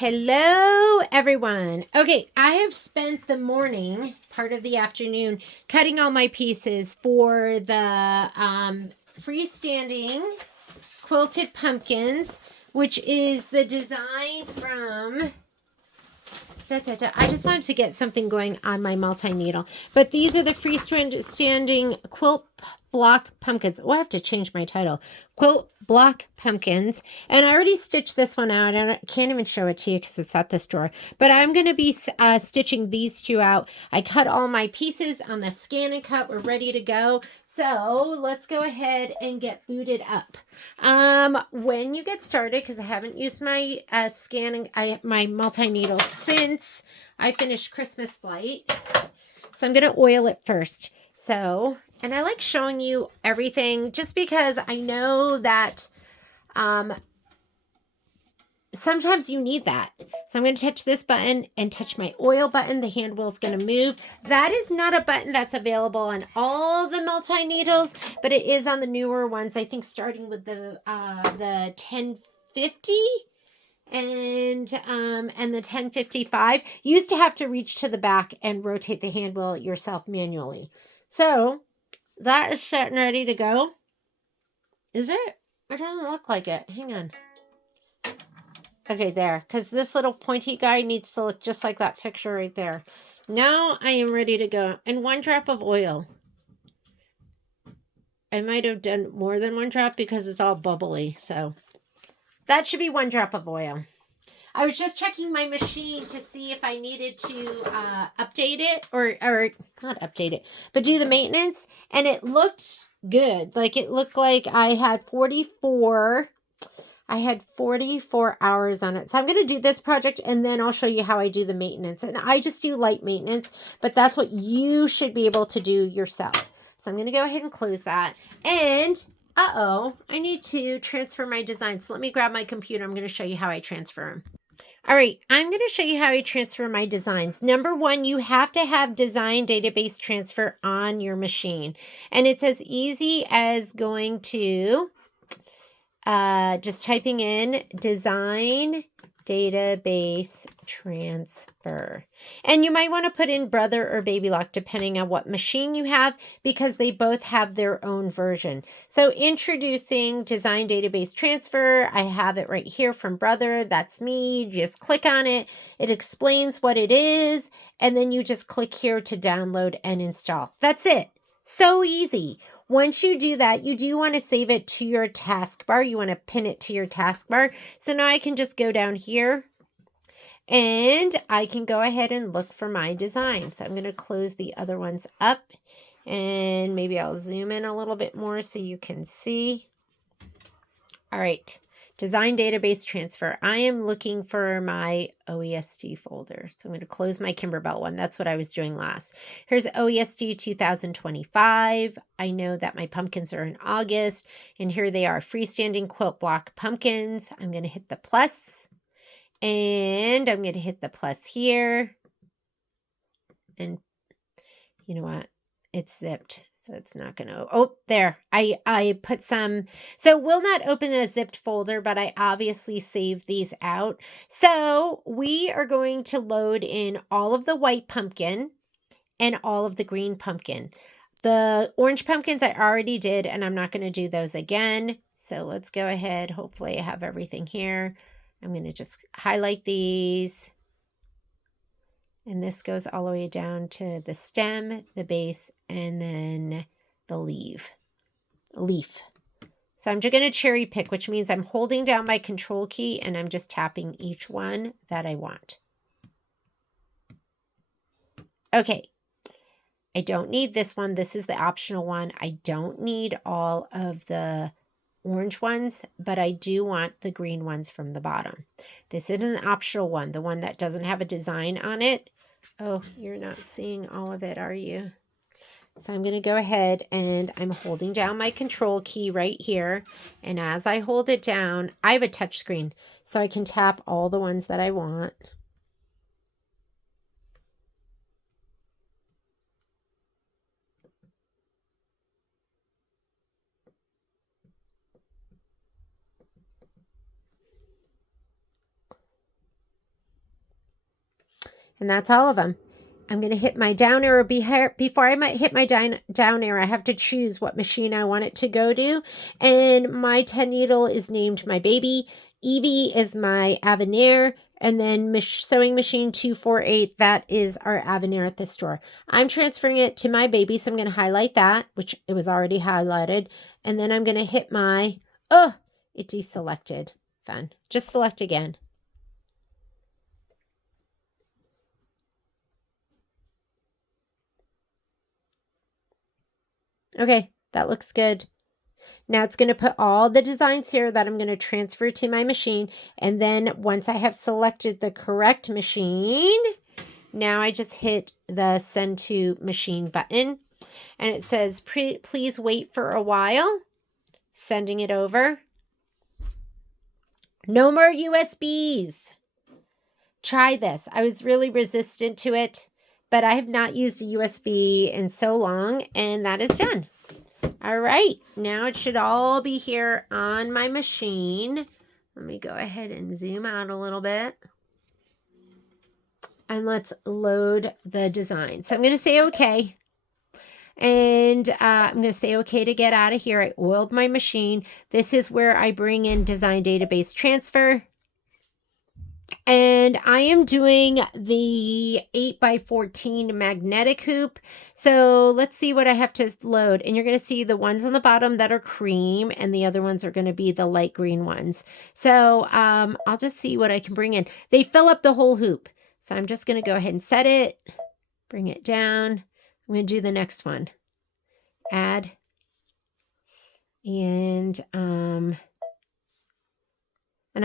Hello, everyone. Okay, I have spent the morning, part of the afternoon, cutting all my pieces for the freestanding quilted pumpkins, which is the design from... I just wanted to get something going on my multi-needle. But these are the freestanding quilt block pumpkins. Oh, I have to change my title. Quilt block pumpkins. And I already stitched this one out. I can't even show it to you because it's at this drawer. But I'm going to be stitching these two out. I cut all my pieces on the scan and cut. We're ready to go. So let's go ahead and get booted up. When you get started, because I haven't used my my multi-needle since I finished Christmas Flight. So I'm going to oil it first. So, and I like showing you everything just because I know that sometimes you need that. So I'm going to touch this button and touch my oil button. The hand wheel is going to move. That is not a button that's available on all the multi-needles, but it is on the newer ones. I think starting with the 1050 and the 1055. You used to have to reach to the back and rotate the hand wheel yourself manually. So that is set and ready to go. Is it? It doesn't look like it. Hang on. Okay, there. Because this little pointy guy needs to look just like that picture right there. Now I am ready to go. And 1 drop of oil. I might have done more than 1 drop because it's all bubbly. So that should be 1 drop of oil. I was just checking my machine to see if I needed to update it or not update it, but do the maintenance. And it looked good. Like it looked like I had 44 hours on it. So I'm going to do this project and then I'll show you how I do the maintenance. And I just do light maintenance, but that's what you should be able to do yourself. So I'm going to go ahead and close that. And I need to transfer my designs. So let me grab my computer. I'm going to show you how I transfer them. All right, I'm going to show you how I transfer my designs. Number 1, you have to have design database transfer on your machine. And it's as easy as going to just typing in design database transfer. And you might want to put in Brother or Baby Lock depending on what machine you have because they both have their own version. So introducing design database transfer, I have it right here from Brother. That's me. You just click on it. It explains what it is. And then you just click here to download and install. That's it. So easy. Once you do that, you do want to save it to your taskbar. You want to pin it to your taskbar. So now I can just go down here and I can go ahead and look for my design. So I'm going to close the other ones up and maybe I'll zoom in a little bit more so you can see. All right. Design database transfer. I am looking for my OESD folder. So I'm going to close my Kimberbell one. That's what I was doing last. Here's OESD 2025. I know that my pumpkins are in August. And here they are, freestanding quilt block pumpkins. I'm going to hit the plus. And I'm going to hit the plus here. And you know what? It's zipped. So it's not going to, oh, there, I put some, so will not open in a zipped folder, but I obviously saved these out. So we are going to load in all of the white pumpkin and all of the green pumpkin. The orange pumpkins I already did, and I'm not going to do those again. So let's go ahead. Hopefully I have everything here. I'm going to just highlight these. And this goes all the way down to the stem, the base, and then the leaf. So I'm just going to cherry pick, which means I'm holding down my control key and I'm just tapping each one that I want. Okay. I don't need this one. This is the optional one. I don't need all of the orange ones, but I do want the green ones from the bottom. This is an optional one, the one that doesn't have a design on it. Oh, you're not seeing all of it, are you? So I'm going to go ahead and I'm holding down my control key right here. And as I hold it down, I have a touch screen, so I can tap all the ones that I want. And that's all of them. I'm going to hit my down arrow. Before I might hit my down arrow, I have to choose what machine I want it to go to. And my 10 needle is named my baby. Evie is my Avenir. And then sewing machine 248, that is our Avenir at the store. I'm transferring it to my baby, so I'm going to highlight that, which it was already highlighted. And then I'm going to hit my, oh, it deselected. Fun. Just select again. Okay, that looks good. Now it's going to put all the designs here that I'm going to transfer to my machine. And then once I have selected the correct machine, now I just hit the send to machine button. And it says, please wait for a while. Sending it over. No more USBs. Try this. I was really resistant to it, but I have not used a USB in so long, and that is done. All right, now it should all be here on my machine. Let me go ahead and zoom out a little bit. And let's load the design. So I'm going to say okay. And I'm going to say okay to get out of here. I oiled my machine. This is where I bring in design database transfer. And I am doing the 8x14 magnetic hoop. So let's see what I have to load. And you're going to see the ones on the bottom that are cream, and the other ones are going to be the light green ones. So I'll just see what I can bring in. They fill up the whole hoop. So I'm just going to go ahead and set it, bring it down. I'm going to do the next one. Add. And I'm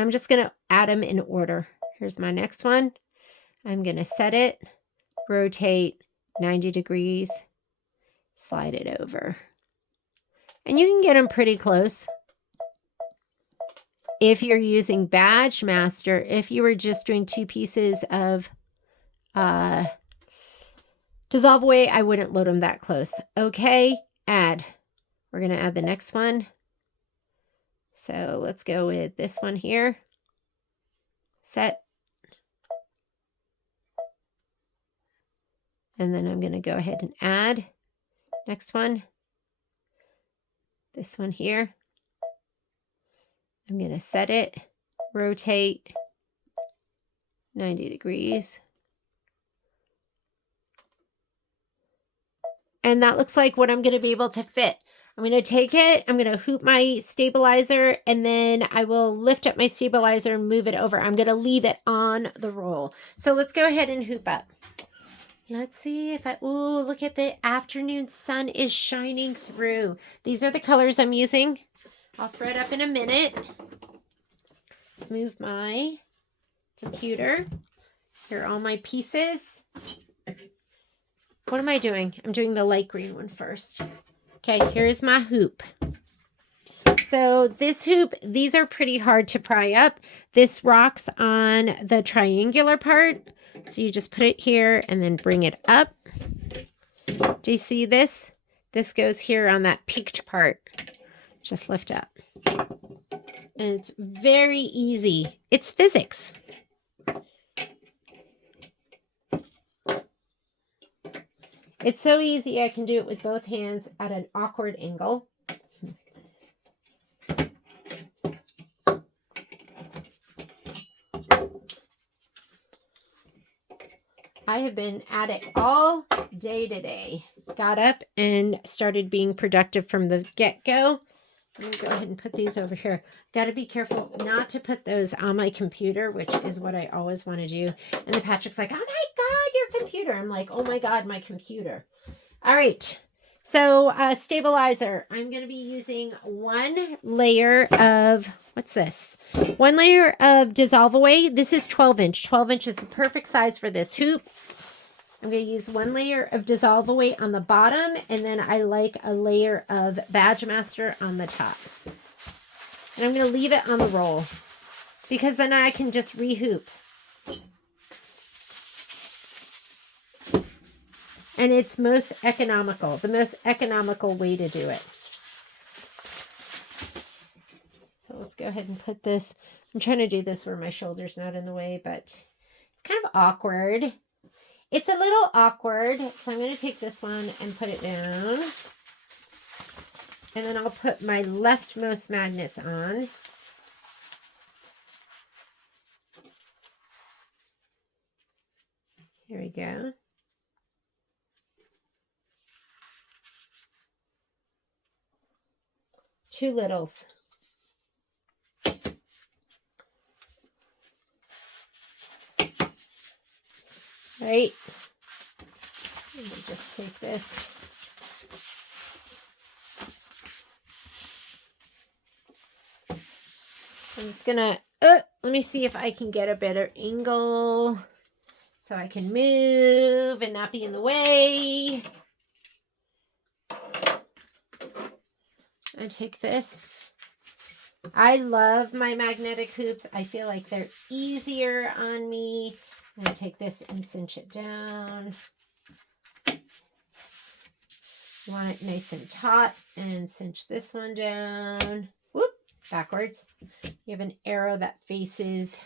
just going to add them in order. Here's my next one. I'm going to set it, rotate 90 degrees, slide it over. And you can get them pretty close. If you're using Badge Master, if you were just doing 2 pieces of dissolve away, I wouldn't load them that close. Okay, add. We're going to add the next one. So let's go with this one here. Set. And then I'm going to go ahead and add. Next one. This one here. I'm going to set it, rotate 90 degrees. And that looks like what I'm going to be able to fit. I'm going to take it, I'm going to hoop my stabilizer, and then I will lift up my stabilizer and move it over. I'm going to leave it on the roll. So let's go ahead and hoop up. Let's see if ooh, look at the afternoon sun is shining through. These are the colors I'm using. I'll thread up in a minute. Let's move my computer. Here are all my pieces. What am I doing? I'm doing the light green one first. Okay, here's my hoop. So this hoop, these are pretty hard to pry up. This rocks on the triangular part. So you just put it here and then bring it up. Do you see this? This goes here on that peaked part. Just lift up. And it's very easy. It's physics. It's so easy, I can do it with both hands at an awkward angle. I have been at it all day today. Got up and started being productive from the get-go. I'm going to go ahead and put these over here. Got to be careful not to put those on my computer, which is what I always want to do. And then Patrick's like, oh my God, your computer. I'm like, oh my God, my computer. All right. So stabilizer, I'm going to be using one layer of, what's this? One layer of Dissolve Away. This is 12 inch. 12 inch is the perfect size for this hoop. I'm going to use one layer of Dissolve Away on the bottom, and then I like a layer of Badge Master on the top. And I'm going to leave it on the roll because then I can just rehoop. And it's most economical, the most economical way to do it. So let's go ahead and put this. I'm trying to do this where my shoulder's not in the way, but it's kind of awkward. It's a little awkward, so I'm going to take this one and put it down. And then I'll put my leftmost magnets on. Here we go. Two littles. Right. Let me just take this. I'm just gonna, let me see if I can get a better angle so I can move and not be in the way. I take this. I love my magnetic hoops. I feel like they're easier on me. I'm going to take this and cinch it down. You want it nice and taut and cinch this one down. Whoop, backwards. You have an arrow that faces,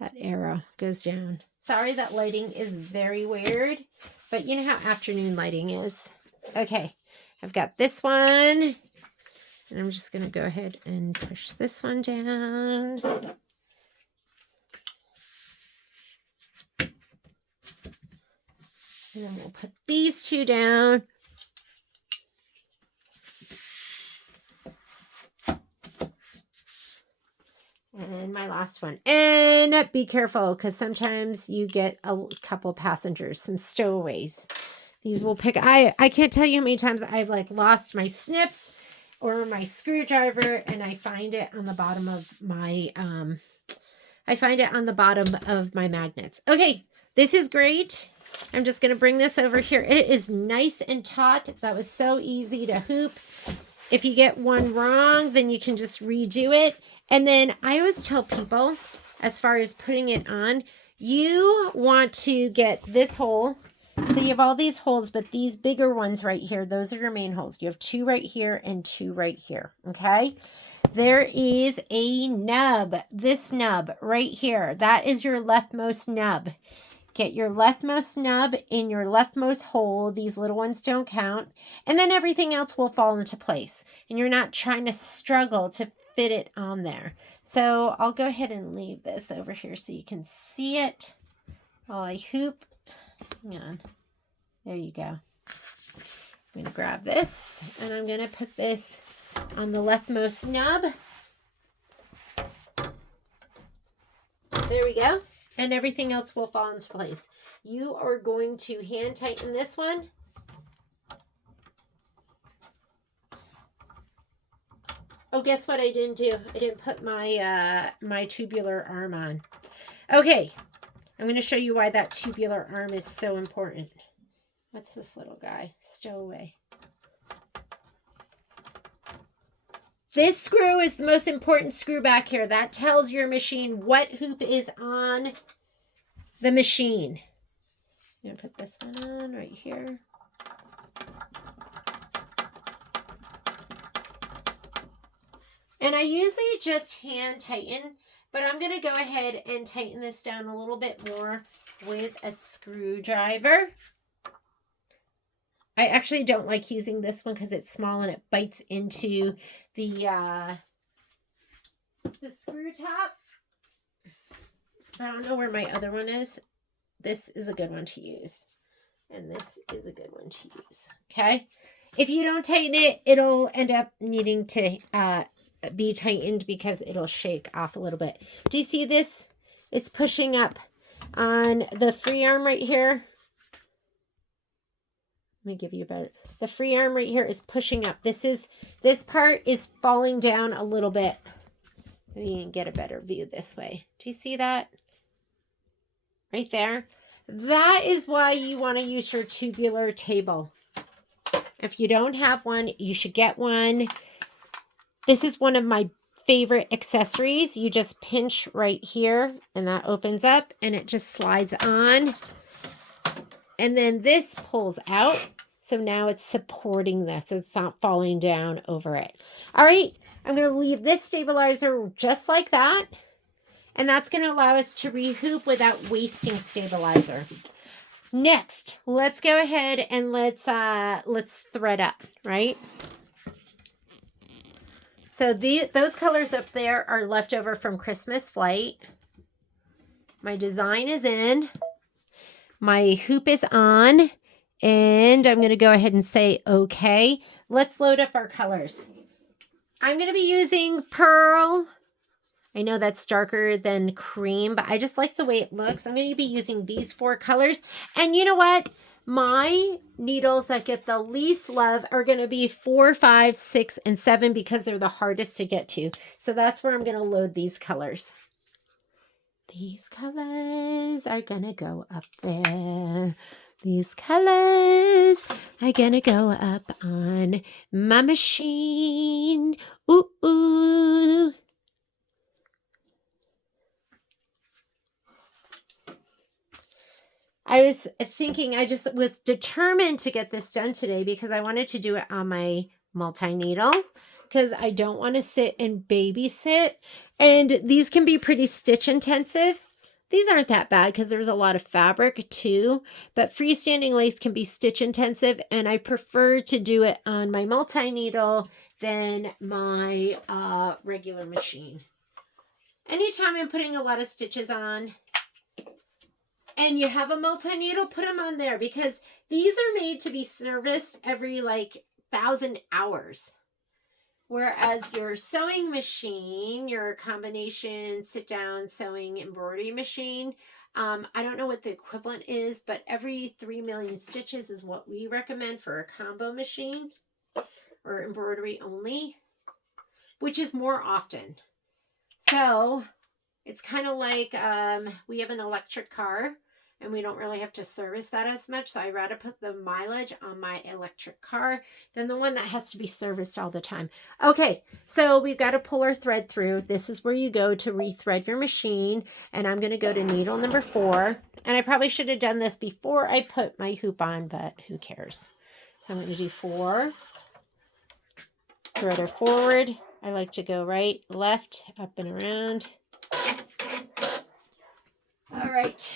that arrow goes down. Sorry that lighting is very weird, but you know how afternoon lighting is. Okay, I've got this one. And I'm just going to go ahead and push this one down. And then we'll put these two down. And my last one. And be careful, because sometimes you get a couple passengers, some stowaways. These will pick. I can't tell you how many times I've like lost my snips or my screwdriver, and I find it on the bottom of my magnets. Okay, this is great. I'm just going to bring this over here. It is nice and taut. That was so easy to hoop. If you get one wrong, then you can just redo it. And then I always tell people, as far as putting it on, you want to get this hole. So you have all these holes, but these bigger ones right here, those are your main holes. You have two right here and two right here, okay? There is a nub, this nub right here. That is your leftmost nub. Get your leftmost nub in your leftmost hole. These little ones don't count. And then everything else will fall into place. And you're not trying to struggle to fit it on there. So I'll go ahead and leave this over here so you can see it while I hoop. Hang on. There you go. I'm going to grab this and I'm going to put this on the leftmost nub. There we go. And everything else will fall into place. You are going to hand tighten this one. Oh, guess what I didn't do? I didn't put my my tubular arm on. Okay, I'm going to show you why that tubular arm is so important. What's this little guy? Stowaway. This screw is the most important screw back here. That tells your machine what hoop is on the machine. I'm going to put this one on right here. And I usually just hand tighten, but I'm going to go ahead and tighten this down a little bit more with a screwdriver. I actually don't like using this one because it's small and it bites into the screw top. I don't know where my other one is. This is a good one to use. And this is a good one to use. Okay. If you don't tighten it, it'll end up needing to be tightened because it'll shake off a little bit. Do you see this? It's pushing up on the free arm right here. Let me give you a better. The free arm right here is pushing up. This part is falling down a little bit. Maybe you can get a better view this way. Do you see that? Right there. That is why you want to use your tubular table. If you don't have one, you should get one. This is one of my favorite accessories. You just pinch right here and that opens up and it just slides on. And then this pulls out. So now it's supporting this. It's not falling down over it. All right. I'm going to leave this stabilizer just like that. And that's going to allow us to rehoop without wasting stabilizer. Next, let's go ahead and let's thread up, right? So those colors up there are left over from Christmas Flight. My design is in. My hoop is on. And I'm going to go ahead and say, okay. Let's load up our colors. I'm going to be using Pearl. I know that's darker than cream, but I just like the way it looks. I'm going to be using these 4 colors. And you know what? My needles that get the least love are going to be 4, 5, 6, and 7 because they're the hardest to get to. So that's where I'm going to load these colors. These colors are going to go up there. These colors are going to go up on my machine. Ooh, ooh. I was thinking, I just was determined to get this done today because I wanted to do it on my multi-needle because I don't want to sit and babysit. And these can be pretty stitch intensive. These aren't that bad because there's a lot of fabric too, but freestanding lace can be stitch intensive, and I prefer to do it on my multi-needle than my regular machine. Anytime I'm putting a lot of stitches on, and you have a multi-needle, put them on there because these are made to be serviced every like 1,000 hours. Whereas your sewing machine, your combination sit-down sewing embroidery machine, I don't know what the equivalent is, but every 3 million stitches is what we recommend for a combo machine or embroidery only, which is more often. So it's kind of like we have an electric car and we don't really have to service that as much. So I'd rather put the mileage on my electric car than the one that has to be serviced all the time. Okay, so we've got to pull our thread through. This is where you go to rethread your machine. And I'm going to go to needle number 4. And I probably should have done this before I put my hoop on, but who cares? So I'm going to do 4. Thread her forward. I like to go right, left, up and around. All right.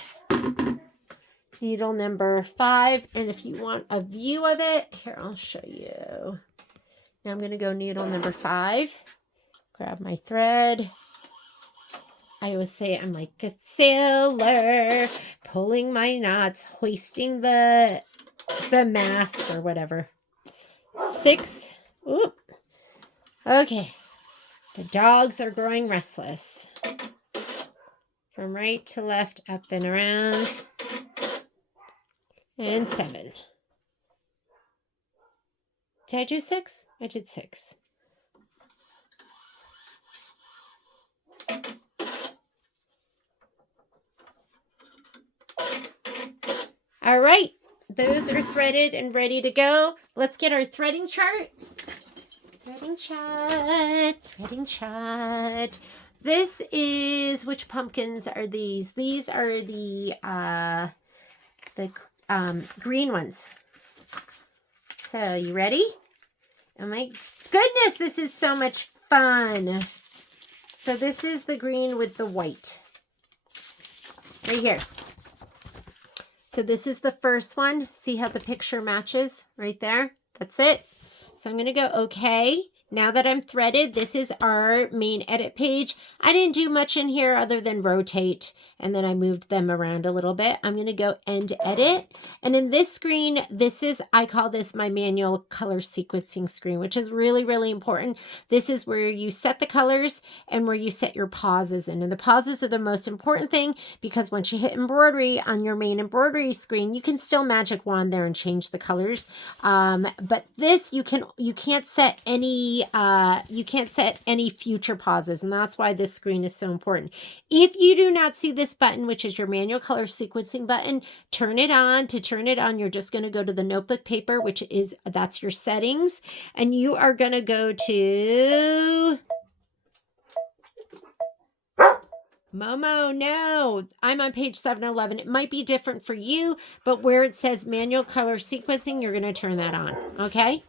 Needle number 5, and if you want a view of it, here, I'll show you. Now I'm going to go needle number 5, grab my thread. I always say I'm like a sailor, pulling my knots, hoisting the mast or whatever. 6. Ooh. Okay. The dogs are growing restless. From right to left, up and around. And 7. Did I do 6? I did 6. All right. Those are threaded and ready to go. Let's get our threading chart. Threading chart. Threading chart. This is, which pumpkins are these? These are the green ones. So you ready? Oh my goodness, this is so much fun. So this is the green with the white. Right here. So this is the first one. See how the picture matches right there? That's it. So I'm going to go okay. Now that I'm threaded, this is our main edit page. I didn't do much in here other than rotate, and then I moved them around a little bit. I'm going to go end edit. And in this screen, I call this my manual color sequencing screen, which is really, really important. This is where you set the colors and where you set your pauses in. And the pauses are the most important thing because once you hit embroidery on your main embroidery screen, you can still magic wand there and change the colors. But this, you can't set any future pauses, and that's why this screen is so important. If you do not see this button, which is your manual color sequencing button, turn it on. To turn it on, you're just going to go to the notebook paper, that's your settings, and you are going to go to Momo. No, I'm on page 711. It might be different for you, but where it says manual color sequencing, you're going to turn that on. Okay.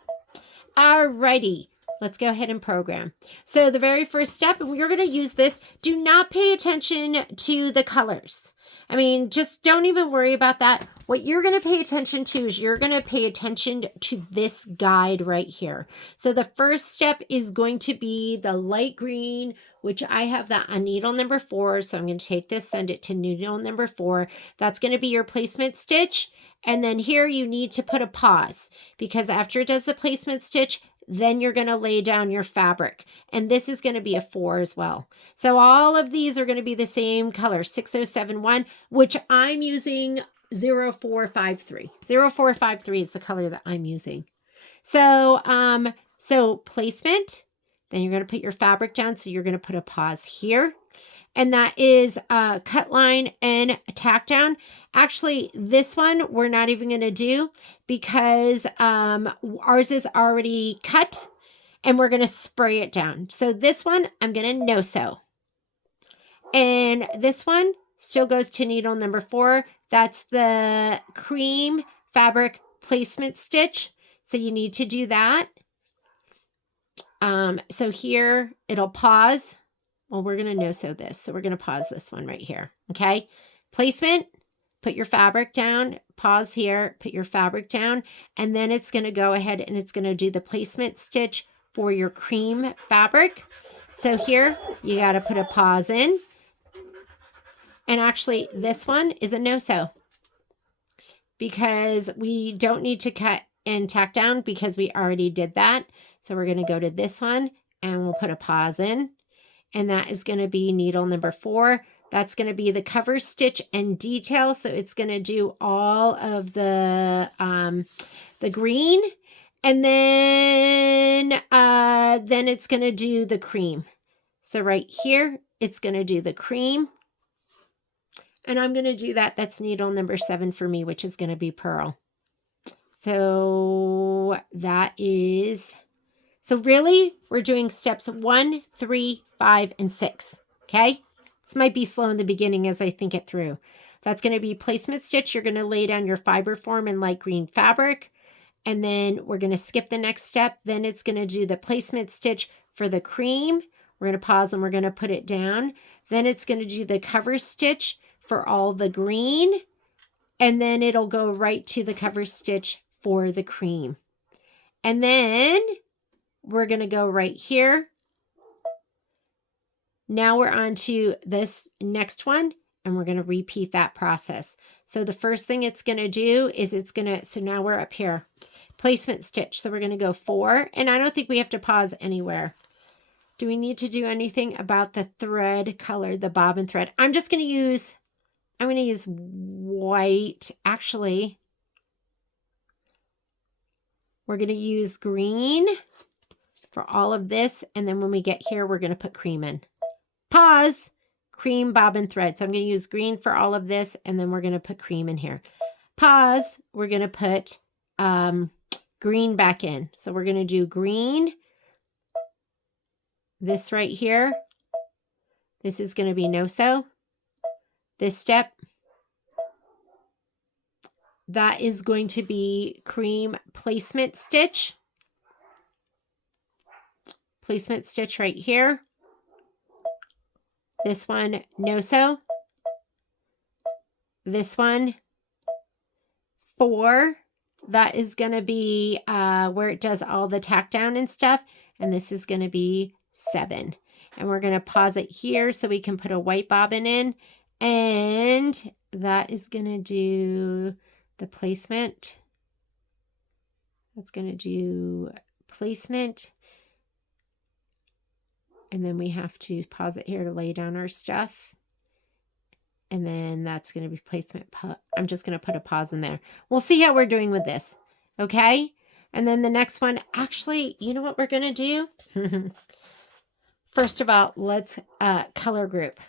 Alrighty. let's go ahead and program. So the very first step, and we're going to use this, do not pay attention to the colors. I mean, just don't even worry about that. What you're going to pay attention to is you're going to pay attention to this guide right here. So the first step is going to be the light green, which I have that on needle number 4. So I'm going to take this, send it to needle number 4. That's going to be your placement stitch. And then here you need to put a pause, because after it does the placement stitch, then you're going to lay down your fabric. And this is going to be a 4 as well. So all of these are going to be the same color, 6071, which I'm using 0453. 0453 is the color that I'm using. So, so placement, then you're going to put your fabric down. So you're going to put a pause here. And that is a cut line and a tack down. Actually, this one we're not even going to do, because ours is already cut and we're going to spray it down. So this one I'm going to no sew. And this one still goes to needle number 4. That's the cream fabric placement stitch. So you need to do that. So here it'll pause. Well, we're going to no sew this. So we're going to pause this one right here. Okay. Placement, put your fabric down, pause here, put your fabric down, and then it's going to go ahead and it's going to do the placement stitch for your cream fabric. So here you got to put a pause in. And actually this one is a no sew, because we don't need to cut and tack down because we already did that. So we're going to go to this one and we'll put a pause in. And that is going to be needle number 4. That's going to be the cover stitch and detail. So it's going to do all of the green. And then it's going to do the cream. So right here, it's going to do the cream. And I'm going to do that. That's needle number 7 for me, which is going to be pearl. So that is... So really, we're doing steps 1, 3, 5, and 6, okay? This might be slow in the beginning as I think it through. That's going to be placement stitch. You're going to lay down your fiber form in light green fabric, and then we're going to skip the next step. Then it's going to do the placement stitch for the cream. We're going to pause and we're going to put it down. Then it's going to do the cover stitch for all the green, and then it'll go right to the cover stitch for the cream. And then... we're going to go right here. Now we're on to this next one, and we're going to repeat that process. So the first thing it's going to do is it's going to, so now we're up here, placement stitch. So we're going to go 4, and I don't think we have to pause anywhere. Do we need to do anything about the thread color, the bobbin thread? I'm going to use white. Actually, we're going to use green for all of this, and then when we get here, we're going to put cream in. Pause, cream bobbin thread. So I'm going to use green for all of this, and then we're going to put cream in here. Pause, we're going to put green back in. So we're going to do green. This right here, this is going to be no sew. This step, that is going to be cream placement stitch. Placement stitch right here. This one, no sew. This one, 4. That is going to be where it does all the tack down and stuff. And this is going to be 7. And we're going to pause it here so we can put a white bobbin in. And that is going to do the placement. That's going to do placement. And then we have to pause it here to lay down our stuff. And then that's going to be placement. I'm just going to put a pause in there. We'll see how we're doing with this. Okay. And then the next one, actually, you know what we're going to do? First of all, let's color group.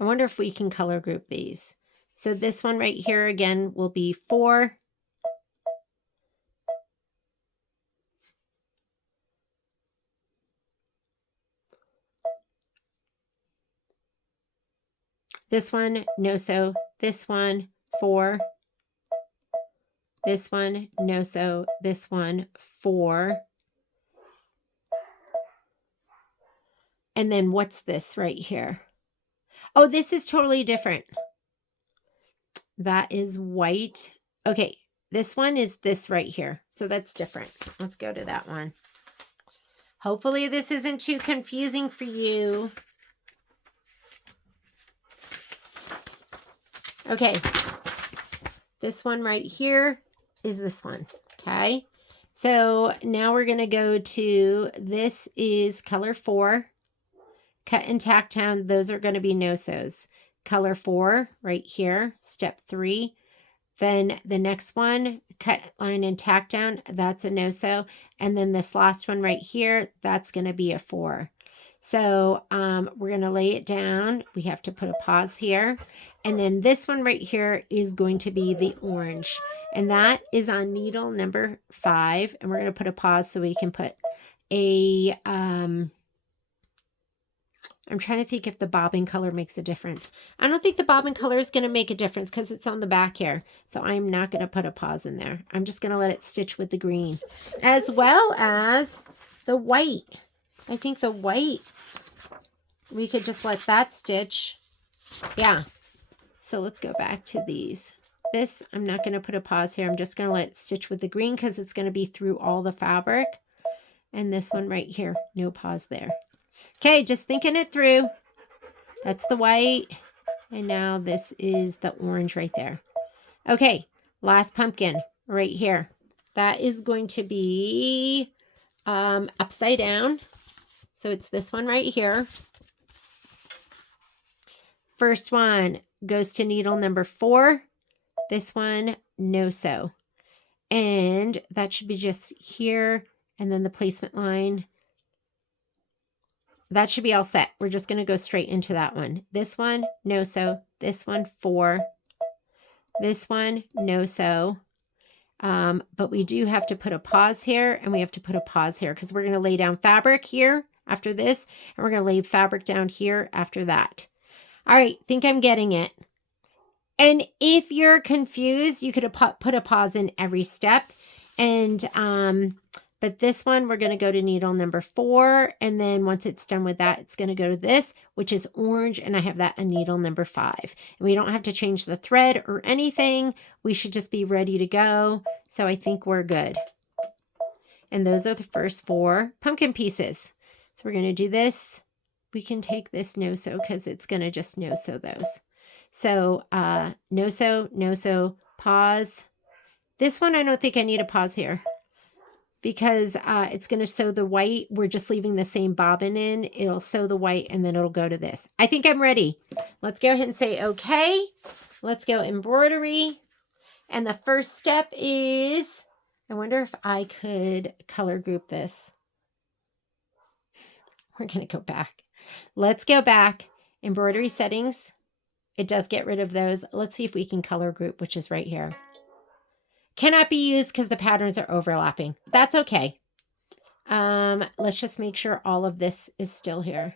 I wonder if we can color group these. So this one right here again will be 4. This one, no sew. This one, 4. This one, no sew. This one, 4. And then what's this right here? Oh, this is totally different. That is white. Okay, this one is this right here. So that's different. Let's go to that one. Hopefully this isn't too confusing for you. Okay, this one right here is this one, okay? So now we're going to go to, this is color 4. Cut and tack down, those are going to be no sews. Color 4 right here, step 3. Then the next one, cut, line, and tack down, that's a no sew. And then this last one right here, that's going to be a 4. So we're going to lay it down. We have to put a pause here. And then this one right here is going to be the orange. And that is on needle number 5. And we're going to put a pause so we can put a, I'm trying to think if the bobbin color makes a difference. I don't think the bobbin color is going to make a difference because it's on the back here. So I'm not going to put a pause in there. I'm just going to let it stitch with the green, as well as the white. I think the white, we could just let that stitch. Yeah. So let's go back to these. This, I'm not going to put a pause here. I'm just going to let it stitch with the green because it's going to be through all the fabric. And this one right here, no pause there. Okay, just thinking it through. That's the white. And now this is the orange right there. Okay, last pumpkin right here. That is going to be upside down. So it's this one right here. First one goes to needle number 4. This one, no sew. And that should be just here. And then the placement line. That should be all set. We're just going to go straight into that one. This one, no sew. This one, 4. This one, no sew. But we do have to put a pause here, and we have to put a pause here because we're going to lay down fabric here after this, and we're going to lay fabric down here after that. All right, think I'm getting it. And if you're confused, you could put a pause in every step. And but this one, we're going to go to needle number 4. And then once it's done with that, it's going to go to this, which is orange. And I have that on needle number 5. And we don't have to change the thread or anything. We should just be ready to go. So I think we're good. And those are the first 4 pumpkin pieces. So we're going to do this. We can take this no sew because it's going to just no sew those. So no sew, pause. This one, I don't think I need a pause here because it's going to sew the white. We're just leaving the same bobbin in. It'll sew the white and then it'll go to this. I think I'm ready. Let's go ahead and say, okay, let's go embroidery. And the first step is, I wonder if I could color group this. We're going to go back. Let's go back. Embroidery settings. It does get rid of those. Let's see if we can color group, which is right here. Cannot be used because the patterns are overlapping. That's okay. Let's just make sure all of this is still here.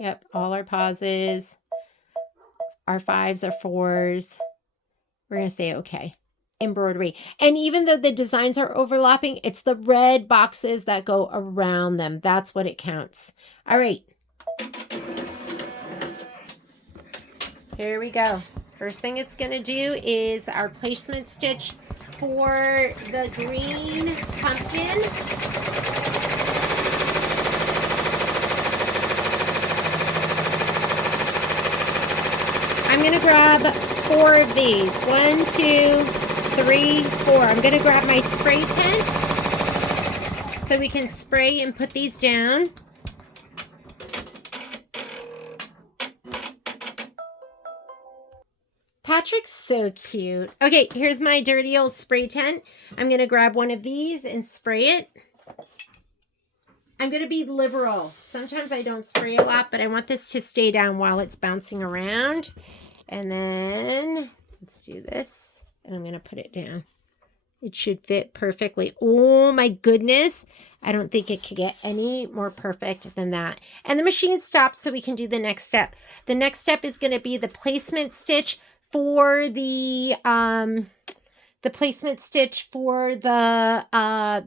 Yep, all our pauses. Our 5s are 4s. We're going to say okay. Embroidery. And even though the designs are overlapping, it's the red boxes that go around them. That's what it counts. All right. Here we go. First thing it's going to do is our placement stitch for the green pumpkin. I'm going to grab 4 of these. 1, 2, 3, 4. I'm going to grab my spray tent so we can spray and put these down. Patrick's so cute. Okay, here's my dirty old spray tent. I'm going to grab one of these and spray it. I'm going to be liberal. Sometimes I don't spray a lot, but I want this to stay down while it's bouncing around. And then let's do this. And I'm going to put it down. It should fit perfectly. Oh my goodness. I don't think it could get any more perfect than that. And the machine stops so we can do the next step. The next step is going to be the placement stitch for the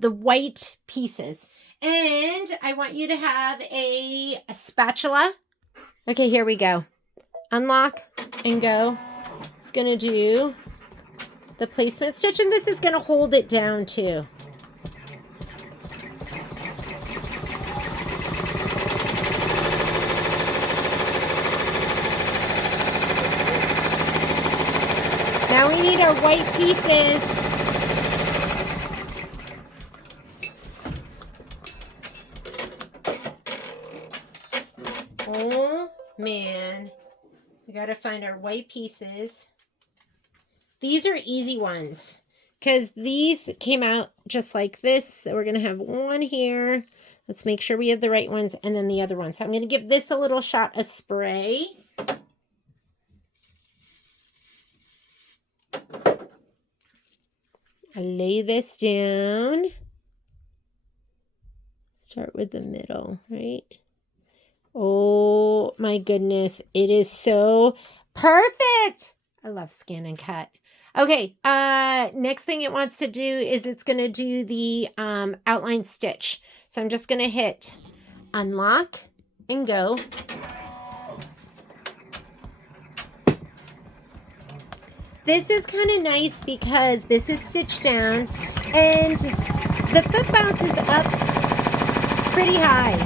white pieces. And I want you to have a spatula. Okay, here we go. Unlock and go. It's going to do the placement stitch, and this is going to hold it down too. Now we need our white pieces. Oh man, we got to find our white pieces. These are easy ones because these came out just like this. So we're going to have one here. Let's make sure we have the right ones and then the other one. So I'm going to give this a little shot of spray. I lay this down. Start with the middle, right? Oh my goodness. It is so perfect. I love scan and cut. Okay, next thing it wants to do is it's going to do the outline stitch. So I'm just going to hit unlock and go. This is kind of nice because this is stitched down and the foot bounces up pretty high.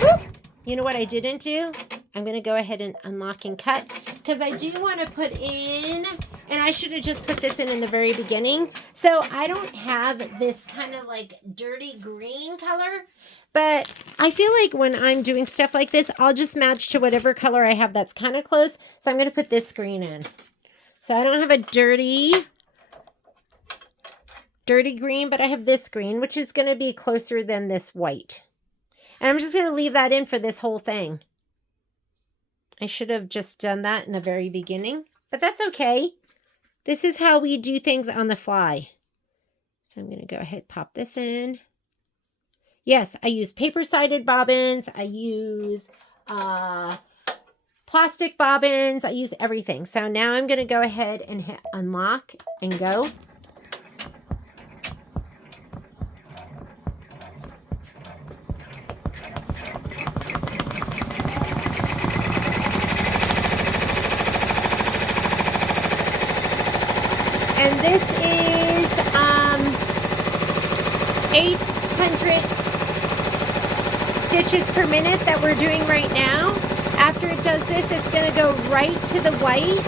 Whoop. You know what I didn't do? I'm going to go ahead and unlock and cut because I do want to put in, and I should have just put this in the very beginning. So I don't have this kind of like dirty green color, but I feel like when I'm doing stuff like this, I'll just match to whatever color I have that's kind of close. So I'm going to put this green in. So I don't have a dirty green, but I have this green, which is going to be closer than this white. And I'm just going to leave that in for this whole thing. I should have just done that in the very beginning, but that's okay. This is how we do things on the fly. So I'm going to go ahead and pop this in. Yes, I use paper-sided bobbins. I use plastic bobbins. I use everything. So now I'm going to go ahead and hit unlock and go. And this is 800 stitches per minute that we're doing right now. After it does this, it's going to go right to the white.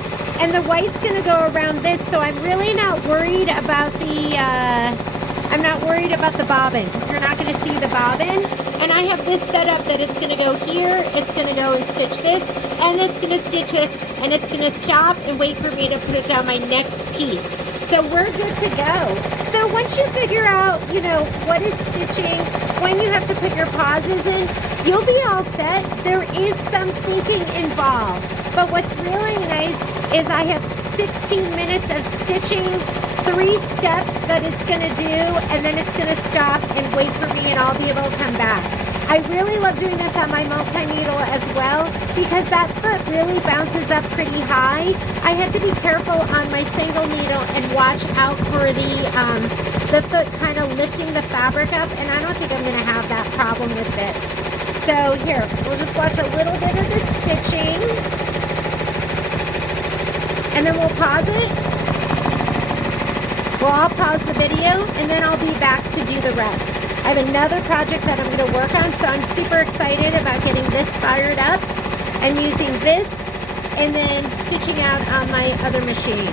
And the white's going to go around this. So I'm really not worried about the, bobbin. Because you're not going to see the bobbin. And I have this set up that it's going to go here. It's going to go and stitch this. And it's going to stitch this. And it's going to stop and wait for me to put it down my next piece. So we're good to go. So once you figure out, what is stitching, when you have to put your pauses in, you'll be all set. There is some thinking involved. But what's really nice is I have 16 minutes of stitching, 3 steps that it's going to do, and then it's going to stop and wait for me, and I'll be able to come back. I really love doing this on my multi-needle as well because that foot really bounces up pretty high. I had to be careful on my single needle and watch out for the foot kind of lifting the fabric up, and I don't think I'm going to have that problem with this. So here, we'll just watch a little bit of this stitching, and then we'll pause it. Well, I'll pause the video, and then I'll be back to do the rest. I have another project that I'm going to work on, so I'm super excited about getting this fired up and using this and then stitching out on my other machine.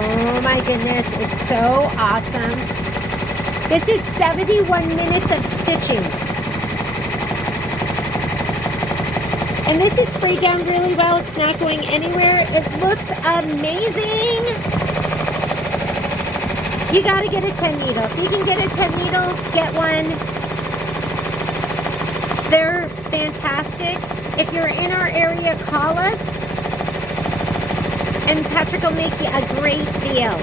Oh my goodness, it's so awesome. This is 71 minutes of stitching. And this is sprayed down really well. It's not going anywhere. It looks amazing. You got to get a 10 needle. If you can get a 10 needle, get one. They're fantastic. If you're in our area, call us. and Patrick will make you a great deal.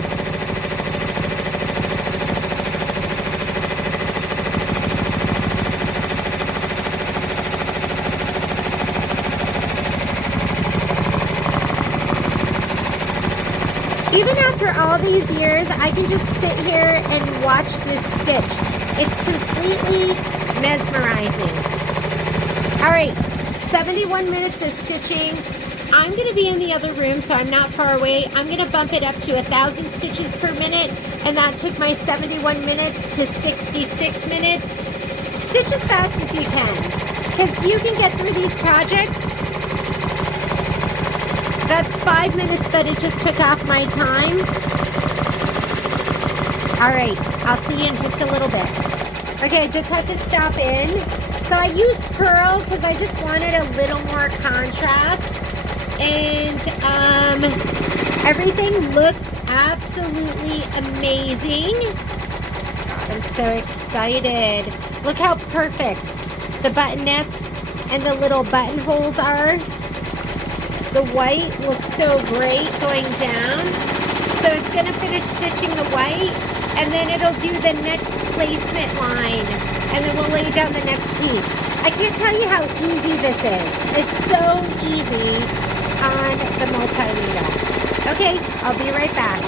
Even after all these years, I can just sit here and watch this stitch. It's completely mesmerizing. All right, 71 minutes of stitching. I'm going to be in the other room, so I'm not far away. I'm going to bump it up to 1,000 stitches per minute, and that took my 71 minutes to 66 minutes. Stitch as fast as you can, because you can get through these projects. That's 5 minutes that it just took off my time. All right, I'll see you in just a little bit. Okay, I just have to stop in. So I used pearl because I just wanted a little more contrast. And everything looks absolutely amazing. God, I'm so excited. Look how perfect the buttonettes and the little buttonholes are. The white looks so great going down. So it's going to finish stitching the white, and then it'll do the next placement line, and then we'll lay down the next piece. I can't tell you how easy this is. It's so easy on the multi-needle. Okay, I'll be right back.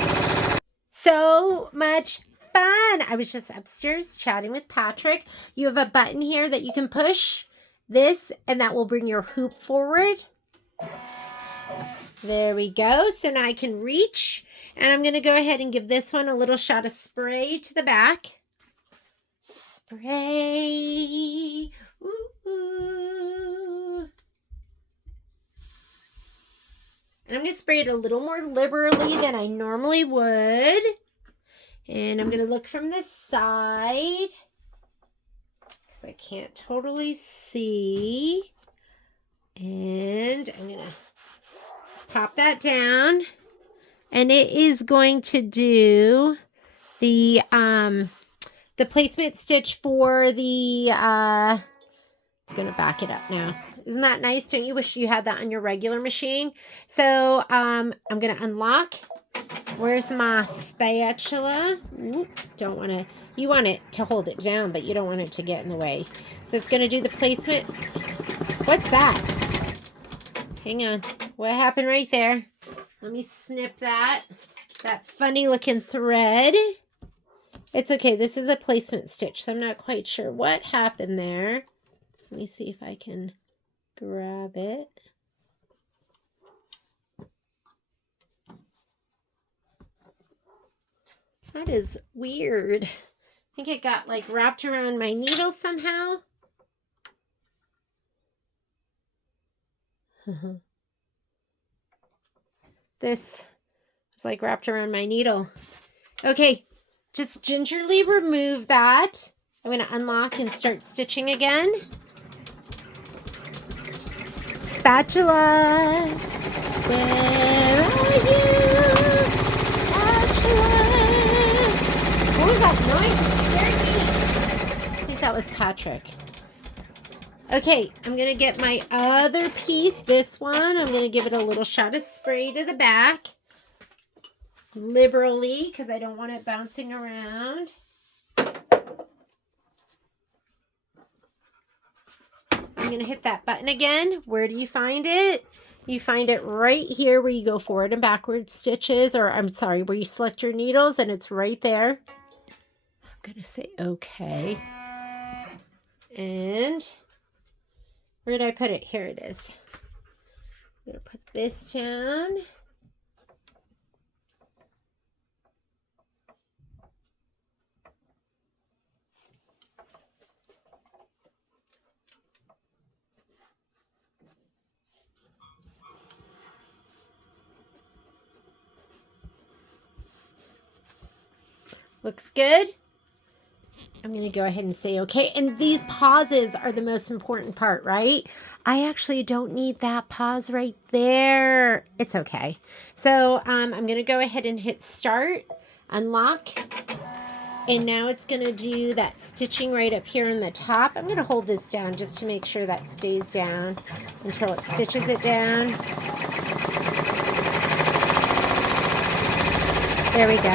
So much fun. I was just upstairs chatting with Patrick. You have a button here that you can push this, and that will bring your hoop forward. There we go. So now I can reach, and I'm going to go ahead and give this one a little shot of spray to the back. Spray. Ooh. And I'm going to spray it a little more liberally than I normally would. And I'm going to look from the side because I can't totally see. And I'm going to pop that down, and it is going to do the placement stitch for the it's going to back it up now. Isn't that nice? Don't you wish you had that on your regular machine? So I'm going to unlock. Where's my spatula? Ooh, don't want to, you want it to hold it down, but you don't want it to get in the way. So it's going to do the placement. What's that? Hang on. What happened right there? Let me snip that. That funny looking thread. It's okay. This is a placement stitch, so I'm not quite sure what happened there. Let me see if I can grab it. That is weird. I think it got like wrapped around my needle somehow. This is like wrapped around my needle. Okay, just gingerly remove that. I'm going to unlock and start stitching again. Spatula. Where are you? Spatula. What was that noise? It scared me. I think that was Patrick. Okay, I'm going to get my other piece, this one. I'm going to give it a little shot of spray to the back. Liberally, because I don't want it bouncing around. I'm going to hit that button again. Where do you find it? You find it right here where you go forward and backward stitches, or I'm sorry, where you select your needles, and it's right there. I'm going to say okay. And where did I put it? Here it is. I'm going to put this down. Looks good. I'm going to go ahead and say okay. And these pauses are the most important part, right? I actually don't need that pause right there. It's okay. So I'm going to go ahead and hit start, unlock. And now it's going to do that stitching right up here in the top. I'm going to hold this down just to make sure that stays down until it stitches it down. There we go.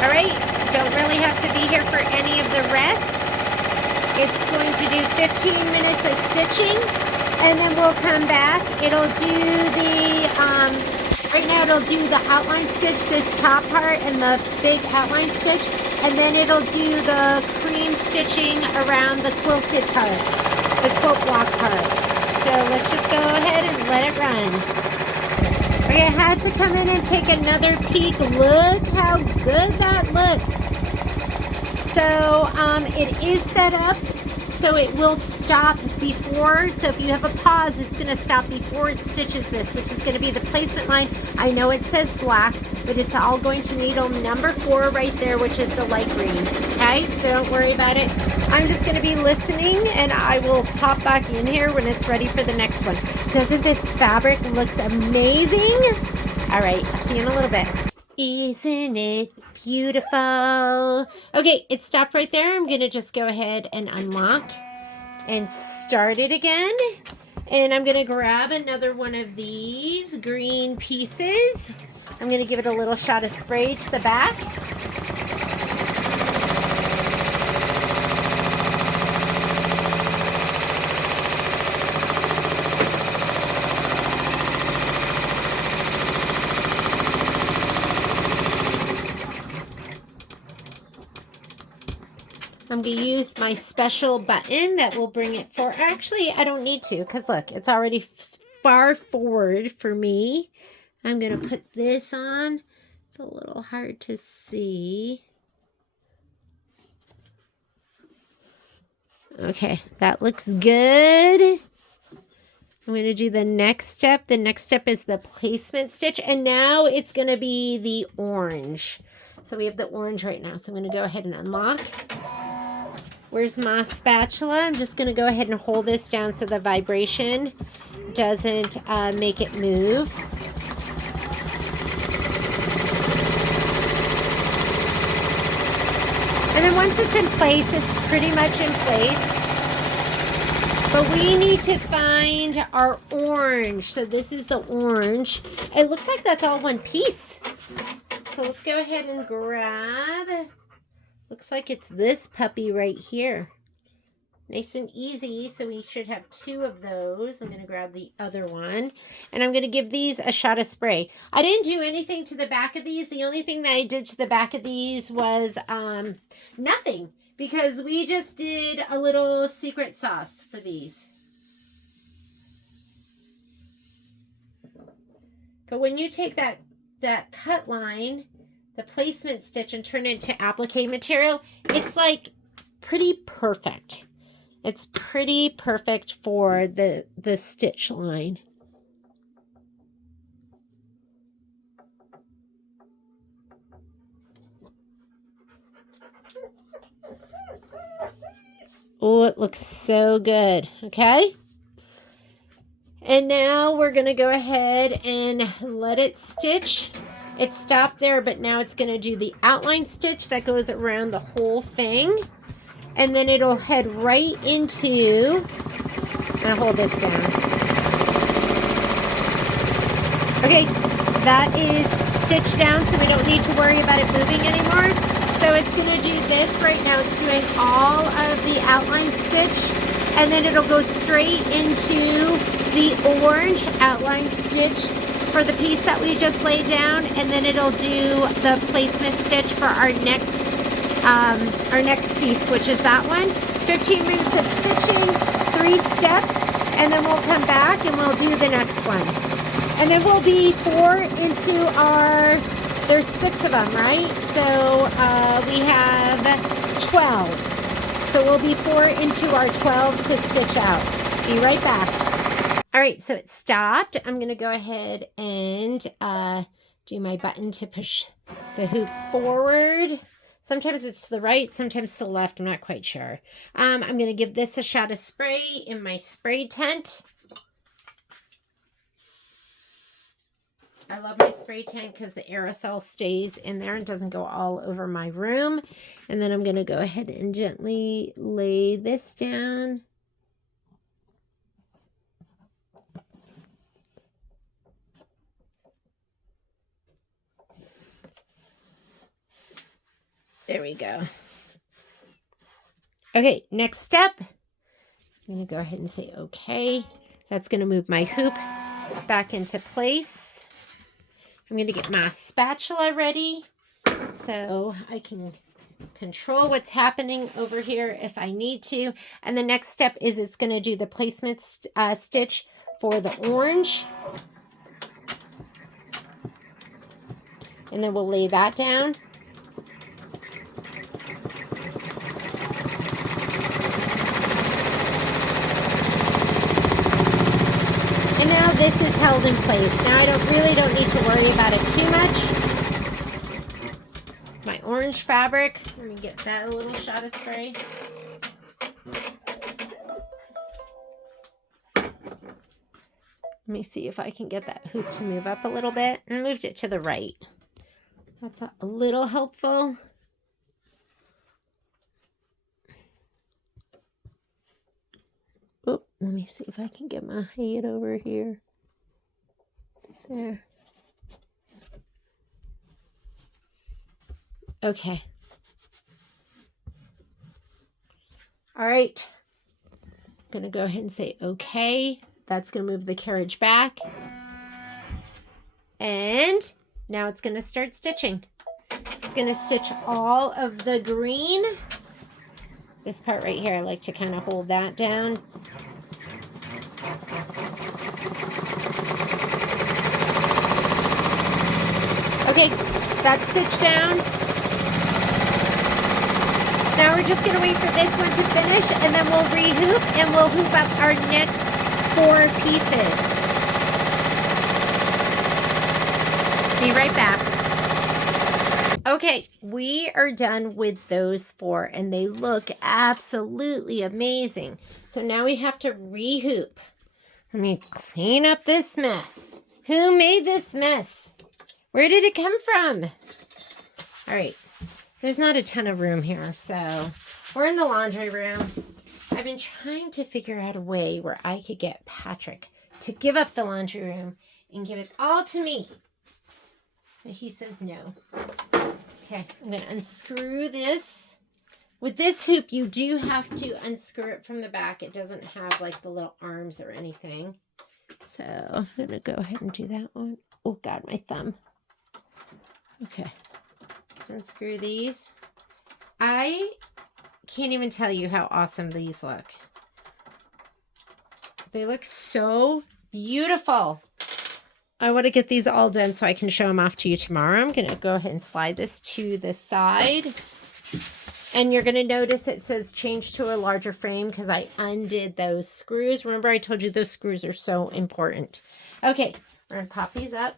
All right, don't really have to be here for any of the rest. It's going to do 15 minutes of stitching, and then we'll come back. It'll do the, right now it'll do the outline stitch, this top part, and the big outline stitch, and then it'll do the cream stitching around the quilted part, the quilt block part. So let's just go ahead and let it run. Okay, I had to come in and take another peek. Look how good that looks. So it is set up so it will stop before. So if you have a pause, it's going to stop before it stitches this, which is going to be the placement line. I know it says black, but it's all going to needle number 4 right there, which is the light green. Okay, so don't worry about it. I'm just going to be listening, and I will pop back in here when it's ready for the next one. Doesn't this fabric look amazing? All right, I'll see you in a little bit. Isn't it beautiful? Okay, it stopped right there. I'm going to just go ahead and unlock and start it again. And I'm going to grab another one of these green pieces. I'm going to give it a little shot of spray to the back. I'm going to use my special button that will bring it forward. Actually, I don't need to because look, it's already far forward for me. I'm going to put this on. It's a little hard to see. Okay, that looks good. I'm going to do the next step. The next step is the placement stitch, and now it's going to be the orange. So we have the orange right now. So I'm going to go ahead and unlock. Where's my spatula? I'm just going to go ahead and hold this down so the vibration doesn't make it move. And then once it's in place, it's pretty much in place. But we need to find our orange. So this is the orange. It looks like that's all one piece. So let's go ahead and grab. Looks like it's this puppy right here. Nice and easy. So we should have 2 of those. I'm going to grab the other one. And I'm going to give these a shot of spray. I didn't do anything to the back of these. The only thing that I did to the back of these was nothing. Because we just did a little secret sauce for these. But when you take that cut line, the placement stitch, and turn it into applique material, it's like pretty perfect. It's pretty perfect for the stitch line. Oh, it looks so good. Okay. And now we're going to go ahead and let it stitch. It stopped there, but now it's going to do the outline stitch that goes around the whole thing. And then it'll head right into, I'm going to hold this down. Okay, that is stitched down, so we don't need to worry about it moving anymore. So it's going to do this right now. It's doing all of the outline stitch. And then it'll go straight into the orange outline stitch for the piece that we just laid down, and then it'll do the placement stitch for our next piece, which is that one. 15 minutes of stitching, 3 steps, and then we'll come back and we'll do the next one. And then we'll be 4 into our, there's 6 of them, right? So we have 12. So we'll be 4 into our 12 to stitch out. Be right back. All right, so it stopped. I'm going to go ahead and do my button to push the hoop forward. Sometimes it's to the right, sometimes to the left. I'm not quite sure. I'm going to give this a shot of spray in my spray tent. I love my spray tent because the aerosol stays in there and doesn't go all over my room. And then I'm going to go ahead and gently lay this down. There we go. Okay, next step. I'm going to go ahead and say okay. That's going to move my hoop back into place. I'm going to get my spatula ready so I can control what's happening over here if I need to. And the next step is it's going to do the placement stitch for the orange. And then we'll lay that down. And now this is held in place. Now I really don't need to worry about it too much. My orange fabric. Let me get that a little shot of spray. Let me see if I can get that hoop to move up a little bit. I moved it to the right. That's a little helpful. Oh, let me see if I can get my head over here. There. Okay. All right. I'm going to go ahead and say okay. That's going to move the carriage back. And now it's going to start stitching. It's going to stitch all of the green. This part right here, I like to kind of hold that down. Okay, that's stitched down. Now we're just going to wait for this one to finish, and then we'll rehoop, and we'll hoop up our next 4 pieces. Be right back. Okay, we are done with those 4, and they look absolutely amazing. So now we have to rehoop. Let me clean up this mess. Who made this mess? Where did it come from? All right, there's not a ton of room here, so we're in the laundry room. I've been trying to figure out a way where I could get Patrick to give up the laundry room and give it all to me. But he says no. Okay, I'm going to unscrew this. With this hoop, you do have to unscrew it from the back. It doesn't have like the little arms or anything. So I'm going to go ahead and do that one. Oh God, my thumb. Okay, let's unscrew these. I can't even tell you how awesome these look. They look so beautiful. I want to get these all done so I can show them off to you tomorrow. I'm going to go ahead and slide this to the side. And you're going to notice it says change to a larger frame because I undid those screws. Remember I told you those screws are so important. Okay, we're going to pop these up.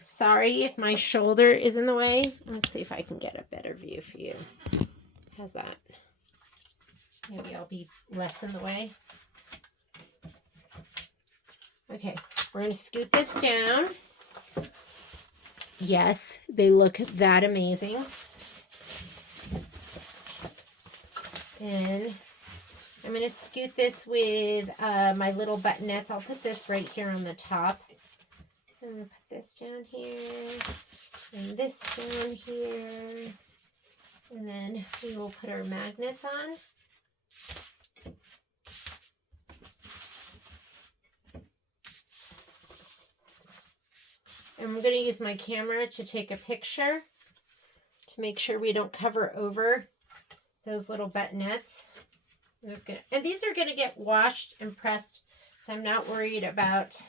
Sorry if my shoulder is in the way. Let's see if I can get a better view for you. How's that? Maybe I'll be less in the way. Okay, we're going to scoot this down. Yes, they look that amazing. And I'm going to scoot this with my little buttonettes. I'll put this right here on the top. I'm going to put this down here and this down here. And then we will put our magnets on. And I'm going to use my camera to take a picture to make sure we don't cover over those little buttonettes. I'm just going to, and these are going to get washed and pressed, so I'm not worried about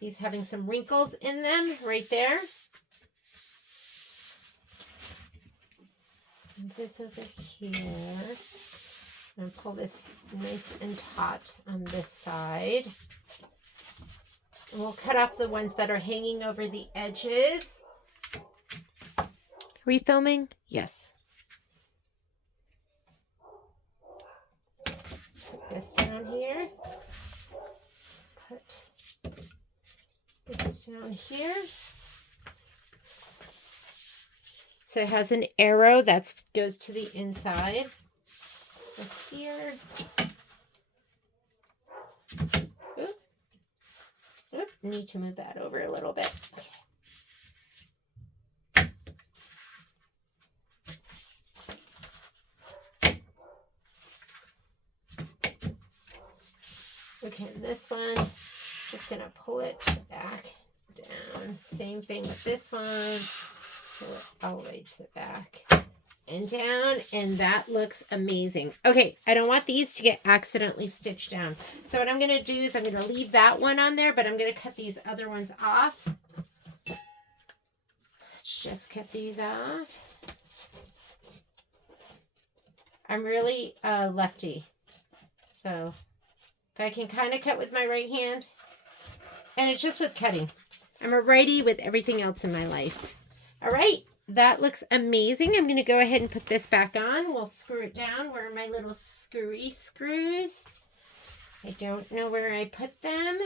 these having some wrinkles in them right there. Let's move this over here. And pull this nice and taut on this side. And we'll cut off the ones that are hanging over the edges. Are we filming? Yes. Put this down here. Put this down here. So it has an arrow that goes to the inside. This here. Oop. Oop. Need to move that over a little bit. Okay, this one, just gonna pull it back down. Same thing with this one. Pull it all the way to the back and down, and that looks amazing. Okay, I don't want these to get accidentally stitched down. So what I'm gonna do is I'm gonna leave that one on there, but I'm gonna cut these other ones off. Let's just cut these off. I'm really lefty, so if I can kind of cut with my right hand, and it's just with cutting. I'm a righty with everything else in my life. All right, that looks amazing. I'm going to go ahead and put this back on. We'll screw it down. Where are my little screwy screws? I don't know where I put them.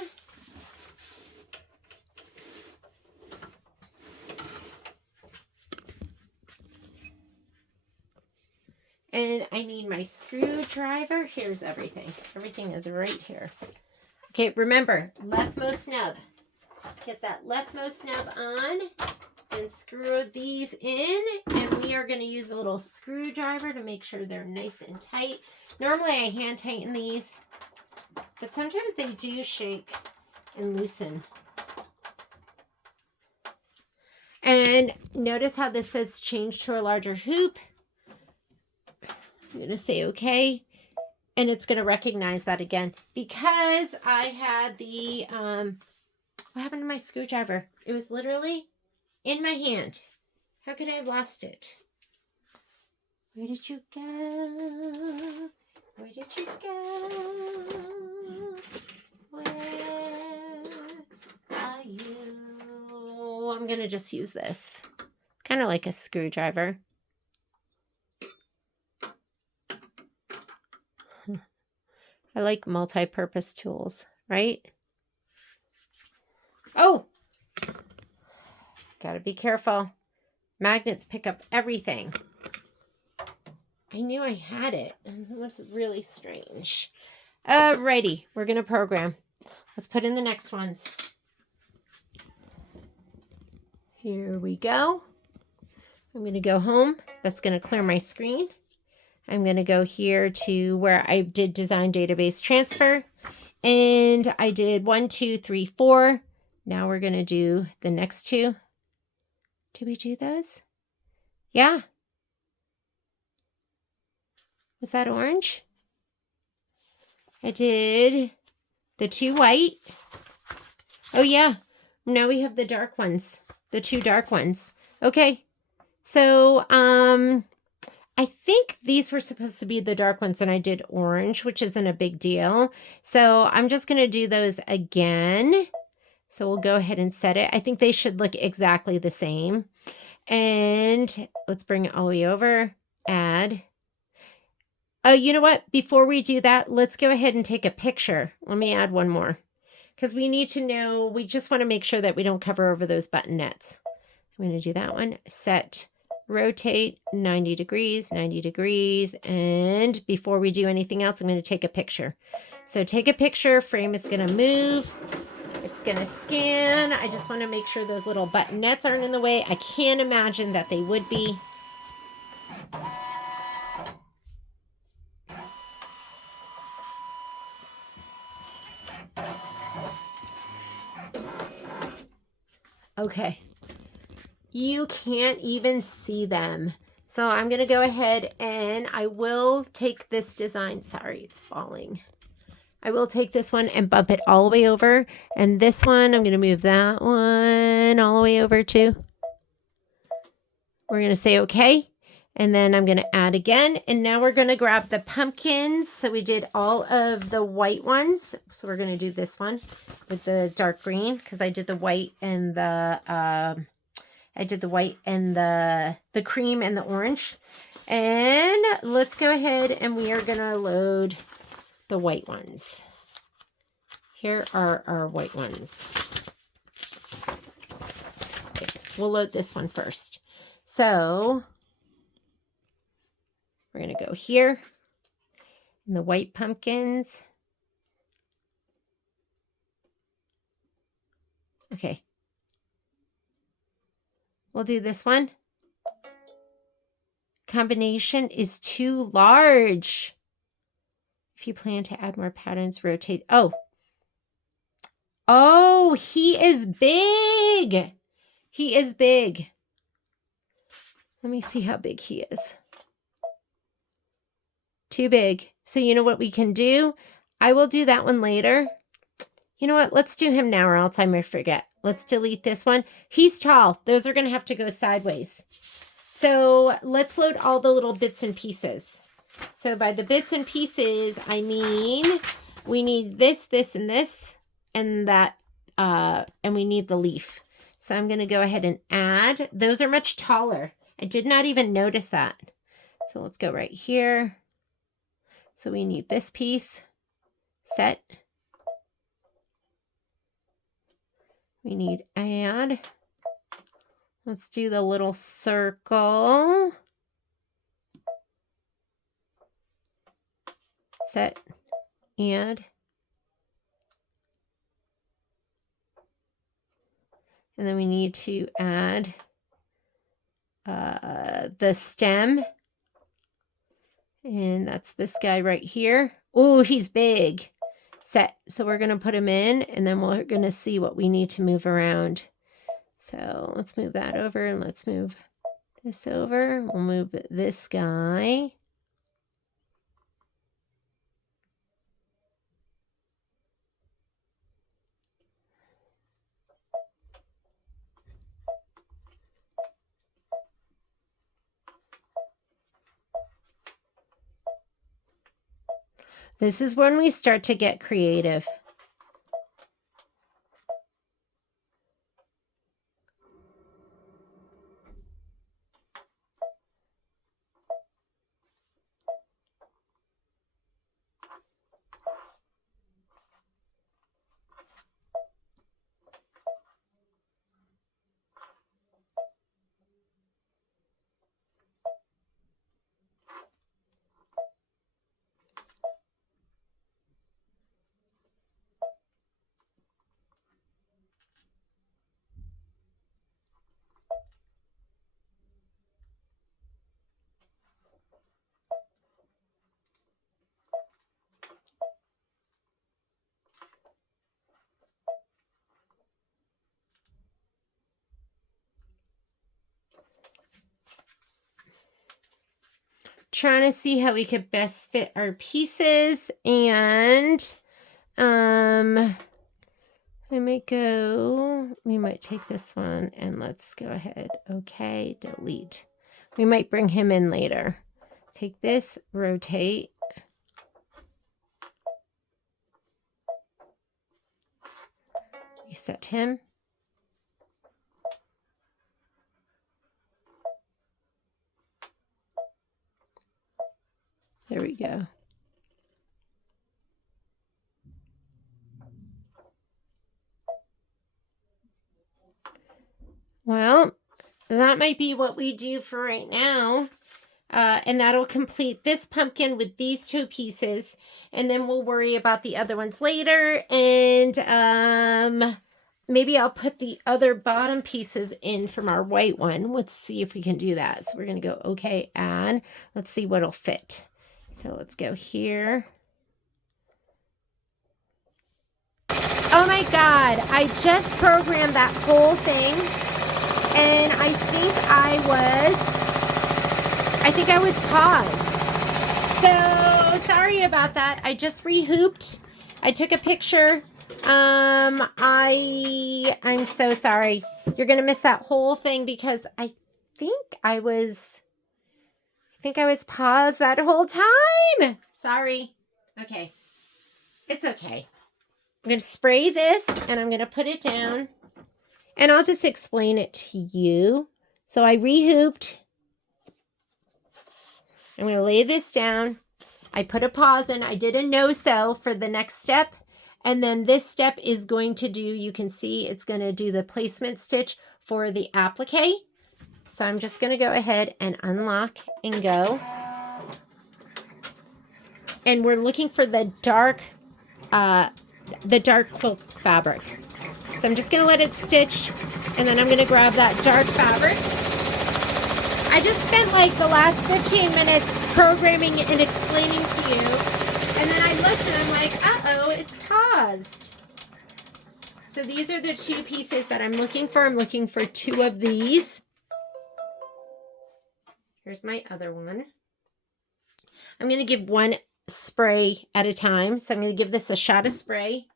And I need my screwdriver. Here's everything. Everything is right here. Okay, remember, leftmost nub. Get that leftmost nub on and screw these in. And we are going to use a little screwdriver to make sure they're nice and tight. Normally I hand tighten these, but sometimes they do shake and loosen. And notice how this says change to a larger hoop. I'm going to say okay, and it's going to recognize that again because I had the, what happened to my screwdriver? It was literally in my hand. How could I have lost it? Where did you go? Where did you go? Where are you? I'm going to just use this. Kind of like a screwdriver. I like multi-purpose tools, right? Oh, gotta be careful. Magnets pick up everything. I knew I had it. It was really strange. Alrighty, we're gonna program. Let's put in the next ones. Here we go. I'm gonna go home. That's gonna clear my screen. I'm going to go here to where I did design database transfer, and I did 1, 2, 3, 4. Now we're going to do the next two. Did we do those? Yeah. Was that orange? I did the 2 white. Oh yeah. Now we have the dark ones, the 2 dark ones. Okay. So, I think these were supposed to be the dark ones and I did orange, which isn't a big deal. So I'm just going to do those again. So we'll go ahead and set it. I think they should look exactly the same. And let's bring it all the way over. Add. Oh, you know what? Before we do that, let's go ahead and take a picture. Let me add one more. Because we need to know, we just want to make sure that we don't cover over those buttonettes. I'm going to do that one. Set. Rotate 90 degrees, 90 degrees. And before we do anything else, I'm going to take a picture. So take a picture. Frame is going to move. It's going to scan. I just want to make sure those little buttonettes aren't in the way. I can't imagine that they would be. Okay. You can't even see them. So I'm going to go ahead and I will take this design. Sorry, it's falling. I will take this one and bump it all the way over. And this one, I'm going to move that one all the way over too. We're going to say okay. And then I'm going to add again. And now we're going to grab the pumpkins. So we did all of the white ones. So we're going to do this one with the dark green because I did the white and the the cream and the orange. And let's go ahead and we are going to load the white ones. Here are our white ones. Okay, we'll load this one first. So we're going to go here in the white pumpkins. Okay. We'll do this one. Combination is too large. If you plan to add more patterns, rotate. Oh. Oh, he is big. He is big. Let me see how big he is. Too big. So you know what we can do? I will do that one later. You know what? Let's do him now or else I may forget. Let's delete this one. He's tall. Those are going to have to go sideways. So let's load all the little bits and pieces. So by the bits and pieces, I mean we need this, this, and this, and that, and we need the leaf. So I'm going to go ahead and add. Those are much taller. I did not even notice that. So let's go right here. So we need this piece, set. We need add. Let's do the little circle. Set, add. And then we need to add the stem. And that's this guy right here. Oh, he's big. Set. So we're going to put him in, and then we're going to see what we need to move around. So let's move that over, and let's move this over. We'll move this guy. This is when we start to get creative. Trying to see how we could best fit our pieces, and we might take this one and let's go ahead. Okay, delete. We might bring him in later. Take this, rotate. Reset him. There we go. Well, that might be what we do for right now. And that'll complete this pumpkin with these two pieces. And then we'll worry about the other ones later. And maybe I'll put the other bottom pieces in from our white one. Let's see if we can do that. So we're going to go, okay, add. Let's see what'll fit. So let's go here. Oh my God, I just programmed that whole thing. And I think I was paused. So sorry about that. I just rehooped. I took a picture. I'm so sorry. You're going to miss that whole thing because I think I was paused that whole time. Sorry. Okay. It's okay. I'm going to spray this and I'm going to put it down. And I'll just explain it to you. So I rehooped. I'm going to lay this down. I put a pause in. I did a no-sew for the next step. And then this step is going to do, you can see it's going to do the placement stitch for the applique. So I'm just going to go ahead and unlock and go. And we're looking for the dark quilt fabric. So I'm just going to let it stitch, and then I'm going to grab that dark fabric. I just spent like the last 15 minutes programming and explaining to you, and then I looked and I'm like, uh-oh, it's paused. So these are the two pieces that I'm looking for. I'm looking for two of these. Here's my other one. I'm going to give one spray at a time. So I'm going to give this a shot of spray.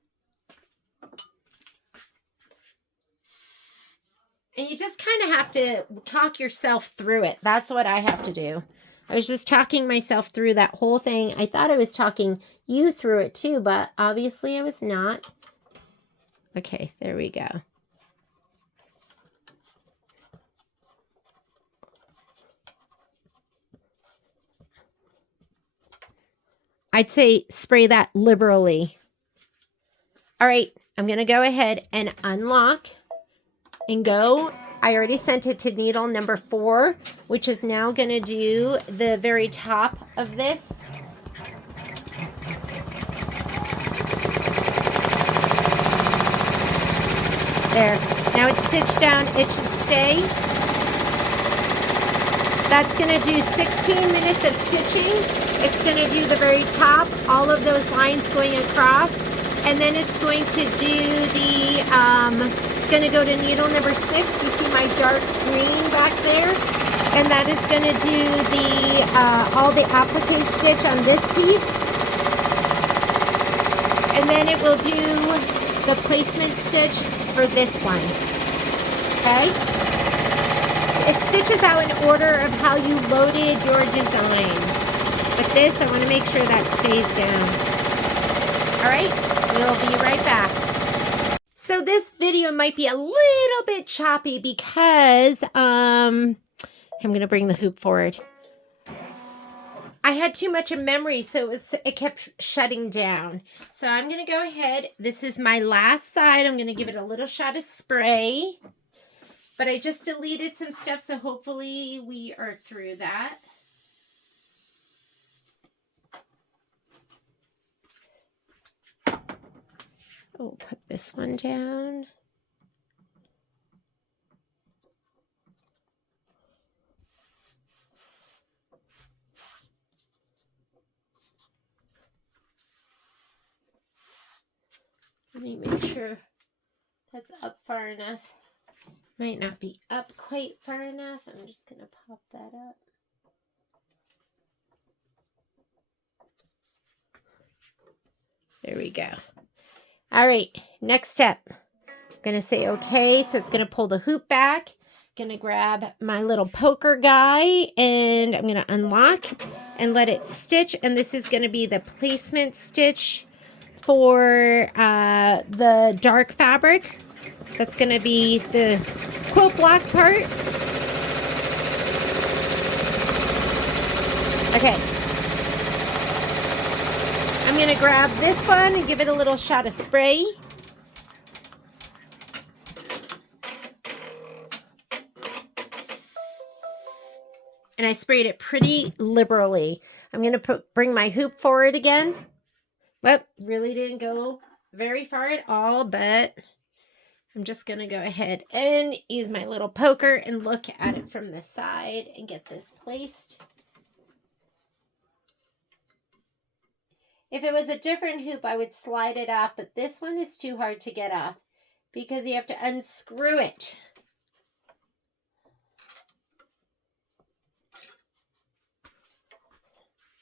And you just kind of have to talk yourself through it. That's what I have to do. I was just talking myself through that whole thing. I thought I was talking you through it too, but obviously I was not. Okay, there we go. I'd say spray that liberally. All right, I'm going to go ahead and unlock and go. I already sent it to needle number 4, which is now going to do the very top of this. There. Now it's stitched down. It should stay. That's going to do 16 minutes of stitching. It's going to do the very top, all of those lines going across. And then it's going to do the, it's going to go to needle number 6. You see my dark green back there? And that is going to do the, all the applique stitch on this piece. And then it will do the placement stitch for this one. Okay? It stitches out in order of how you loaded your design. But this, I want to make sure that stays down. All right, we'll be right back. So this video might be a little bit choppy because I'm going to bring the hoop forward. I had too much in memory, so it kept shutting down. So I'm going to go ahead. This is my last side. I'm going to give it a little shot of spray. But I just deleted some stuff, so hopefully we are through that. Oh, put this one down. Let me make sure that's up far enough. Might not be up quite far enough. I'm just going to pop that up. There we go. All right, next step. I'm going to say okay, so it's going to pull the hoop back. Going to grab my little poker guy, and I'm going to unlock and let it stitch. And this is going to be the placement stitch for the dark fabric. That's going to be the quilt block part. Okay. I'm going to grab this one and give it a little shot of spray. And I sprayed it pretty liberally. I'm going to bring my hoop forward again. Well, really didn't go very far at all, but I'm just going to go ahead and use my little poker and look at it from the side and get this placed. If it was a different hoop, I would slide it off, but this one is too hard to get off because you have to unscrew it.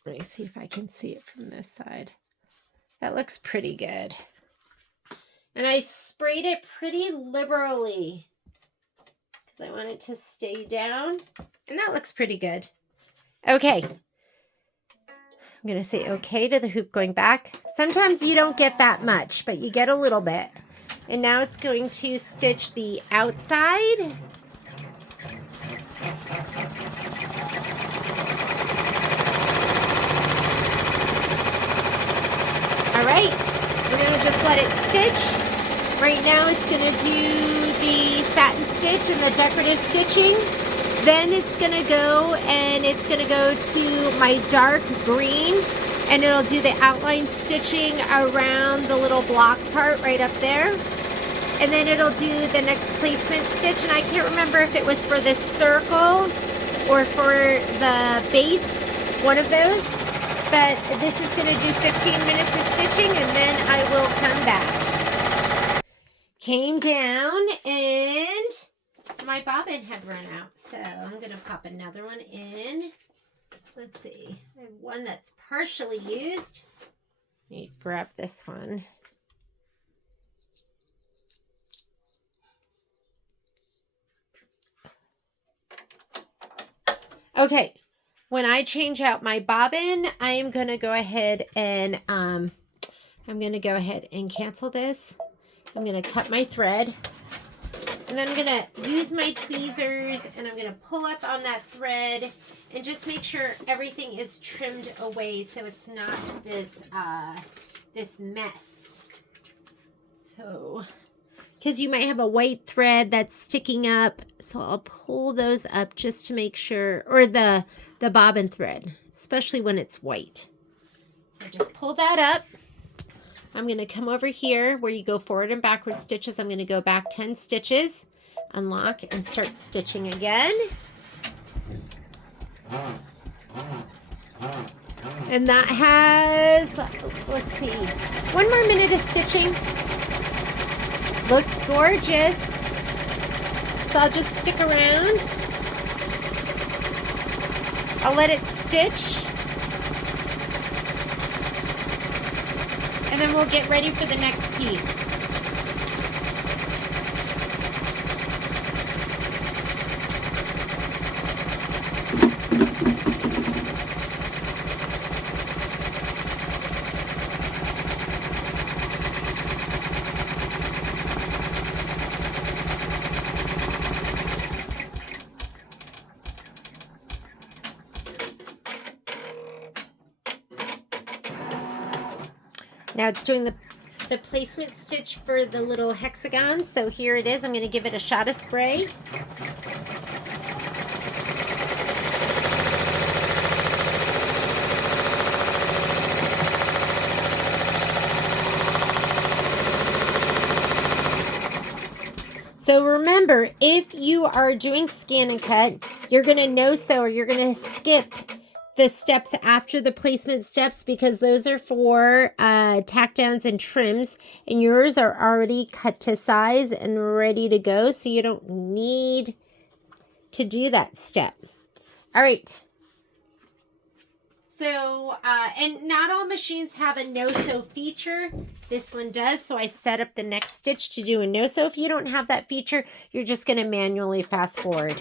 Let me see if I can see it from this side. That looks pretty good. And I sprayed it pretty liberally because I want it to stay down. And that looks pretty good. Okay. I'm going to say okay to the hoop going back. Sometimes you don't get that much, but you get a little bit. And now it's going to stitch the outside. All right. We're going to just let it stitch. Right now it's going to do the satin stitch and the decorative stitching. Then it's going to go and it's going to go to my dark green and it'll do the outline stitching around the little block part right up there. And then it'll do the next placement stitch. And I can't remember if it was for the circle or for the base, one of those. But this is going to do 15 minutes of stitching, and then I will come back. Came down, and my bobbin had run out. So I'm going to pop another one in. Let's see. I have one that's partially used. Let me grab this one. Okay, when I change out my bobbin, I am going to go ahead and cancel this. I'm going to cut my thread, and then I'm going to use my tweezers, and I'm going to pull up on that thread and just make sure everything is trimmed away so it's not this this mess. So, because you might have a white thread that's sticking up, so I'll pull those up just to make sure, or the bobbin thread, especially when it's white. So just pull that up. I'm going to come over here where you go forward and backward stitches. I'm going to go back 10 stitches, unlock, and start stitching again. And that has, let's see, 1 more minute of stitching. Looks gorgeous. So I'll just stick around. I'll let it stitch. And then we'll get ready for the next piece. Now it's doing the placement stitch for the little hexagon. So here it is. I'm going to give it a shot of spray. So remember, if you are doing scan and cut, you're going to no-sew, or you're going to skip the steps after the placement steps, because those are for tack downs and trims, and yours are already cut to size and ready to go, so you don't need to do that step. All right. So, and not all machines have a no-sew feature. This one does, so I set up the next stitch to do a no-sew. If you don't have that feature, you're just going to manually fast forward.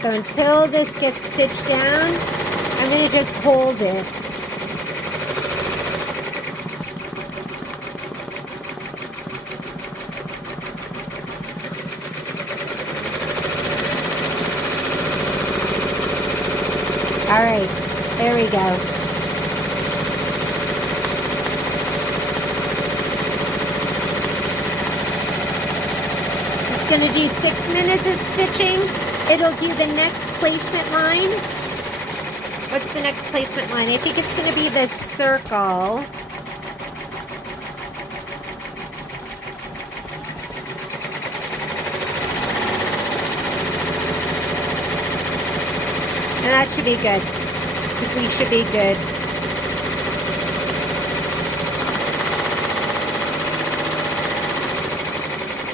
So until this gets stitched down, I'm going to just hold it. All right, there we go. It's going to do 6 minutes of stitching. It'll do the next placement line. What's the next placement line? I think it's going to be the circle. And that should be good. We should be good.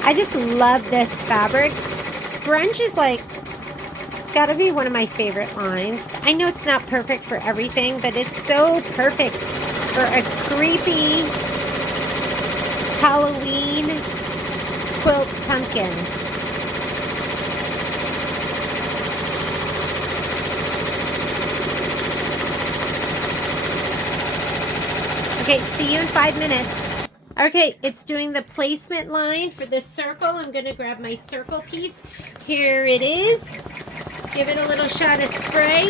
I just love this fabric. Grunge is like, it's got to be one of my favorite lines. I know it's not perfect for everything, but it's so perfect for a creepy Halloween quilt pumpkin. Okay, see you in 5 minutes. Okay, it's doing the placement line for the circle. I'm going to grab my circle piece. Here it is. Give it a little shot of spray.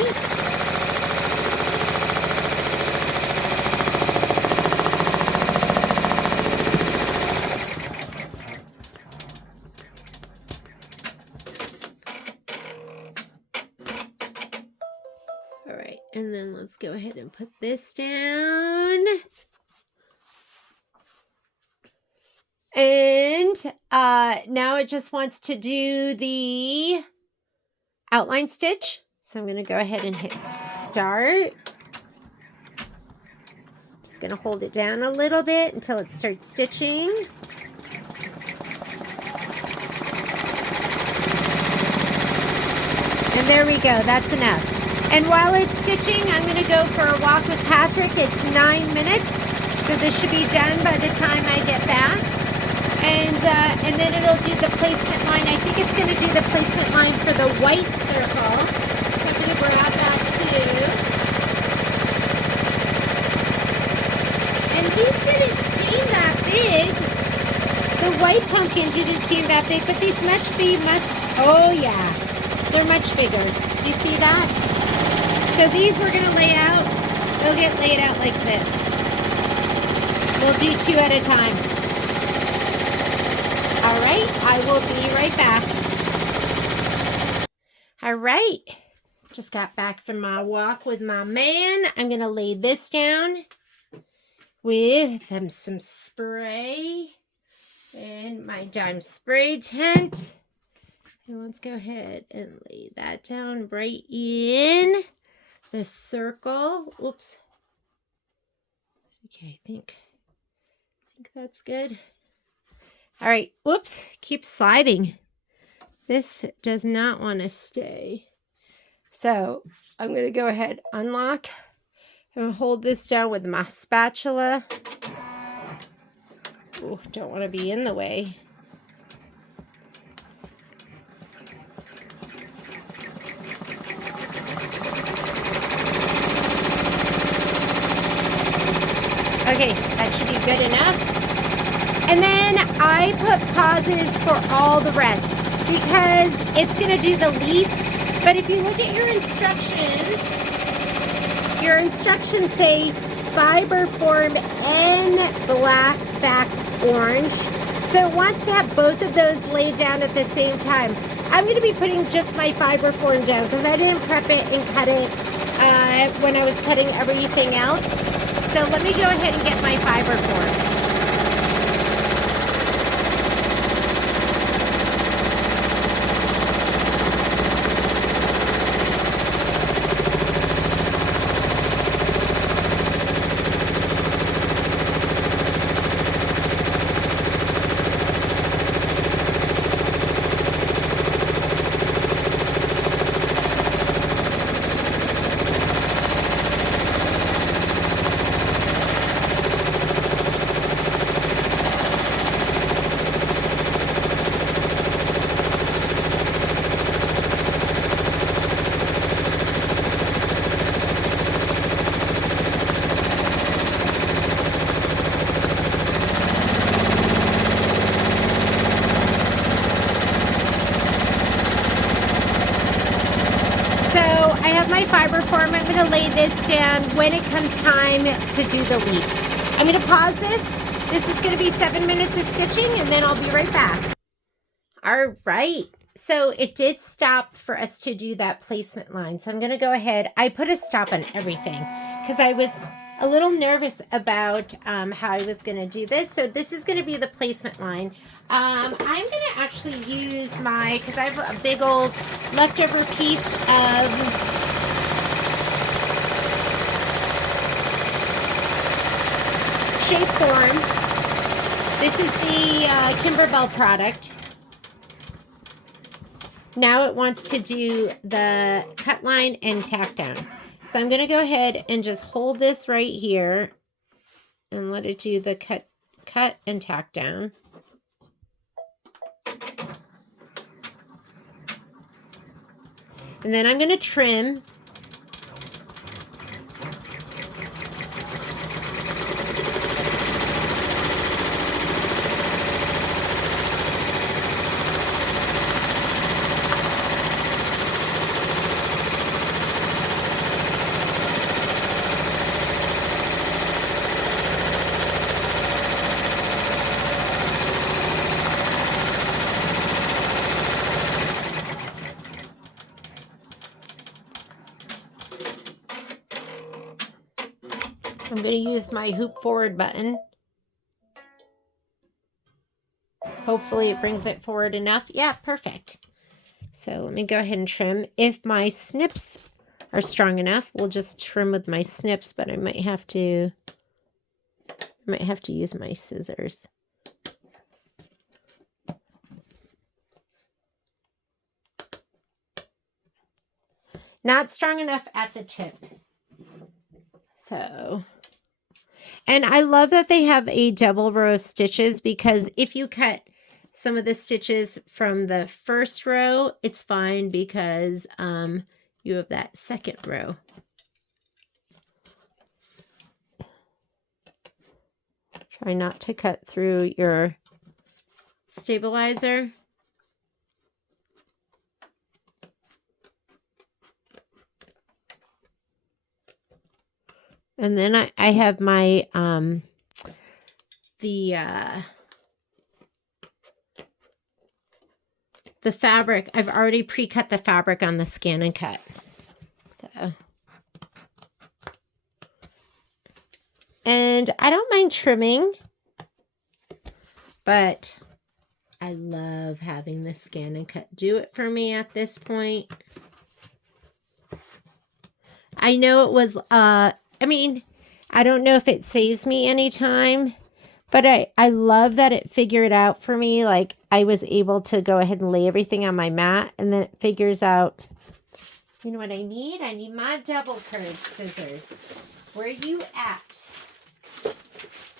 All right, And then let's go ahead and put this down. And now it just wants to do the outline stitch. So I'm going to go ahead and hit start. Just going to hold it down a little bit until it starts stitching. And there we go. That's enough. And while it's stitching, I'm going to go for a walk with Patrick. It's 9 minutes. So this should be done by the time I get back. And then it'll do the placement line. I think it's going to do the placement line for the white circle. So I'm going to grab that too. And these didn't seem that big. The white pumpkin didn't seem that big, but these oh yeah, they're much bigger. Do you see that? So these we're going to lay out. They'll get laid out like this. We'll do 2 at a time. All right, I will be right back. All right, just got back from my walk with my man. I'm going to lay this down with some spray and my dime spray tent. And let's go ahead and lay that down right in the circle. Oops. Okay, I think that's good. All right, whoops, keep sliding. This does not want to stay. So I'm going to go ahead, unlock, and hold this down with my spatula. Oh, don't want to be in the way. Okay, that should be good enough. And then I put pauses for all the rest because it's going to do the leaf. But if you look at your instructions say fiber form and black back orange. So it wants to have both of those laid down at the same time. I'm going to be putting just my fiber form down because I didn't prep it and cut it when I was cutting everything else. So let me go ahead and get my fiber form. My fiber form. I'm going to lay this down when it comes time to do the leaf. I'm going to pause this. This is going to be 7 minutes of stitching and then I'll be right back. All right. So it did stop for us to do that placement line. So I'm going to go ahead. I put a stop on everything because I was a little nervous about how I was going to do this. So this is going to be the placement line. I'm going to actually use because I have a big old leftover piece of shape form. This is the Kimberbell product. Now it wants to do the cut line and tack down. So I'm going to go ahead and just hold this right here and let it do the cut and tack down. And then I'm going to trim. I'm going to use my hoop forward button. Hopefully it brings it forward enough. Yeah, perfect. So let me go ahead and trim. If my snips are strong enough, we'll just trim with my snips, but I might have to use my scissors. Not strong enough at the tip. So, and I love that they have a double row of stitches, because if you cut some of the stitches from the first row, it's fine because you have that second row. Try not to cut through your stabilizer. And then I have my, the fabric. I've already pre-cut the fabric on the Scan and Cut. So, and I don't mind trimming, but I love having the Scan and Cut do it for me at this point. I know it was, I mean, I don't know if it saves me any time, but I love that it figured out for me. Like, I was able to go ahead and lay everything on my mat, and then it figures out, you know what I need? I need my double curved scissors. Where are you at?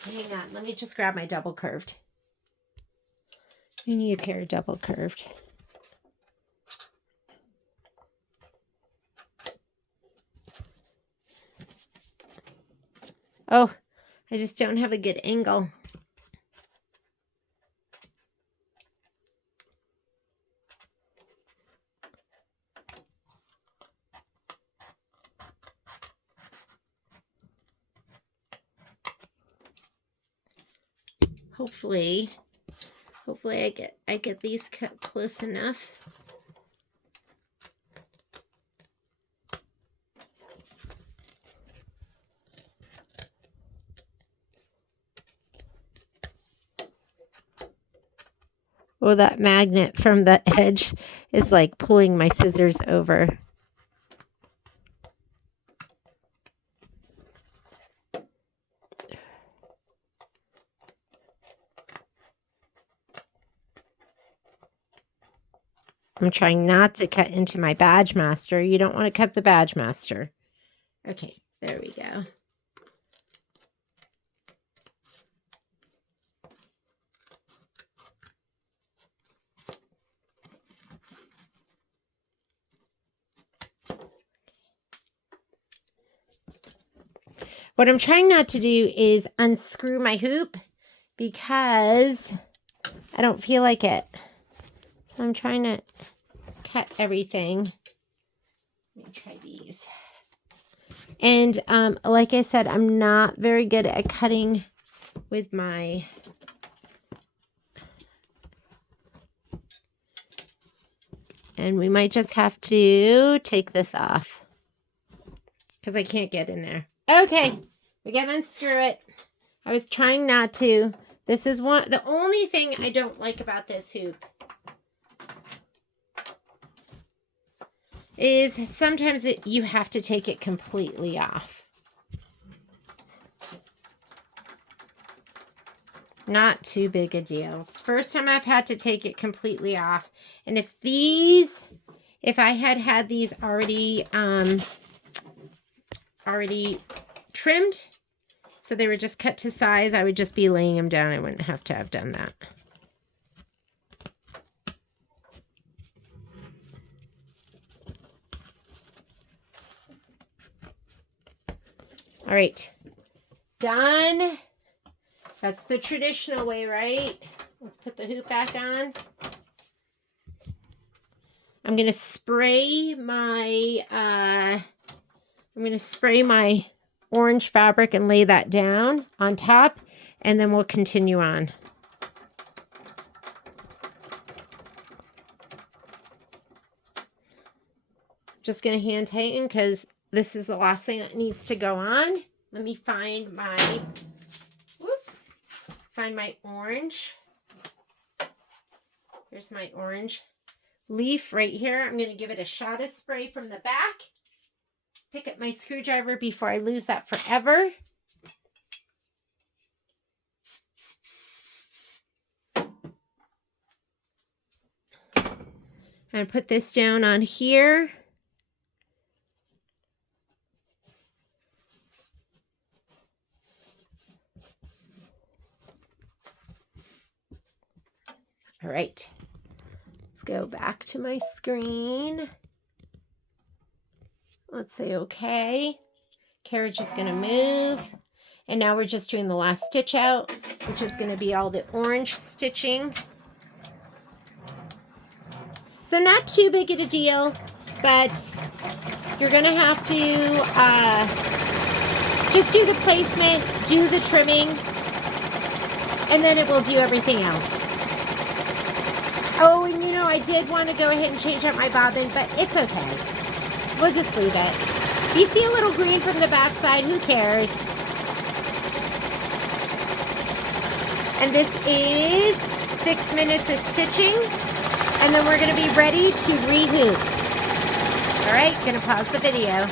Hang on, let me just grab my double curved. I need a pair of double curved. Oh, I just don't have a good angle. Hopefully I get these cut close enough. Oh, that magnet from the edge is like pulling my scissors over. I'm trying not to cut into my badge master. You don't want to cut the badge master. Okay, there we go. What I'm trying not to do is unscrew my hoop because I don't feel like it. So I'm trying to cut everything. Let me try these. And like I said, I'm not very good at cutting with my and we might just have to take this off because I can't get in there. Okay, we gotta unscrew it. I was trying not to. This is the only thing I don't like about this hoop is sometimes you have to take it completely off. Not too big a deal. It's the first time I've had to take it completely off. And if I had these already trimmed, so they were just cut to size, I would just be laying them down. I wouldn't have to have done that. All right, done. That's the traditional way, right? Let's put the hoop back on. I'm gonna spray my orange fabric and lay that down on top, and then we'll continue on. Just gonna hand tighten because this is the last thing that needs to go on. Let me find my, orange. Here's my orange leaf right here. I'm going to give it a shot of spray from the back. Pick up my screwdriver before I lose that forever. And put this down on here. All right, let's go back to my screen. Let's say okay. Carriage is going to move. And now we're just doing the last stitch out, which is going to be all the orange stitching. So not too big of a deal, but you're going to have to just do the placement, do the trimming, and then it will do everything else. Oh, and you know, I did want to go ahead and change out my bobbin, but it's okay. We'll just leave it. If you see a little green from the backside, who cares? And this is 6 minutes of stitching. And then we're going to be ready to rehoop. All right, going to pause the video.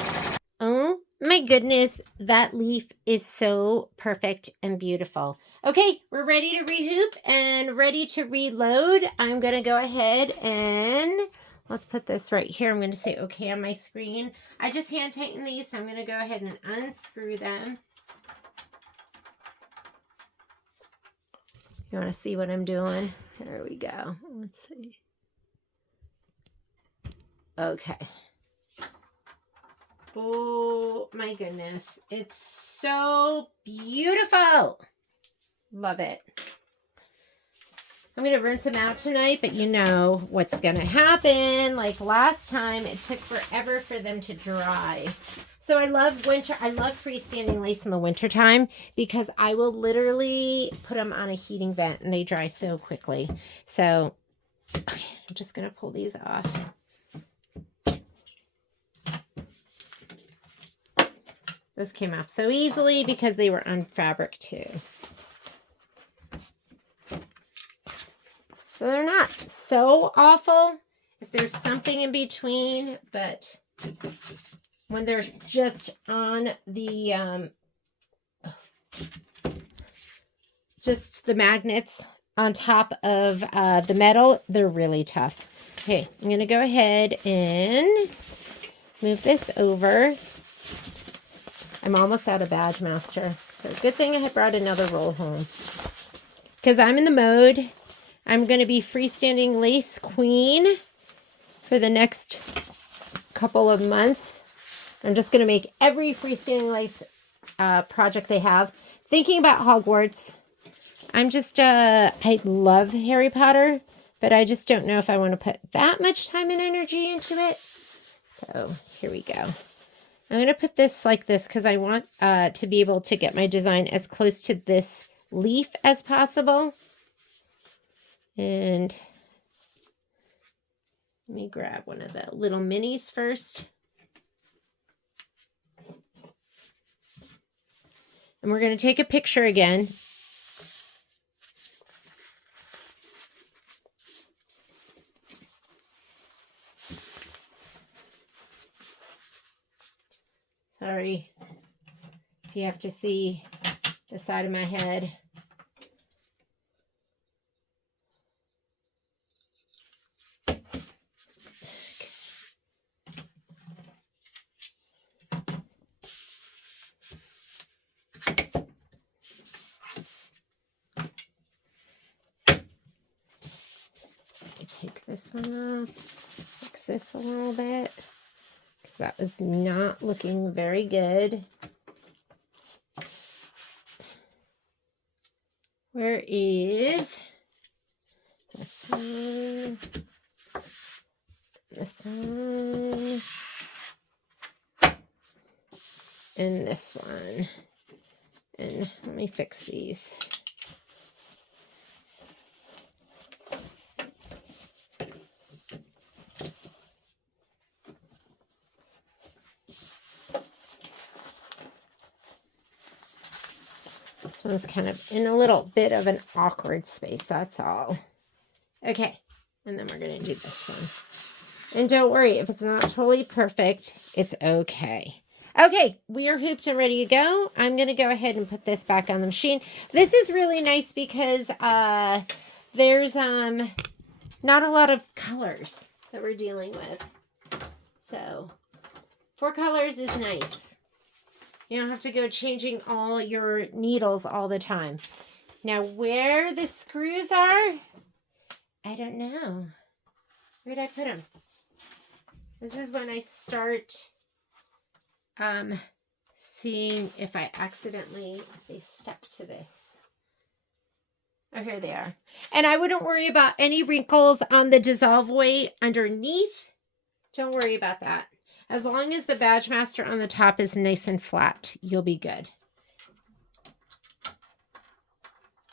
Oh my goodness, that leaf is so perfect and beautiful. Okay, we're ready to rehoop and ready to reload. I'm going to go ahead and let's put this right here. I'm going to say okay on my screen. I just hand tighten these, so I'm going to go ahead and unscrew them. You want to see what I'm doing? There we go. Let's see. Okay. Oh my goodness. It's so beautiful. Love it. I'm going to rinse them out tonight, but you know what's going to happen. Like last time, it took forever for them to dry. So I love winter. I love freestanding lace in the winter time because I will literally put them on a heating vent and they dry so quickly. So, okay, I'm just going to pull these off. Those came off so easily because they were on fabric too. So they're not so awful if there's something in between, but when they're just on the, just the magnets on top of the metal, they're really tough. Okay, I'm going to go ahead and move this over. I'm almost out of Badge Master. So good thing I had brought another roll home. Because I'm in the mode. I'm going to be freestanding lace queen for the next couple of months. I'm just going to make every freestanding lace project they have. Thinking about Hogwarts. I'm just, I love Harry Potter. But I just don't know if I want to put that much time and energy into it. So here we go. I'm going to put this like this because I want to be able to get my design as close to this leaf as possible. And let me grab one of the little minis first. And we're going to take a picture again. Sorry if you have to see the side of my head. Take this one off, fix this a little bit, because that was not looking very good. Where is this one? This one. And this one. And let me fix these. This one's kind of in a little bit of an awkward space, that's all. Okay, and then we're going to do this one. And don't worry, if it's not totally perfect, it's okay. Okay, we are hooped and ready to go. I'm going to go ahead and put this back on the machine. This is really nice because there's not a lot of colors that we're dealing with. So 4 colors is nice. You don't have to go changing all your needles all the time. Now, where the screws are, I don't know. Where did I put them? This is when I start seeing if I accidentally, if they stuck to this. Oh, here they are. And I wouldn't worry about any wrinkles on the dissolve weight underneath. Don't worry about that. As long as the badge master on the top is nice and flat, you'll be good.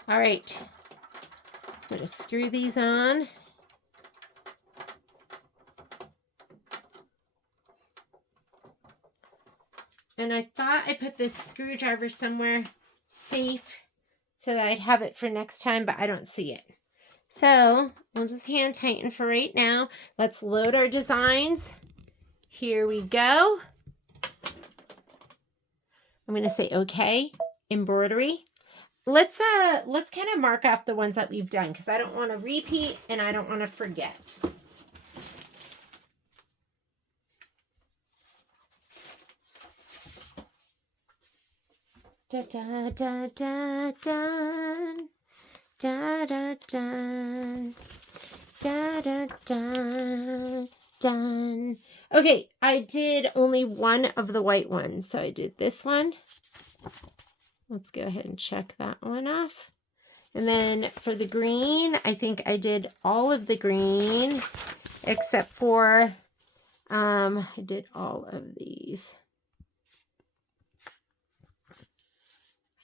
All right. I'm going to screw these on. And I thought I put this screwdriver somewhere safe so that I'd have it for next time, but I don't see it. So we'll just hand tighten for right now. Let's load our designs. Here we go. I'm going to say okay, embroidery. Let's kind of mark off the ones that we've done because I don't want to repeat and I don't want to forget. Da da da da dun, da da dun, da da dun, dun. Okay, I did only one of the white ones, so I did this one. Let's go ahead and check that one off. And then for the green, I think I did all of the green except for I did all of these.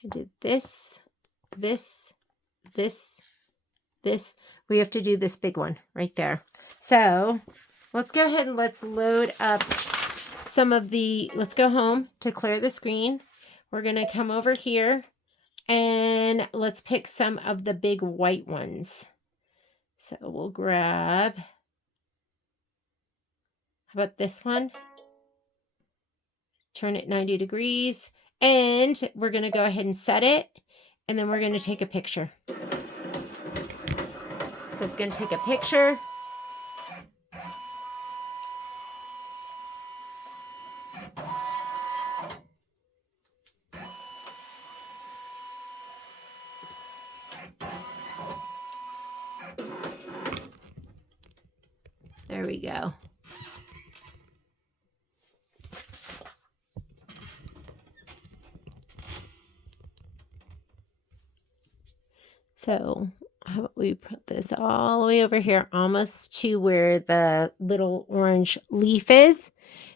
I did this, this, this, this. We have to do this big one right there. So let's go ahead and let's load up some of the, let's go home to clear the screen. We're going to come over here and let's pick some of the big white ones. So we'll grab, how about this one? Turn it 90 degrees. And we're going to go ahead and set it, and then we're going to take a picture. So it's going to take a picture. There we go. So how about we put this all the way over here, almost to where the little orange leaf is.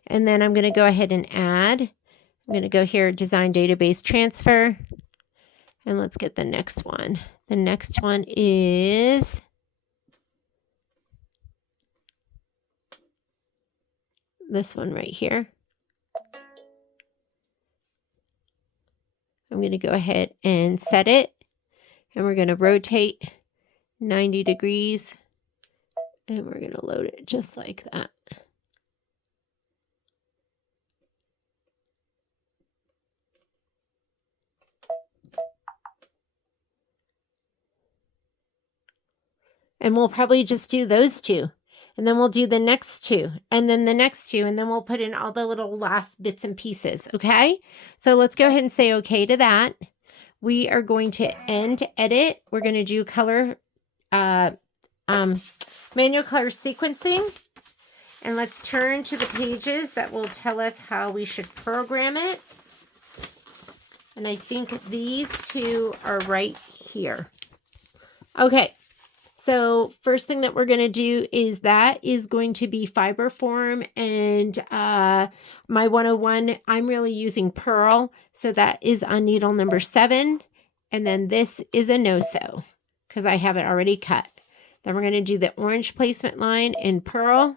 And then I'm going to go ahead and add. I'm going to go here, design database transfer. And let's get the next one. The next one is this one right here. I'm going to go ahead and set it. And we're going to rotate 90 degrees. And we're going to load it just like that. And we'll probably just do those two. And then we'll do the next two. And then the next two. And then we'll put in all the little last bits and pieces. Okay? So let's go ahead and say okay to that. We are going to end edit. We're going to do color, manual color sequencing. And let's turn to the pages that will tell us how we should program it. And I think these two are right here. Okay. So first thing that we're going to do is that is going to be fiber form, and my 101, I'm really using pearl. So that is on needle number 7. And then this is a no-sew because I have it already cut. Then we're going to do the orange placement line in pearl,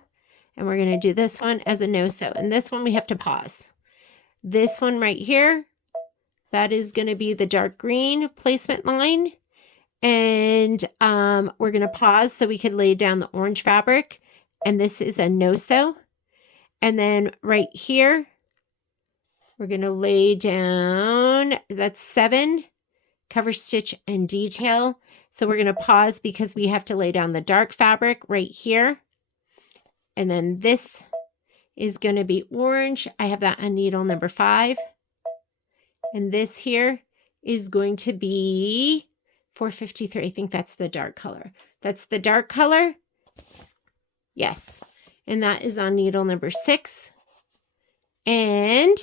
and we're going to do this one as a no-sew. And this one we have to pause. This one right here, That is going to be the dark green placement line. And we're going to pause so we could lay down the orange fabric. And this is a no-sew. And then right here, we're going to lay down, that's 7, cover stitch and detail. So we're going to pause because we have to lay down the dark fabric right here. And then this is going to be orange. I have that on needle number 5. And this here is going to be 453. I think that's the dark color. That's the dark color. Yes. And that is on needle number 6. And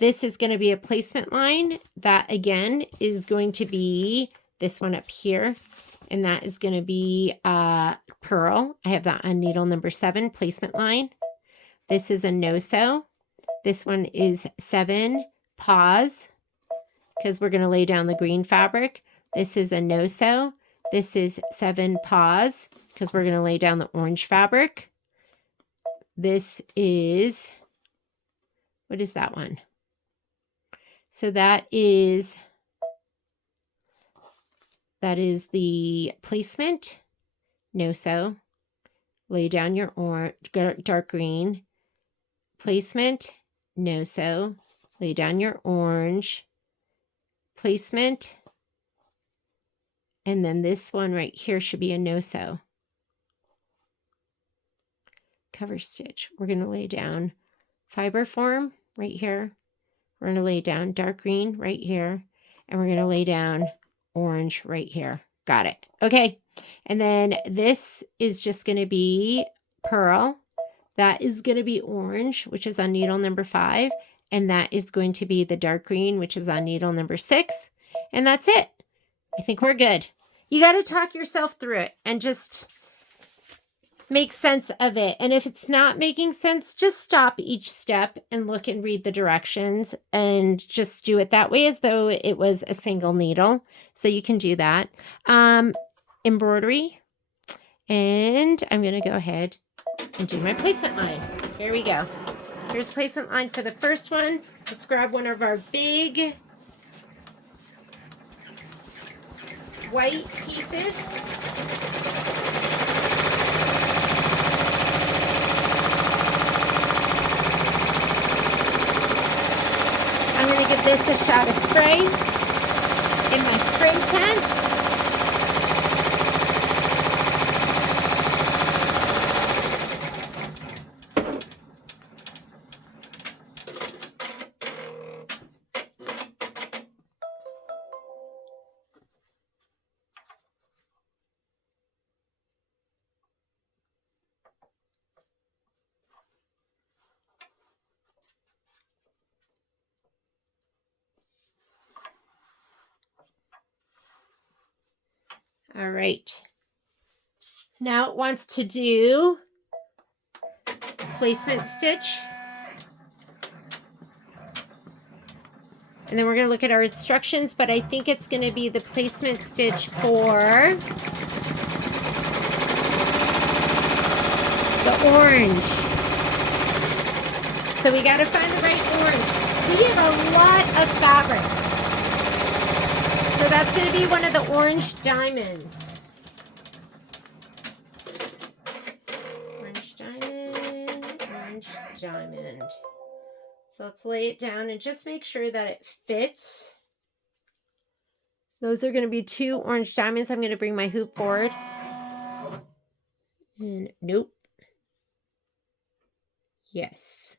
this is going to be a placement line. That again is going to be this one up here. And that is going to be pearl. I have that on needle number 7, placement line. This is a no-sew. This one is 7, pause, because we're going to lay down the green fabric. This is a no-sew. This is 7, pause, because we're going to lay down the orange fabric. This is, what is that one? So that is the placement, no-sew. Lay down your orange, dark green, placement, no-sew. Lay down your orange, placement, and then this one right here should be a no-sew. Cover stitch. We're going to lay down fiber form right here. We're going to lay down dark green right here, and we're going to lay down orange right here. Got it. Okay. And then this is just going to be pearl. That is going to be orange, which is on needle number 5. And that is going to be the dark green, which is on needle number 6. And that's it. I think we're good. You got to talk yourself through it and just make sense of it. And if it's not making sense, just stop each step and look and read the directions and just do it that way as though it was a single needle. So you can do that. Embroidery. And I'm going to go ahead and do my placement line. Here we go. Here's placement line for the first one. Let's grab one of our big white pieces. I'm going to give this a shot of spray in my spray tent. All right. Now it wants to do placement stitch. And then we're going to look at our instructions, but I think it's going to be the placement stitch for the orange. So we got to find the right orange. We have a lot of fabric. So that's going to be one of the orange diamonds. Orange diamond, orange diamond. So let's lay it down and just make sure that it fits. Those are going to be 2 orange diamonds. I'm going to bring my hoop forward. And nope. Yes.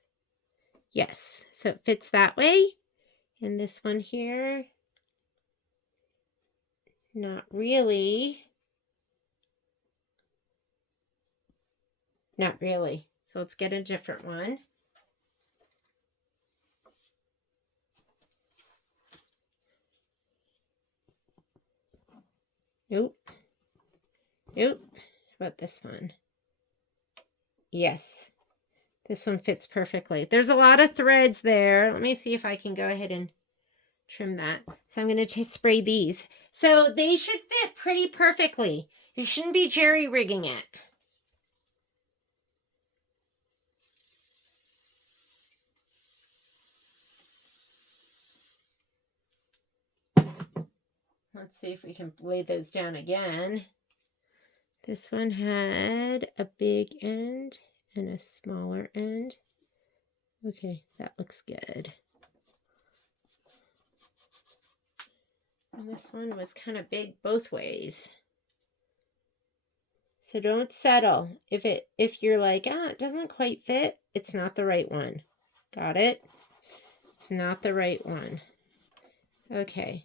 Yes. So it fits that way. And this one here, not really. Not really. So let's get a different one. Nope. Nope. How about this one? Yes. This one fits perfectly. There's a lot of threads there. Let me see if I can go ahead and trim that. So I'm going to spray these. So they should fit pretty perfectly. You shouldn't be jerry-rigging it. Let's see if we can lay those down again. This one had a big end and a smaller end. Okay, that looks good. And this one was kind of big both ways. So don't settle. If you're like, it doesn't quite fit, it's not the right one. Got it? It's not the right one. Okay.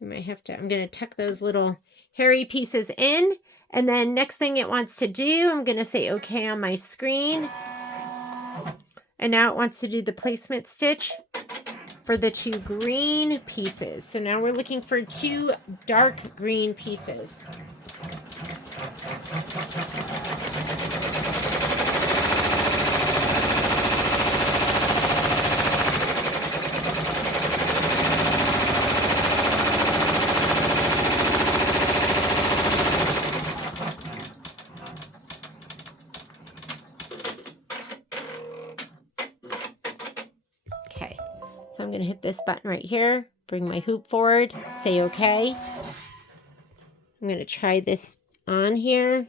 We might have to, I'm going to tuck those little hairy pieces in. And then next thing it wants to do, I'm going to say okay on my screen. And now it wants to do the placement stitch for the 2 green pieces. So now we're looking for 2 dark green pieces. Okay, so I'm going to hit this button right here, bring my hoop forward, say okay. I'm going to try this on here,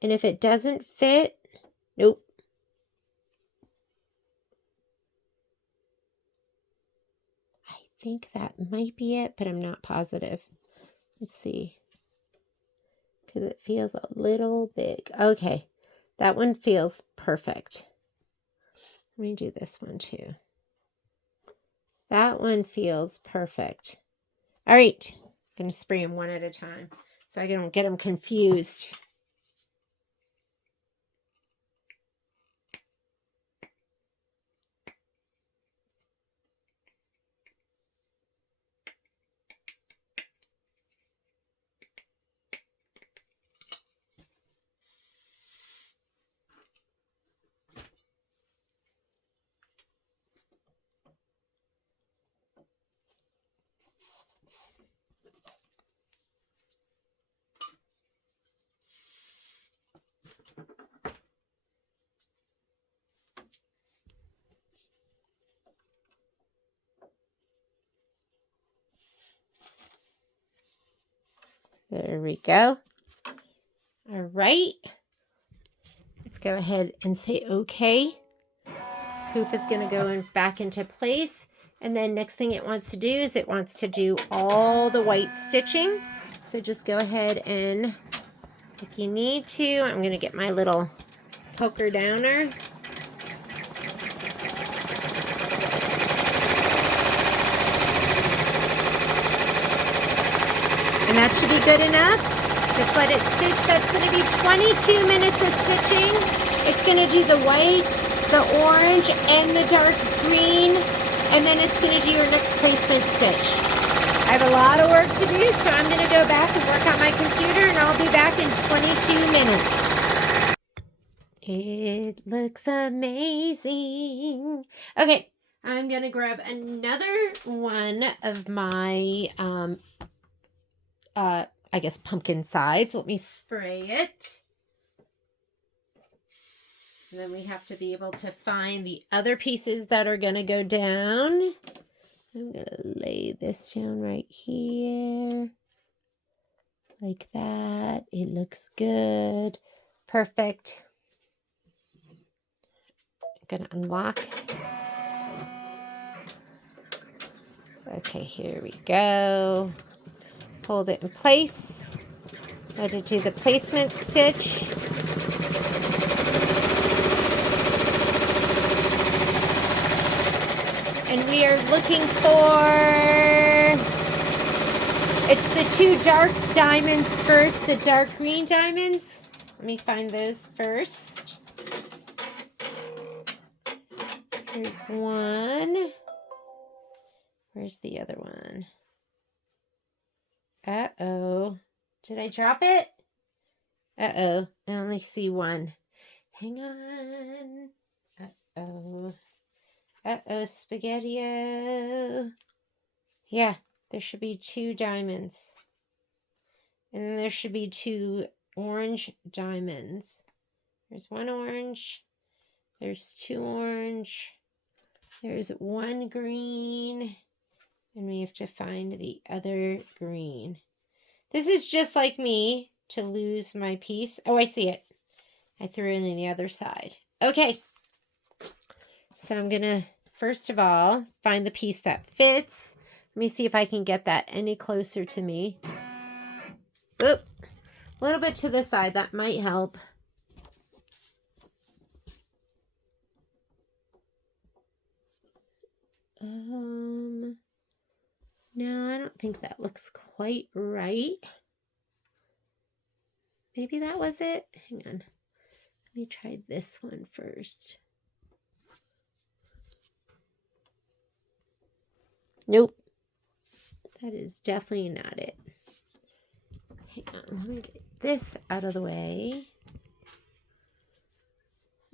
and if it doesn't fit, nope. I think that might be it, but I'm not positive. Let's see, because it feels a little big. Okay, that one feels perfect. Let me do this one too. That one feels perfect. All right, I'm going to spray them one at a time so I don't get them confused. There we go. All right. Let's go ahead and say okay. Hoop is going to go back into place. And then next thing it wants to do is it wants to do all the white stitching. So just go ahead and, if you need to, I'm going to get my little poker downer. And that should be good enough. Just let it stitch. That's going to be 22 minutes of stitching. It's going to do the white, the orange, and the dark green. And then it's going to do your next placement stitch. I have a lot of work to do, so I'm going to go back and work on my computer, and I'll be back in 22 minutes. It looks amazing. Okay, I'm going to grab another one of my I guess pumpkin sides. Let me spray it. And then we have to be able to find the other pieces that are going to go down. I'm going to lay this down right here. Like that. It looks good. Perfect. I'm going to unlock. Okay, here we go. Hold it in place. Let it do the placement stitch. And we are looking for, it's the 2 dark diamonds first, the dark green diamonds. Let me find those first. Here's one. Where's the other one? Uh-oh. Did I drop it? Uh-oh. I only see one. Hang on. Uh-oh. Uh-oh, Spaghetti-O. Yeah, there should be 2 diamonds. And then there should be 2 orange diamonds. There's 1 orange. There's 2 orange. There's 1 green. And we have to find the other green. This is just like me to lose my piece. Oh, I see it. I threw it in the other side. Okay. So I'm going to, first of all, find the piece that fits. Let me see if I can get that any closer to me. Oop. A little bit to the side. That might help. No, I don't think that looks quite right. Maybe that was it. Hang on. Let me try this one first. Nope. That is definitely not it. Hang on. Let me get this out of the way.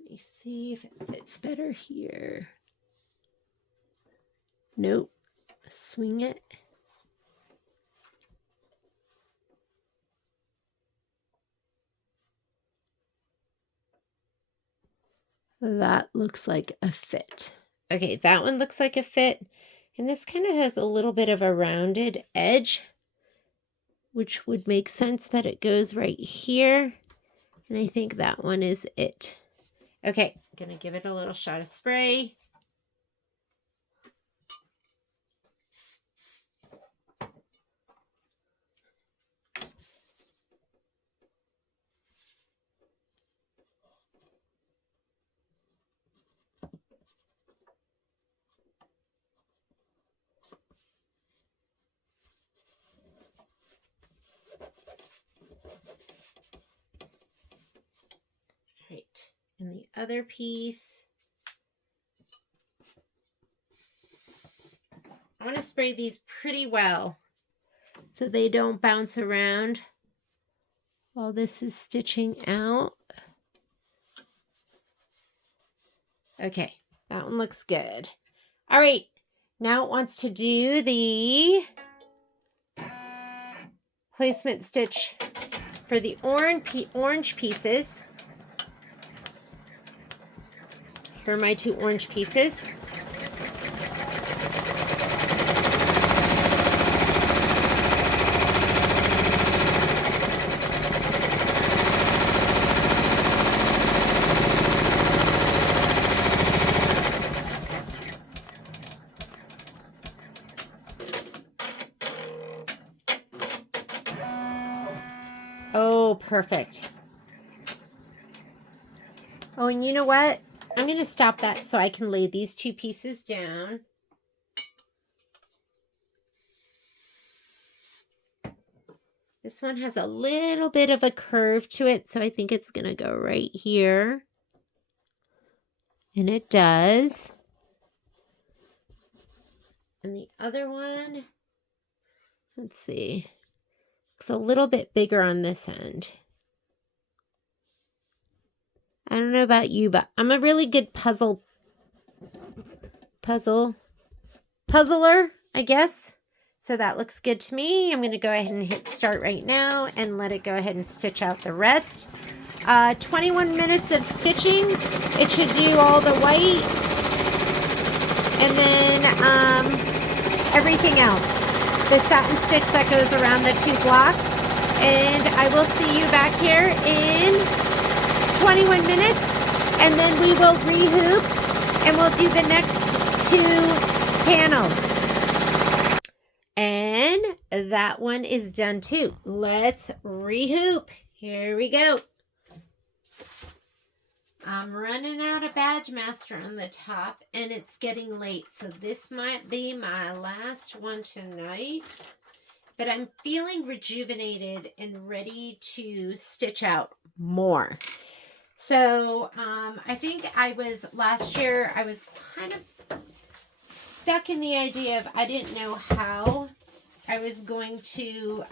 Let me see if it fits better here. Nope. Swing it. That looks like a fit. Okay, that one looks like a fit. And this kind of has a little bit of a rounded edge, which would make sense that it goes right here. And I think that one is it. Okay, I'm going to give it a little shot of spray. Right, and the other piece. I want to spray these pretty well so they don't bounce around while this is stitching out. Okay, that one looks good. All right, now it wants to do the placement stitch for the orange pieces. Here are my two orange pieces. Oh, perfect. Oh, and you know what? I'm going to stop that so I can lay these two pieces down. This one has a little bit of a curve to it, so I think it's going to go right here. And it does. And the other one, let's see, looks a little bit bigger on this end. I don't know about you, but I'm a really good puzzler, I guess. So that looks good to me. I'm going to go ahead and hit start right now and let it go ahead and stitch out the rest. 21 minutes of stitching. It should do all the white and then everything else. The satin stitch that goes around the two blocks. And I will see you back here in 21 minutes, and then we will rehoop and we'll do the next two panels. And that one is done too. Let's rehoop. Here we go. I'm running out of Badge Master on the top and it's getting late, so this might be my last one tonight. But I'm feeling rejuvenated and ready to stitch out more. So I think last year I was kind of stuck in the idea of I didn't know how I was going to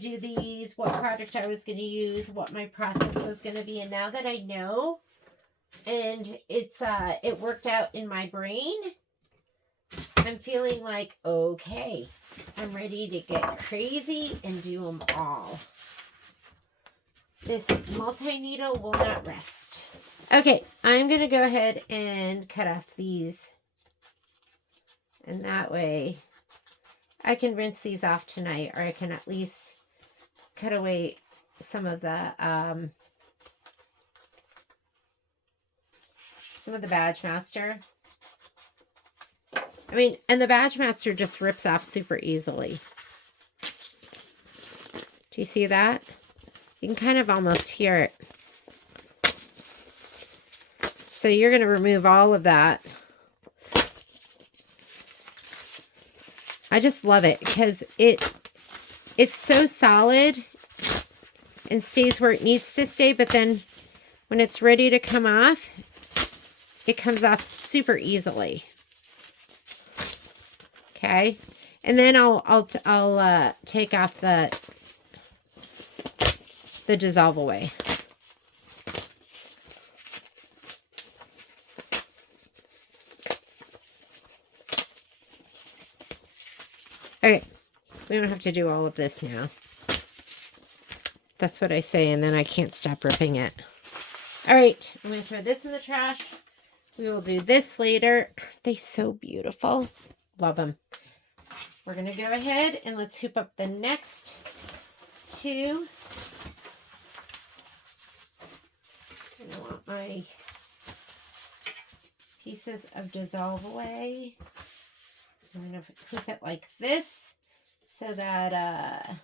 do these, what product I was going to use, what my process was going to be. And now that I know, and it worked out in my brain, I'm feeling like, okay, I'm ready to get crazy and do them all. This multi-needle will not rest. Okay, I'm going to go ahead and cut off these. And that way I can rinse these off tonight, or I can at least cut away some of the Badge Master. I mean, and the Badge Master just rips off super easily. Do you see that? You can kind of almost hear it. So you're going to remove all of that. I just love it because it's so solid and stays where it needs to stay, but then when it's ready to come off, it comes off super easily. Okay, and then I'll take off the dissolve away. Okay, we don't have to do all of this now. That's what I say, and then I can't stop ripping it. All right, I'm going to throw this in the trash. We will do this later. Aren't they so beautiful? Love them. We're going to go ahead and let's hoop up the next two. And I want my pieces of dissolve away. I'm going to hoop it like this so that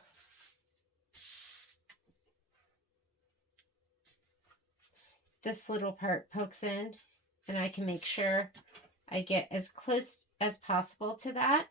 this little part pokes in, and I can make sure I get as close as possible to that.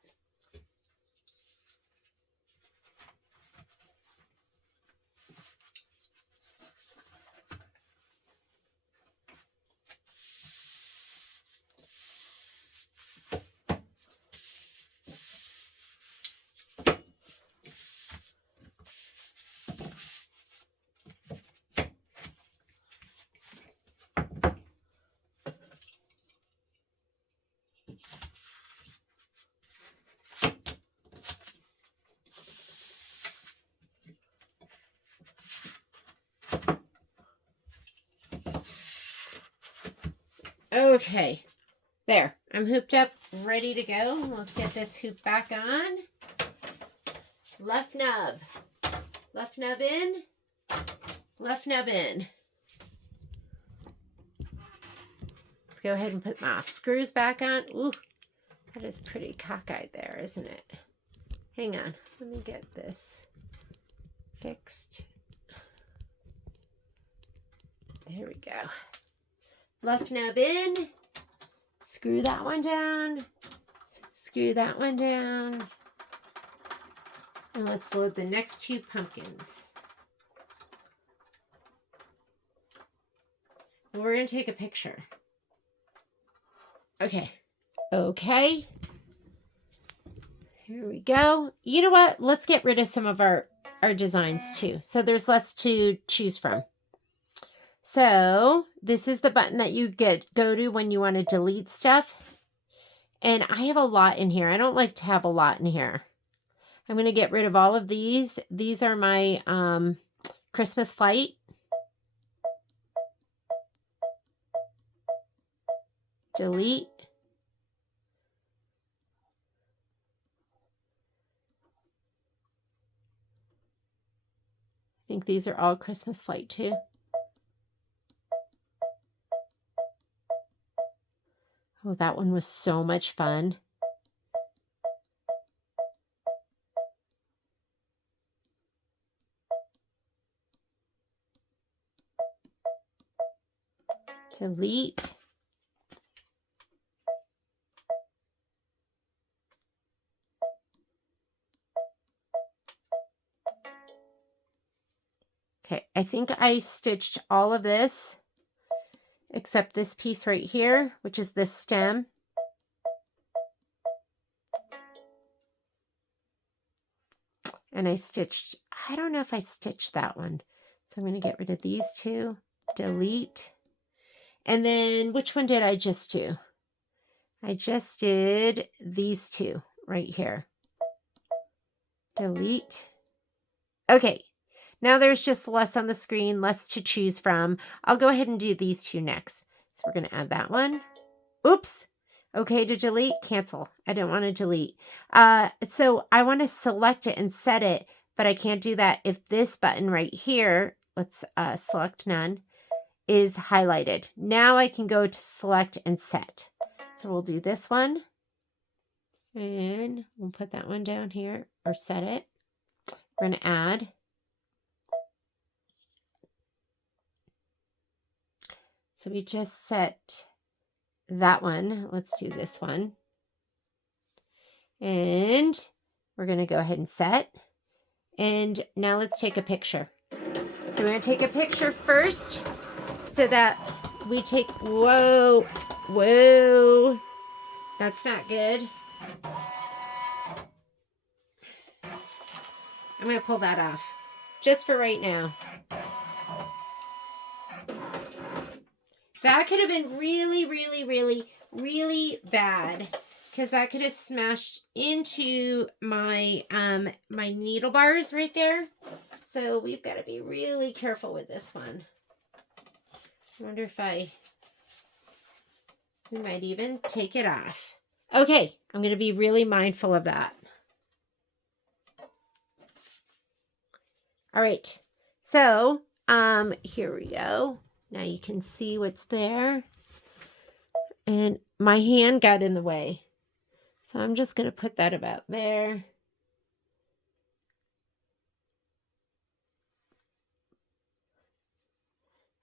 Okay, there. I'm hooped up, ready to go. Let's get this hoop back on. Left nub. Left nub in. Left nub in. Let's go ahead and put my screws back on. Ooh, that is pretty cockeyed there, isn't it? Hang on. Let me get this fixed. There we go. Left nub in, screw that one down, screw that one down, and let's load the next two pumpkins. And we're going to take a picture. Okay. Okay. Here we go. You know what? Let's get rid of some of our designs too. So there's less to choose from. So this is the button that you go to when you want to delete stuff. And I have a lot in here. I don't like to have a lot in here. I'm going to get rid of all of these. These are my Christmas flight. Delete. I think these are all Christmas flight too. Oh, that one was so much fun. Delete. Okay, I think I stitched all of this except this piece right here, which is this stem. And I stitched, I don't know if I stitched that one. So I'm going to get rid of these two, delete. And then which one did I just do? I just did these two right here. Delete. Okay. Now there's just less on the screen, less to choose from. I'll go ahead and do these two next. So we're going to add that one. Oops. Okay to delete, cancel. I don't want to delete. So I want to select it and set it, but I can't do that if this button right here, let's select none, is highlighted. Now I can go to select and set. So we'll do this one. And we'll put that one down here or set it. We're going to add. So we just set that one. Let's do this one. And we're going to go ahead and set. And now let's take a picture. So we're going to take a picture first so that we take, whoa, that's not good. I'm going to pull that off just for right now. That could have been really, really, really, really bad because that could have smashed into my my needle bars right there. So we've got to be really careful with this one. I wonder if we might even take it off. Okay, I'm going to be really mindful of that. All right, so here we go. Now you can see what's there. And my hand got in the way. So I'm just going to put that about there.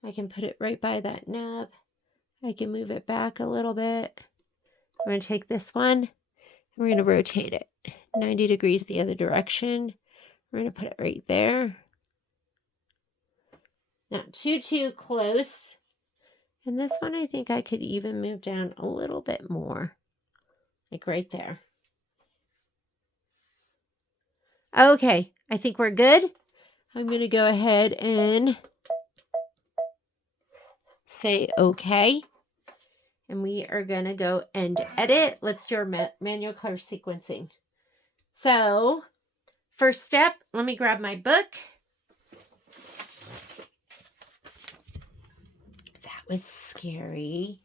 I can put it right by that nub. I can move it back a little bit. I'm going to take this one. And we're going to rotate it 90 degrees the other direction. We're going to put it right there. Not too close. And this one, I think I could even move down a little bit more. Like right there. Okay, I think we're good. I'm going to go ahead and say okay. And we are going to go and edit. Let's do our manual color sequencing. So, first step, let me grab my book. That was scary.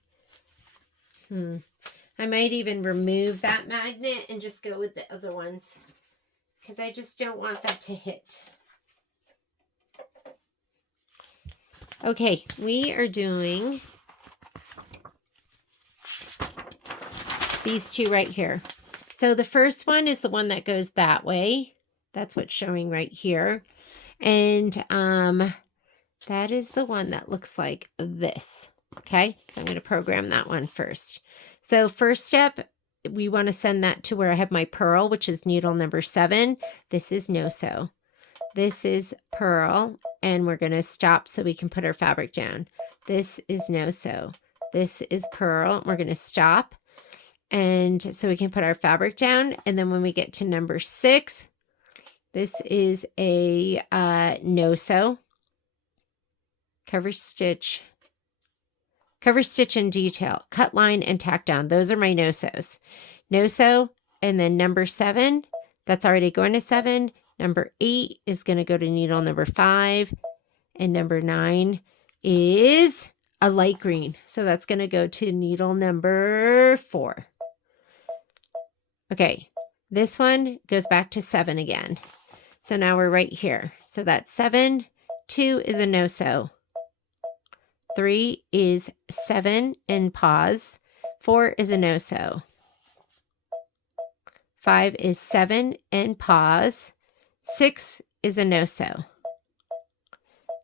I might even remove that magnet and just go with the other ones because I just don't want that to hit. Okay, we are doing these two right here. So the first one is the one that goes that way. That's what's showing right here. And that is the one that looks like this. Okay, so I'm going to program that one first. So first step, we want to send that to where I have my purl, which is needle number 7. This is no-sew. This is purl, and we're going to stop so we can put our fabric down. This is no-sew. This is purl. We're going to stop, and so we can put our fabric down. And then when we get to number 6, this is a no-sew. Cover stitch and detail, cut line and tack down. Those are my no-sews. No-sew, and then number 7, that's already going to 7. Number 8 is going to go to needle number 5, and number 9 is a light green. So that's going to go to needle number 4. Okay, this one goes back to 7 again. So now we're right here. So that's 7. 2 is a no-sew. 3 is 7 and pause. 4 is a no-sew. 5 is 7 and pause. 6 is a no-sew.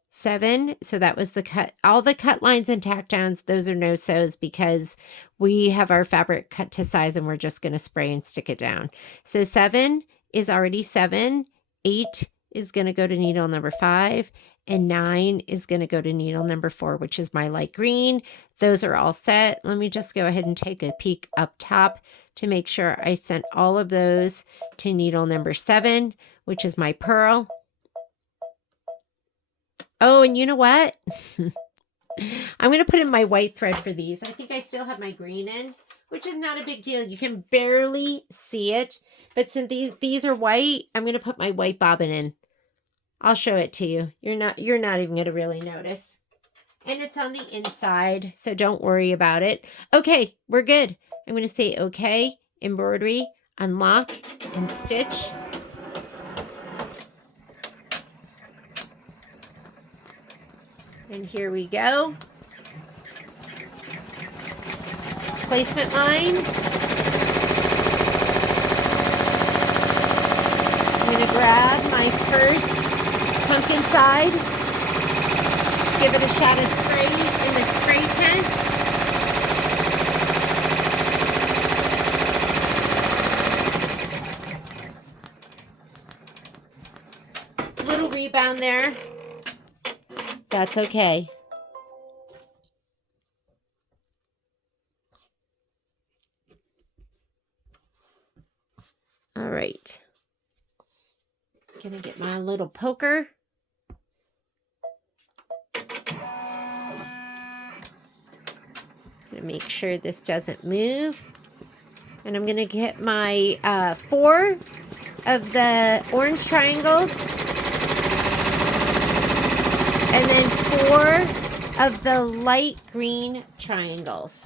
7, so that was the cut. All the cut lines and tack downs, those are no-sews because we have our fabric cut to size and we're just going to spray and stick it down. So 7 is already 7. 8 is going to go to needle number 5. And 9 is going to go to needle number 4, which is my light green. Those are all set. Let me just go ahead and take a peek up top to make sure I sent all of those to needle number 7, which is my purl. Oh, and you know what? I'm going to put in my white thread for these. I think I still have my green in, which is not a big deal. You can barely see it. But since these are white, I'm going to put my white bobbin in. I'll show it to you. You're not even going to really notice. And it's on the inside, so don't worry about it. Okay, we're good. I'm going to say okay, embroidery, unlock, and stitch. And here we go. Placement line. I'm going to grab my first pumpkin side. Give it a shot of spray in the spray tent. Little rebound there. That's okay. All right. Gonna get my little poker. Gonna make sure this doesn't move. And I'm gonna get my 4 of the orange triangles. And then 4 of the light green triangles.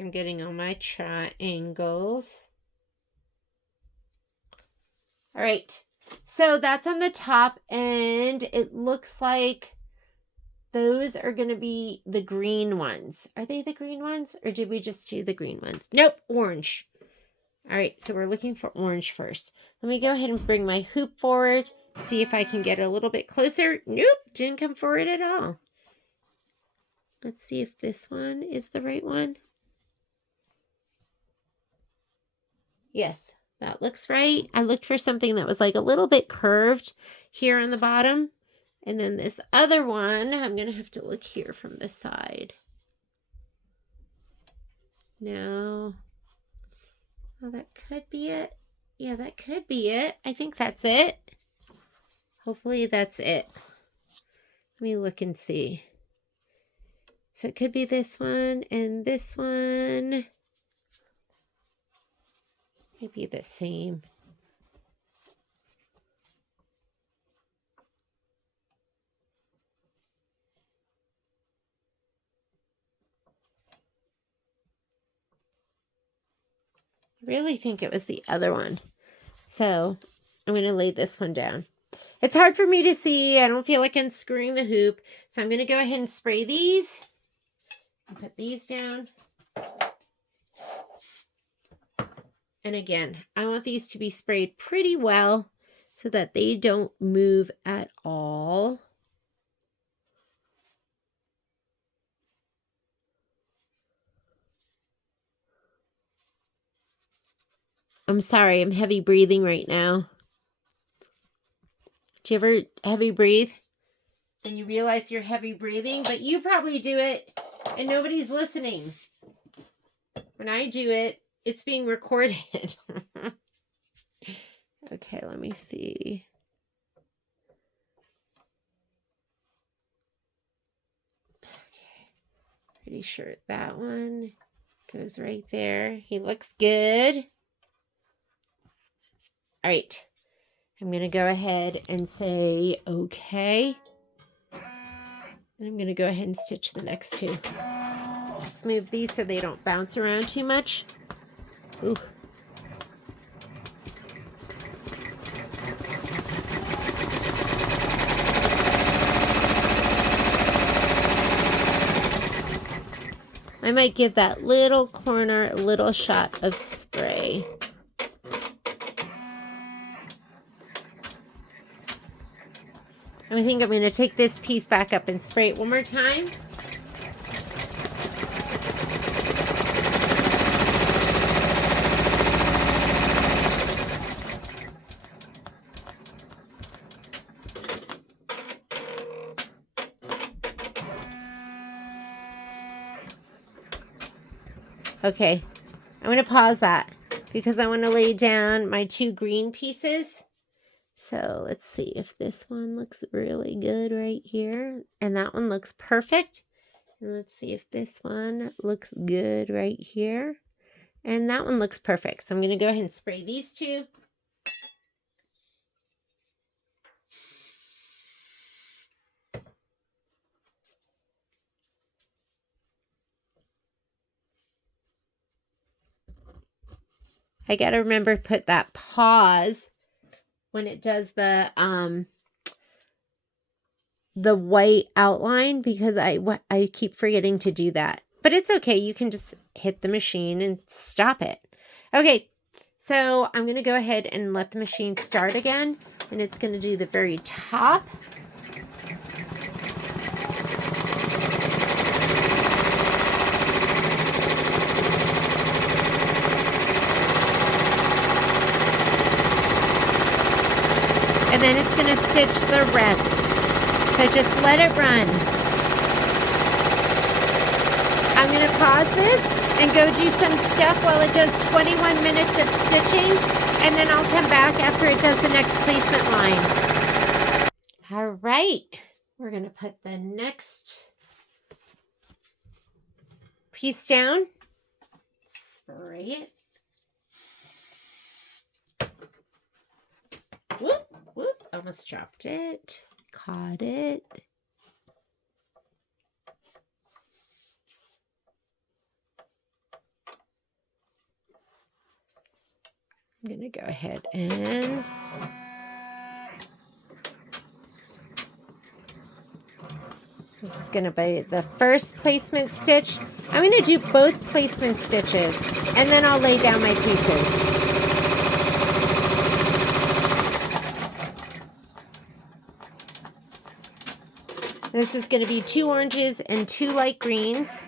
I'm getting all my triangles. All right, so that's on the top, and it looks like those are going to be the green ones. Are they the green ones, or did we just do the green ones? Nope, orange. All right, so we're looking for orange first. Let me go ahead and bring my hoop forward, see if I can get a little bit closer. Nope, didn't come forward at all. Let's see if this one is the right one. Yes, that looks right. I looked for something that was like a little bit curved here on the bottom. And then this other one, I'm going to have to look here from the side. No. Oh, that could be it. Yeah, that could be it. I think that's it. Hopefully that's it. Let me look and see. So it could be this one and this one. Maybe the same. I really think it was the other one. So I'm going to lay this one down. It's hard for me to see. I don't feel like unscrewing the hoop. So I'm going to go ahead and spray these. And put these down. And again, I want these to be sprayed pretty well so that they don't move at all. I'm sorry, I'm heavy breathing right now. Do you ever heavy breathe? And you realize you're heavy breathing, but you probably do it and nobody's listening. When I do it, it's being recorded. Okay, let me see. Okay, pretty sure that one goes right there. He looks good. All right, I'm going to go ahead and say okay. And I'm going to go ahead and stitch the next 2. Let's move these so they don't bounce around too much. Ooh. I might give that little corner a little shot of spray. I think I'm going to take this piece back up and spray it one more time. Okay, I'm going to pause that because I want to lay down my 2 green pieces. So let's see if this one looks really good right here. And that one looks perfect. And let's see if this one looks good right here. And that one looks perfect. So I'm going to go ahead and spray these 2. I got to remember to put that pause when it does the white outline, because I keep forgetting to do that. But it's okay. You can just hit the machine and stop it. Okay, so I'm going to go ahead and let the machine start again. And it's going to do the very top. And then it's going to stitch the rest. So just let it run. I'm going to pause this and go do some stuff while it does 21 minutes of stitching. And then I'll come back after it does the next placement line. All right. We're going to put the next piece down. Spray it. Whoop, whoop. Almost dropped it. Caught it. I'm going to go ahead and this is going to be the first placement stitch. I'm going to do both placement stitches and then I'll lay down my pieces. This is going to be 2 oranges and 2 light greens.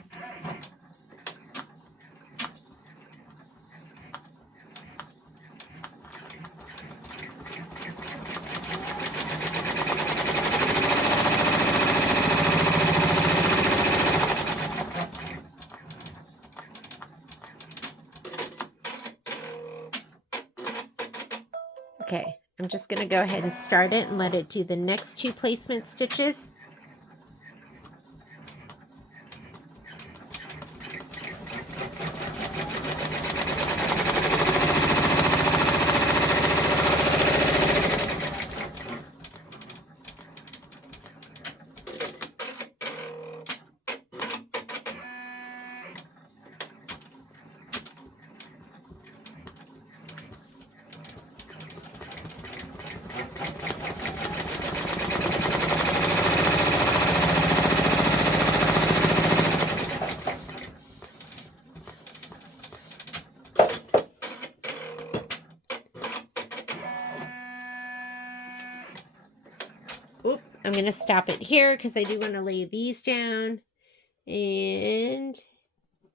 Okay, I'm just going to go ahead and start it and let it do the next 2 placement stitches. Oop, I'm going to stop it here because I do want to lay these down. And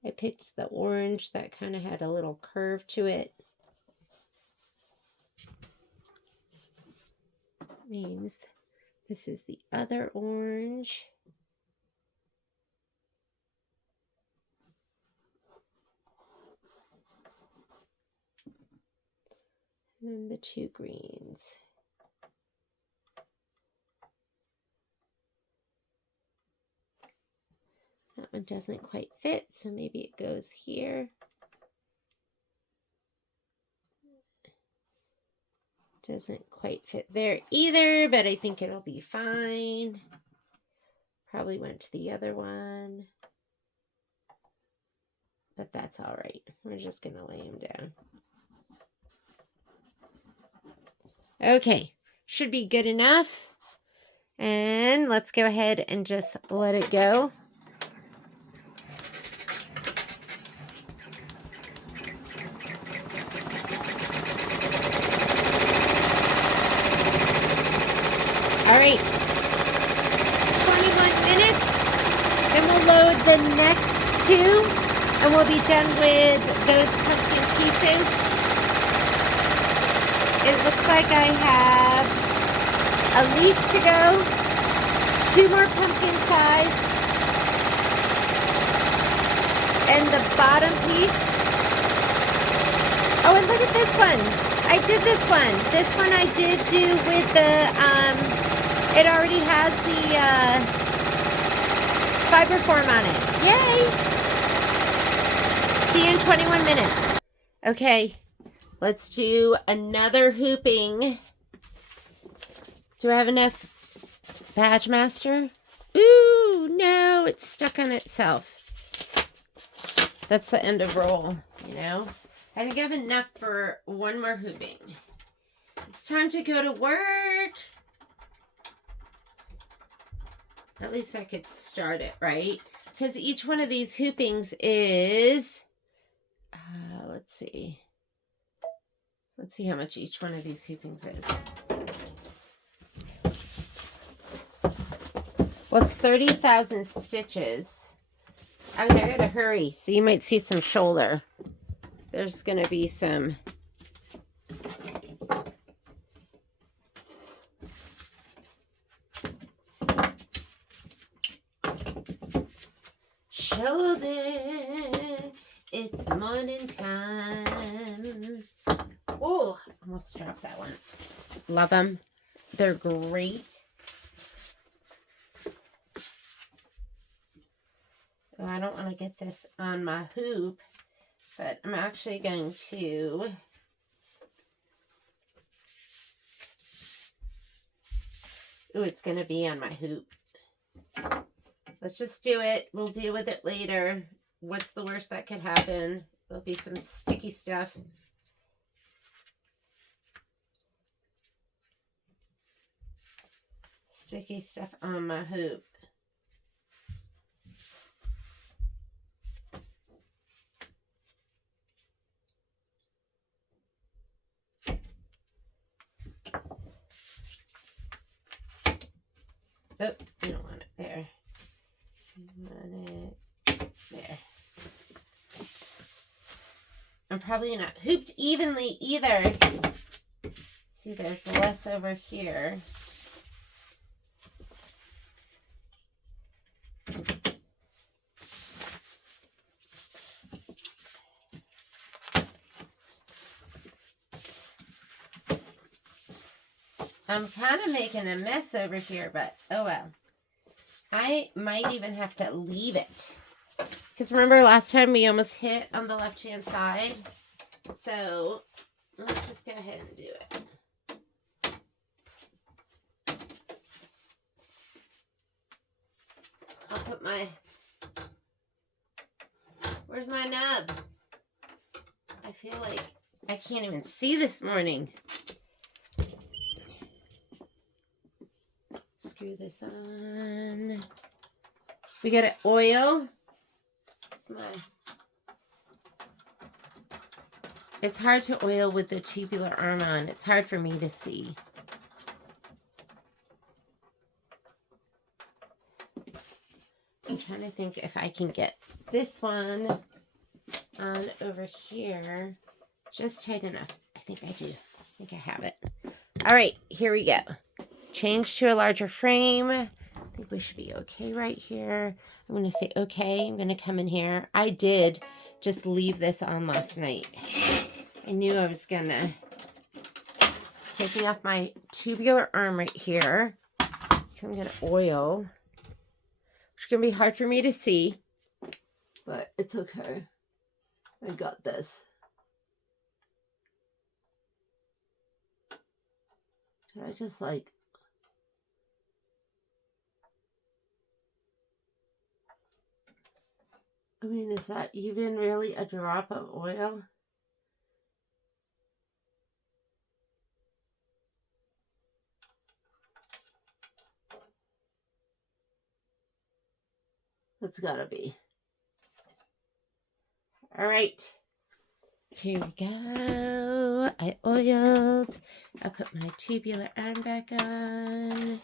I picked the orange that kind of had a little curve to it. Means this is the other orange. And then the 2 greens. That one doesn't quite fit, so maybe it goes here. Doesn't quite fit there either, but I think it'll be fine. Probably went to the other one. But that's all right. We're just going to lay them down. Okay, should be good enough. And let's go ahead and just let it go. All right, 21 minutes, then we'll load the next 2, and we'll be done with those pumpkin pieces. It looks like I have a leaf to go, 2 more pumpkin sides, and the bottom piece. Oh, and look at this one. I did this one. This one I did do with the, it already has the fiber form on it. Yay! See you in 21 minutes. Okay, let's do another hooping. Do I have enough Badge Master? Ooh, no, it's stuck on itself. That's the end of roll, you know? I think I have enough for one more hooping. It's time to go to work. At least I could start it, right? Because each one of these hoopings is, let's see. Let's see how much each one of these hoopings is. Well, it's 30,000 stitches. Okay, I gotta hurry. So you might see some shoulder. There's gonna be some shoulder. It's morning time. Oh, almost dropped that one. Love them. They're great. Oh, I don't want to get this on my hoop, but I'm actually going to it's going to be on my hoop. Let's just do it. We'll deal with it later. What's the worst that could happen? There'll be some sticky stuff. Sticky stuff on my hoop. Oh, you don't want it there. You want it there. I'm probably not hooped evenly either. See, there's less over here. I'm kind of making a mess over here, but oh well. I might even have to leave it. Because remember last time we almost hit on the left-hand side? So let's just go ahead and do it. I'll put my... Where's my nub? I feel like I can't even see this morning. Screw this on. We got to oil. It's hard to oil with the tubular arm on. It's hard for me to see. I'm trying to think if I can get this one on over here just tight enough. I think I do. I think I have it. All right, here we go. Change to a larger frame. I think we should be okay right here. I'm going to say okay. I'm going to come in here. I did just leave this on last night. I knew I was going to. Taking off my tubular arm right here. I'm going to oil. It's going to be hard for me to see, but it's okay. I got this. I just like... I mean, is that even really a drop of oil? That's gotta be. All right. Here we go. I oiled. I put my tubular arm back on.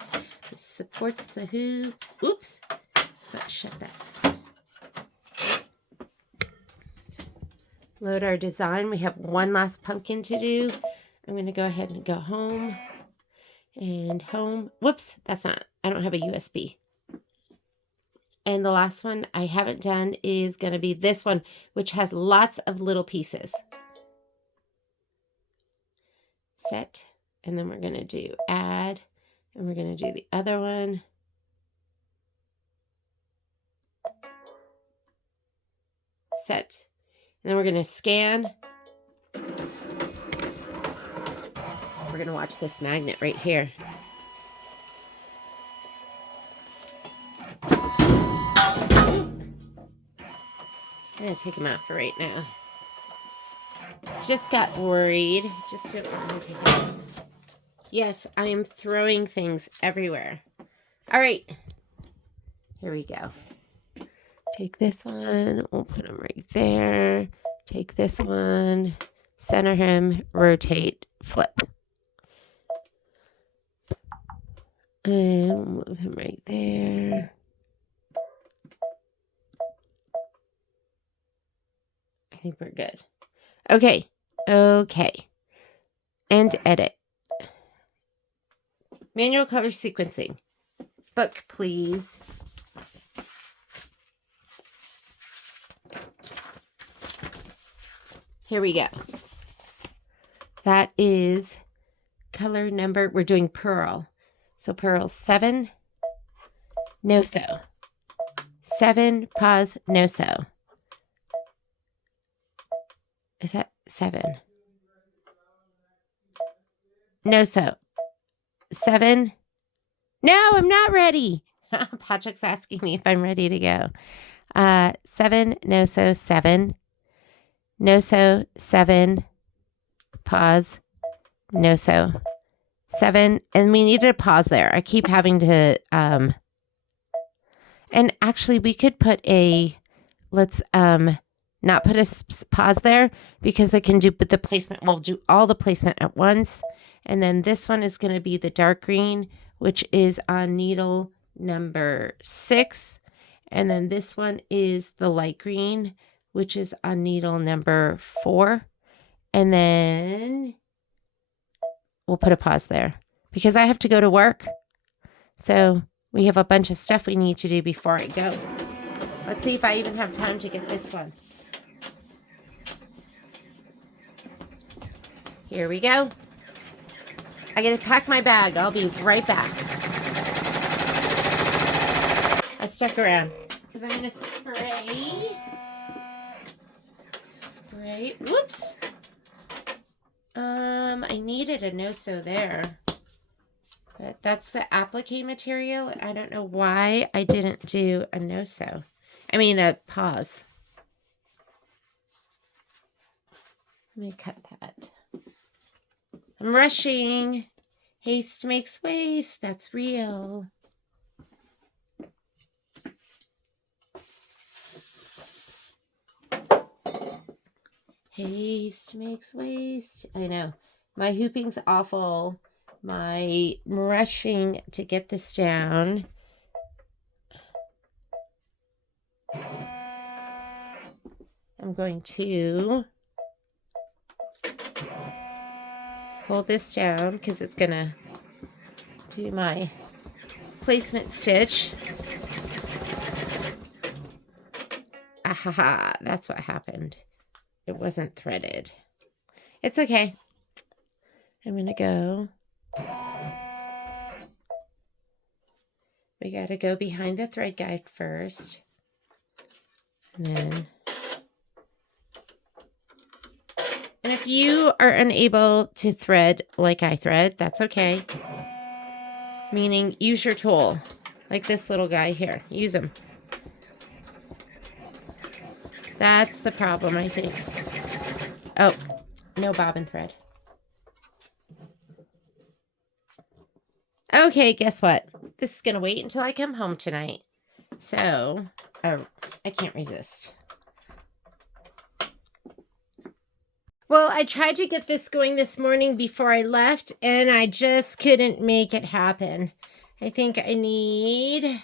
This supports the hoop. Oops. Let's shut that. Load our design. We have one last pumpkin to do. I'm going to go ahead and go home. And home. Whoops, that's not. I don't have a USB. And the last one I haven't done is going to be this one, which has lots of little pieces. Set. And then we're going to do add. And we're going to do the other one. Set. And then we're going to scan. We're going to watch this magnet right here. I'm going to take him out for right now. Just got worried. Just don't want to take it out. Yes, I am throwing things everywhere. All right. Here we go. Take this one. We'll put him right there. Take this one. Center him. Rotate. Flip. And we'll move him right there. I think we're good. Okay. Okay. And edit. Manual color sequencing. Book, please. Here we go. That is color number. We're doing pearl. So pearl 7, no sew. 7, pause, no sew. Is that 7? No sew. 7. No, I'm not ready. Patrick's asking me if I'm ready to go. 7, no sew, 7. No sew, 7. Pause, no sew. 7, and we needed a pause there. I keep having to, and actually we could put a, let's, not put a pause there because I can do, but the placement, we'll do all the placement at once. And then this one is going to be the dark green, which is on needle number 6. And then this one is the light green, which is on needle number 4. And then we'll put a pause there because I have to go to work. So we have a bunch of stuff we need to do before I go. Let's see if I even have time to get this one. Here we go. I gotta pack my bag. I'll be right back. I stuck around because I'm gonna spray. Whoops. I needed a no-sew there, but that's the applique material. I don't know why I didn't do a no-sew. I mean, a pause. Let me cut that. I'm rushing. Haste makes waste. That's real. Haste makes waste. I know. My hooping's awful. I'm rushing to get this down. I'm going to pull this down because it's going to do my placement stitch. Ahaha, that's what happened. It wasn't threaded. It's okay. I'm going to go. We got to go behind the thread guide first. And then. And if you are unable to thread like I thread, that's okay. Meaning use your tool. Like this little guy here. Use him. That's the problem, I think. Oh, no bobbin thread. Okay, guess what? This is going to wait until I come home tonight. So, oh, I can't resist. Well, I tried to get this going this morning before I left, and I just couldn't make it happen. I think I need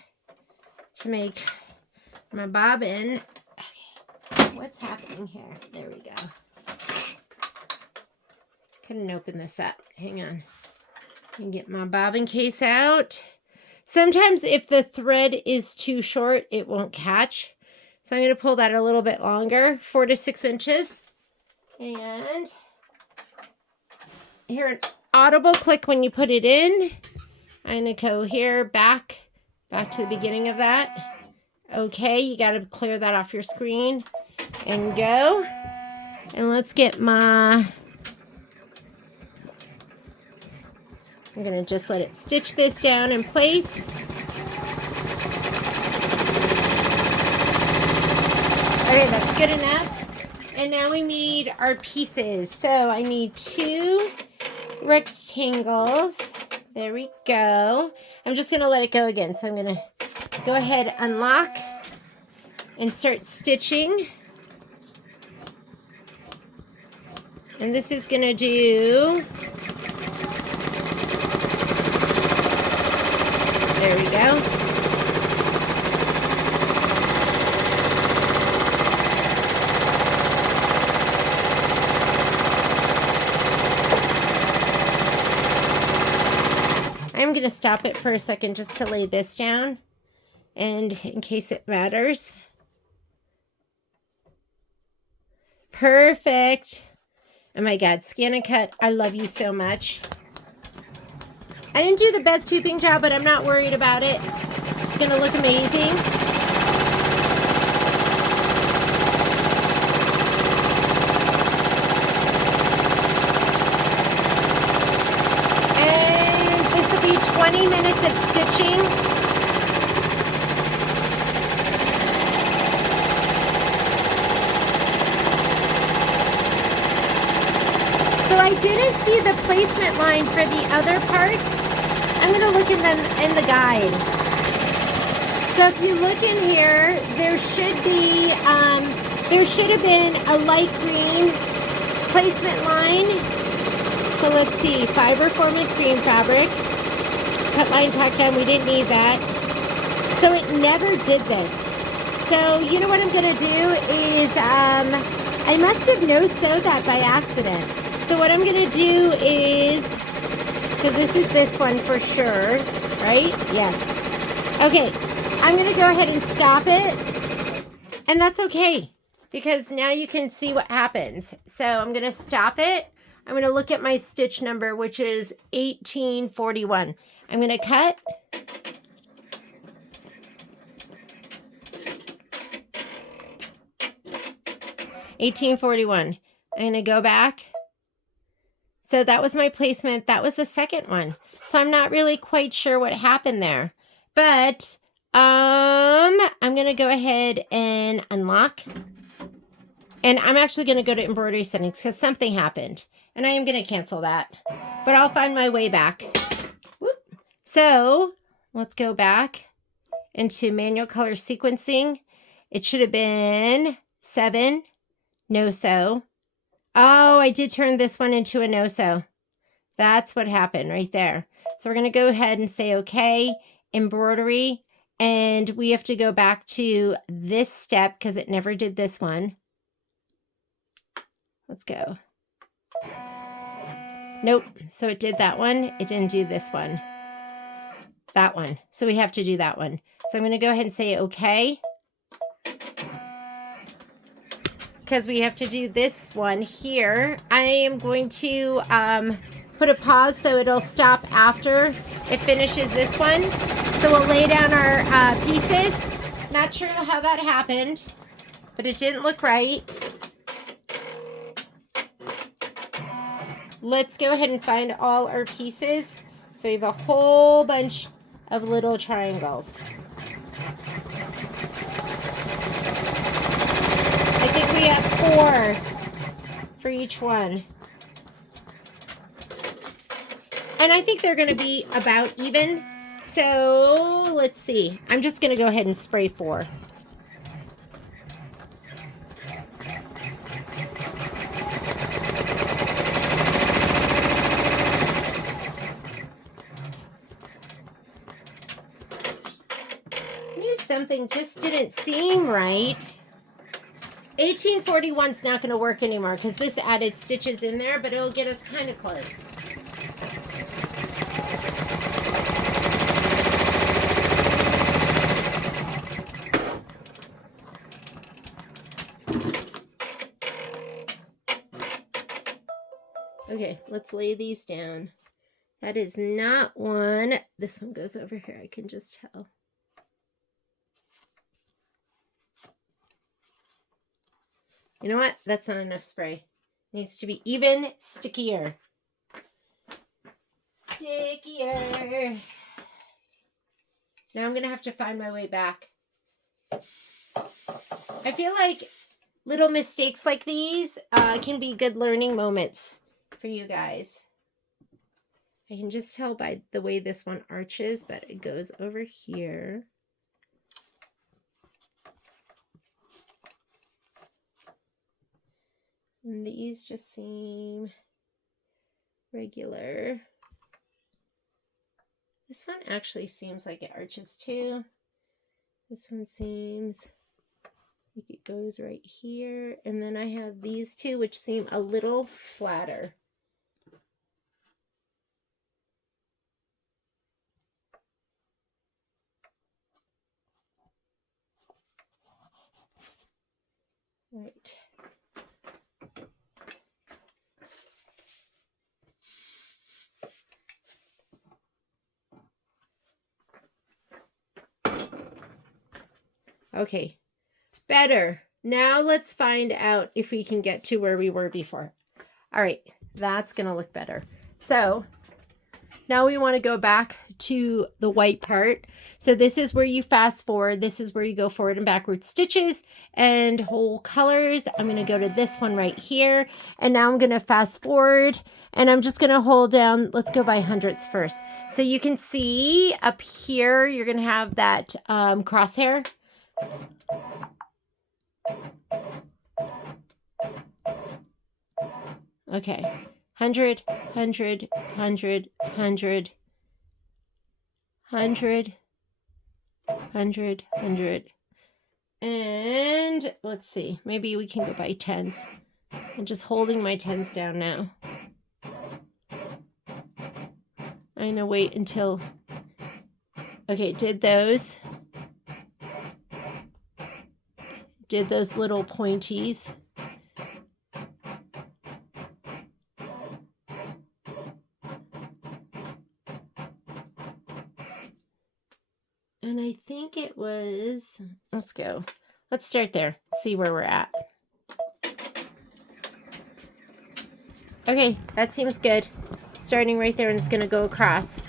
to make my bobbin. Okay, what's happening here? There we go. Couldn't open this up. Hang on. And get my bobbin case out. Sometimes if the thread is too short, it won't catch. So I'm going to pull that a little bit longer, 4 to 6 inches. And hear an audible click when you put it in. I'm going to go here, back to the beginning of that. Okay, you got to clear that off your screen and go. And let's get my... I'm going to just let it stitch this down in place. Okay, that's good enough. And now we need our pieces. So I need 2 rectangles. There we go. I'm just going to let it go again. So I'm going to go ahead, unlock, and start stitching. And this is going to do... There we go. I'm going to stop it for a second just to lay this down, and in case it matters. Perfect. Oh my God, Scan and Cut, I love you so much. I didn't do the best hooping job, but I'm not worried about it. It's going to look amazing. And this will be 20 minutes of stitching. So I didn't see the placement line for the other parts. I'm going to look in them in the guide. So if you look in here, there should have been a light green placement line. So let's see, fiber forming cream fabric, cut line tack down. We didn't need that. So it never did this. So you know what I'm going to do is I must have no-sewed that by accident. So what I'm going to do is, because this is this one for sure, right? Yes. Okay, I'm going to go ahead and stop it. And that's okay, because now you can see what happens. So I'm going to stop it. I'm going to look at my stitch number, which is 1841. I'm going to cut. $18.41. I'm going to go back. So that was my placement. That was the second one. So I'm not really quite sure what happened there. But I'm going to go ahead and unlock. And I'm actually going to go to embroidery settings because something happened. And I am going to cancel that. But I'll find my way back. Whoop. So let's go back into manual color sequencing. It should have been 7, no sew. Oh, I did turn this one into a no-sew. That's what happened right there. So we're going to go ahead and say, okay, embroidery. And we have to go back to this step because it never did this one. Let's go. Nope. So it did that one. It didn't do this one. That one. So we have to do that one. So I'm going to go ahead and say, okay. Because we have to do this one here. I am going to put a pause so it'll stop after it finishes this one. So we'll lay down our pieces. Not sure how that happened, but it didn't look right. Let's go ahead and find all our pieces. So we have a whole bunch of little triangles. I think we have 4 for each one. And I think they're going to be about even. So let's see. I'm just going to go ahead and spray 4. I knew something just didn't seem right. 1841 is not going to work anymore because this added stitches in there, but it'll get us kind of close. Okay, let's lay these down. That is not one. This one goes over here. I can just tell. You know what? That's not enough spray. It needs to be even stickier. Stickier. Now I'm going to have to find my way back. I feel like little mistakes like these can be good learning moments for you guys. I can just tell by the way this one arches that it goes over here. And these just seem regular. This one actually seems like it arches too. This one seems like it goes right here. And then I have these two which seem a little flatter. Right. Okay, better. Now let's find out if we can get to where we were before. All right, that's gonna look better. So now we want to go back to the white part. So this is where you fast forward. This is where you go forward and backward stitches and whole colors. I'm going to go to this one right here. And now I'm going to fast forward and I'm just going to hold down. Let's go by hundredths first. So you can see up here, you're going to have that crosshair. Okay. 100, 100, 100, 100, 100, 100, 100. And let's see, maybe we can go by tens. I'm just holding my tens down now. I'm gonna wait until, okay, did those little pointies. And I think it was, let's go. Let's start there, see where we're at. Okay, that seems good. Starting right there and it's gonna go across.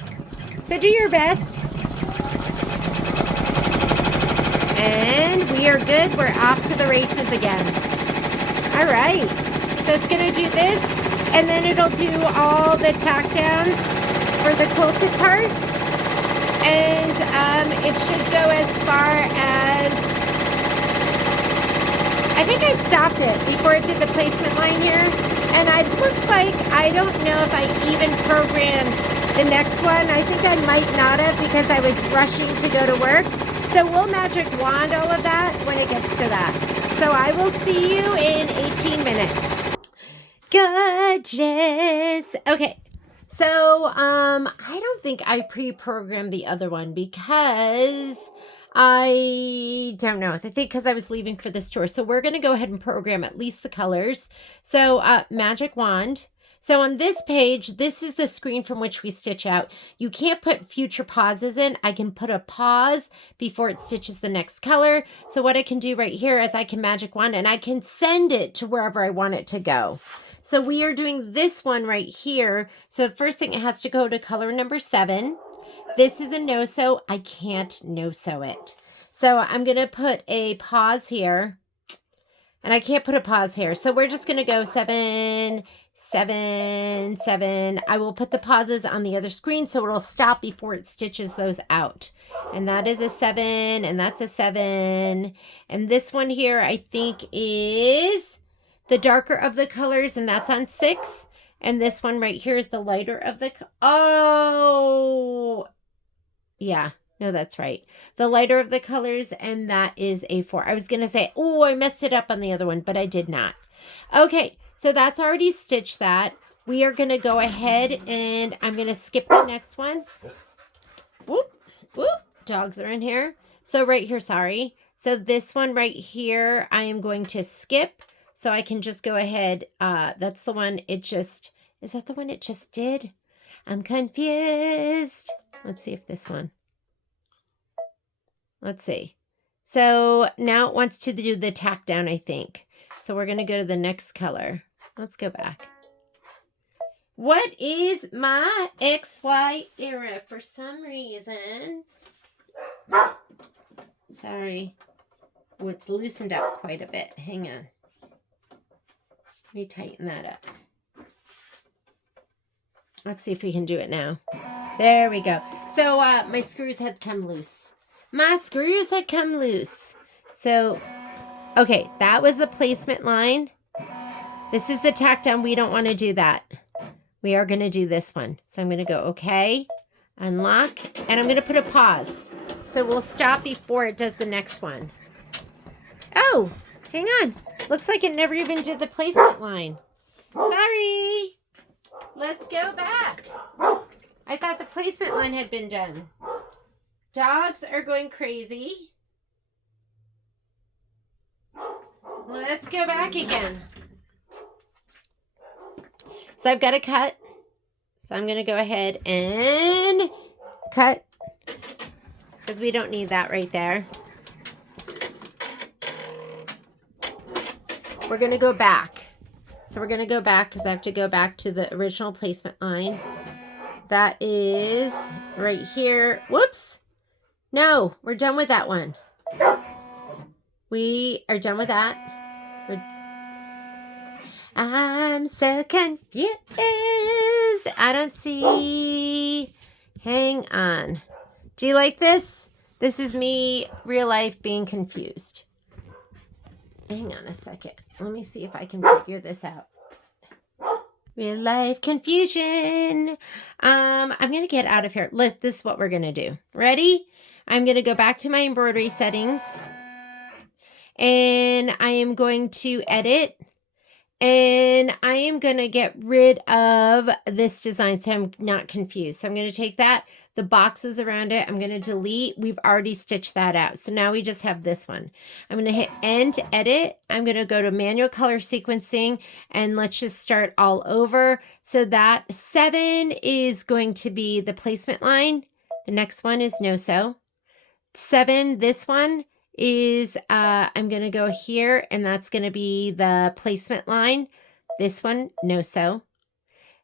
So do your best. And we are good, we're off to the races again. All right, so it's gonna do this and then it'll do all the tack downs for the quilted part. And it should go as far as, I think I stopped it before it did the placement line here. And it looks like, I don't know if I even programmed the next one. I think I might not have because I was rushing to go to work. So we'll magic wand all of that when it gets to that. So I will see you in 18 minutes. Gorgeous. Okay. So, I don't think I pre-programmed the other one because I don't know. I think because I was leaving for the store. So we're going to go ahead and program at least the colors. So, magic wand. So on this page, this is the screen from which we stitch out. You can't put future pauses in. I can put a pause before it stitches the next color. So what I can do right here is I can magic wand and I can send it to wherever I want it to go. So we are doing this one right here. So the first thing, it has to go to color number 7. This is a no-sew. I can't no-sew it. So I'm going to put a pause here. And I can't put a pause here. So we're just going to go 7, 7, 7. I will put the pauses on the other screen so it'll stop before it stitches those out. And that is a 7, and that's a 7. And this one here I think is the darker of the colors, and that's on 6. And this one right here is the lighter of the, oh, yeah, no, that's right. The lighter of the colors, and that is a 4. I was going to say, oh, I messed it up on the other one, but I did not. Okay, so that's already stitched that. We are going to go ahead and I'm going to skip the next one. Whoop, whoop, dogs are in here. So right here, sorry. So this one right here, I am going to skip. So I can just go ahead, that's the one, it Is that the one it just did? I'm confused. Let's see if this one. Let's see. So now it wants to do the tack down, I think. So we're going to go to the next color. Let's go back. What is my XY error? For some reason. Sorry. Oh, it's loosened up quite a bit. Hang on. Let me tighten that up. Let's see if we can do it now. There we go. So my screws had come loose. My screws had come loose. So, okay, that was the placement line. This is the tack down. We don't want to do that. We are going to do this one. So I'm going to go, okay, unlock, and I'm going to put a pause. So we'll stop before it does the next one. Oh, hang on. Looks like it never even did the placement line. Sorry. Let's go back. I thought the placement line had been done. Dogs are going crazy. Let's go back again. So I've got to cut. So I'm going to go ahead and cut because we don't need that right there. We're going to go back. So we're going to go back because I have to go back to the original placement line. That is right here. Whoops. No, we're done with that one. We are done with that. I'm so confused. I don't see. Hang on. Do you like this? This is me, real life, being confused. Hang on a second. Let me see if I can figure this out. Real life confusion. I'm going to get out of here. This is what we're going to do. Ready? I'm going to go back to my embroidery settings. And I am going to edit. And I am going to get rid of this design so I'm not confused. So I'm going to take that, the boxes around it, I'm going to delete. We've already stitched that out. So now we just have this one. I'm going to hit end edit. I'm going to go to manual color sequencing and let's just start all over. So that 7 is going to be the placement line. The next one is no sew. 7, this one is I'm going to go here and that's going to be the placement line. This one, no sew.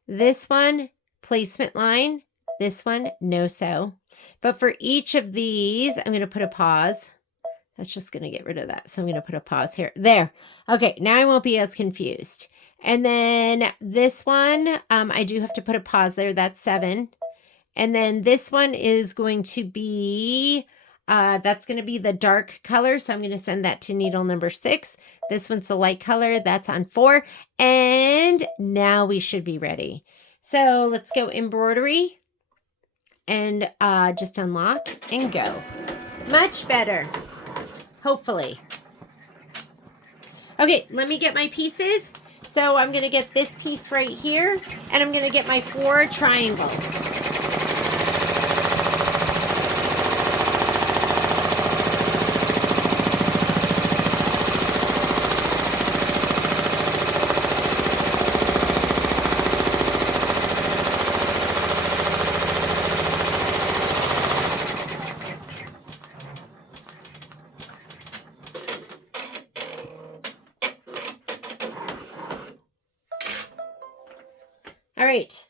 This one, placement line. This one, no sew. But for each of these, I'm going to put a pause. That's just going to get rid of that. So I'm going to put a pause here. There. Okay, now I won't be as confused. And then this one, I do have to put a pause there. That's 7. And then this one is going to be... that's going to be the dark color. So I'm going to send that to needle number 6. This one's the light color. That's on 4. And now we should be ready. So let's go embroidery and just unlock and go. Much better. Hopefully. Okay, let me get my pieces. So I'm going to get this piece right here and I'm going to get my 4 triangles. All right,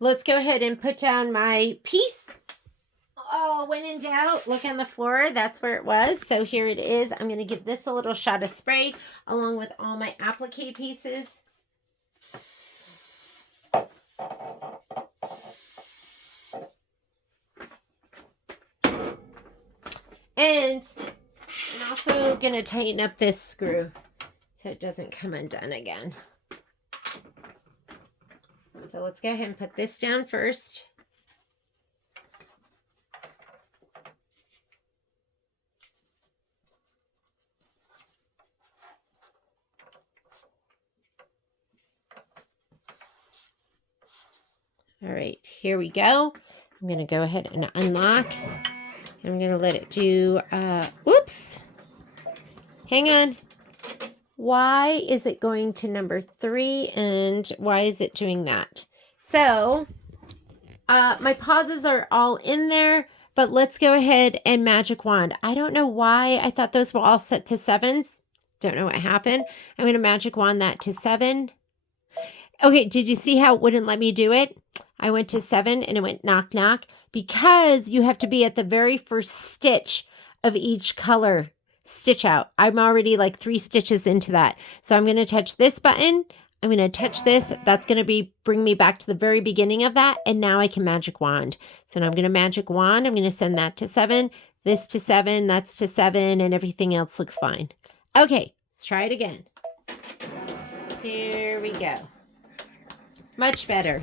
let's go ahead and put down my piece. Oh, when in doubt, look on the floor. That's where it was. So here it is. I'm going to give this a little shot of spray along with all my applique pieces. And I'm also going to tighten up this screw so it doesn't come undone again. So let's go ahead and put this down first. All right, here we go. I'm going to go ahead and unlock. I'm going to let it do, whoops. Hang on. why is it going to number 3 and why is it doing that? So my pauses are all in there, but let's go ahead and magic wand. I don't know why I thought those were all set to 7s. Don't know what happened. I'm going to magic wand that to 7. Okay, did you see how it wouldn't let me do it? I went to 7 and it went knock, knock, because you have to be at the very first stitch of each color stitch out. I'm already like 3 stitches into that. So I'm going to touch this button. I'm going to touch this. That's going to bring me back to the very beginning of that. And now I can magic wand. So now I'm going to magic wand. I'm going to send that to 7, this to 7, that's to 7, and everything else looks fine. Okay, let's try it again. Here we go. Much better.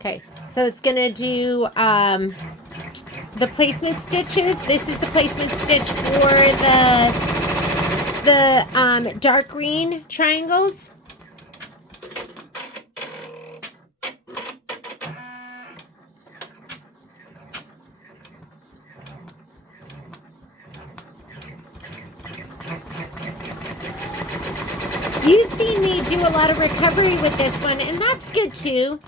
Okay, so it's going to do the placement stitches. This is the placement stitch for the dark green triangles. You've seen me do a lot of recovery with this one, and that's good too,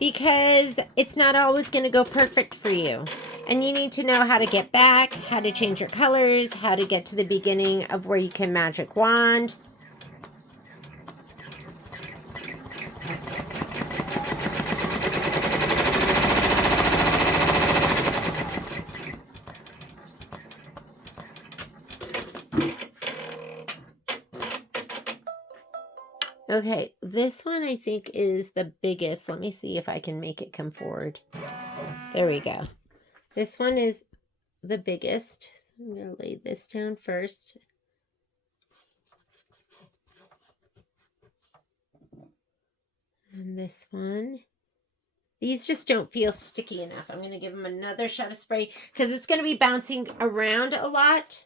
because it's not always going to go perfect for you. And you need to know how to get back, how to change your colors, how to get to the beginning of where you can magic wand. Okay, this one I think is the biggest. Let me see if I can make it come forward. There we go. This one is the biggest. So I'm going to lay this down first. And this one. These just don't feel sticky enough. I'm going to give them another shot of spray because it's going to be bouncing around a lot.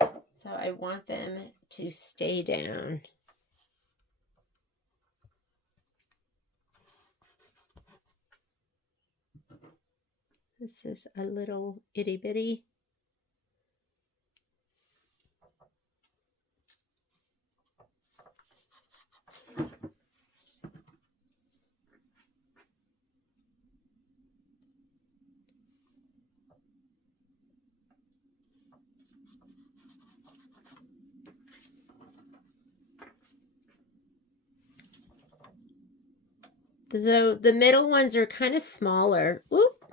So I want them to stay down. This is a little itty bitty. So the middle ones are kind of smaller. Whoop,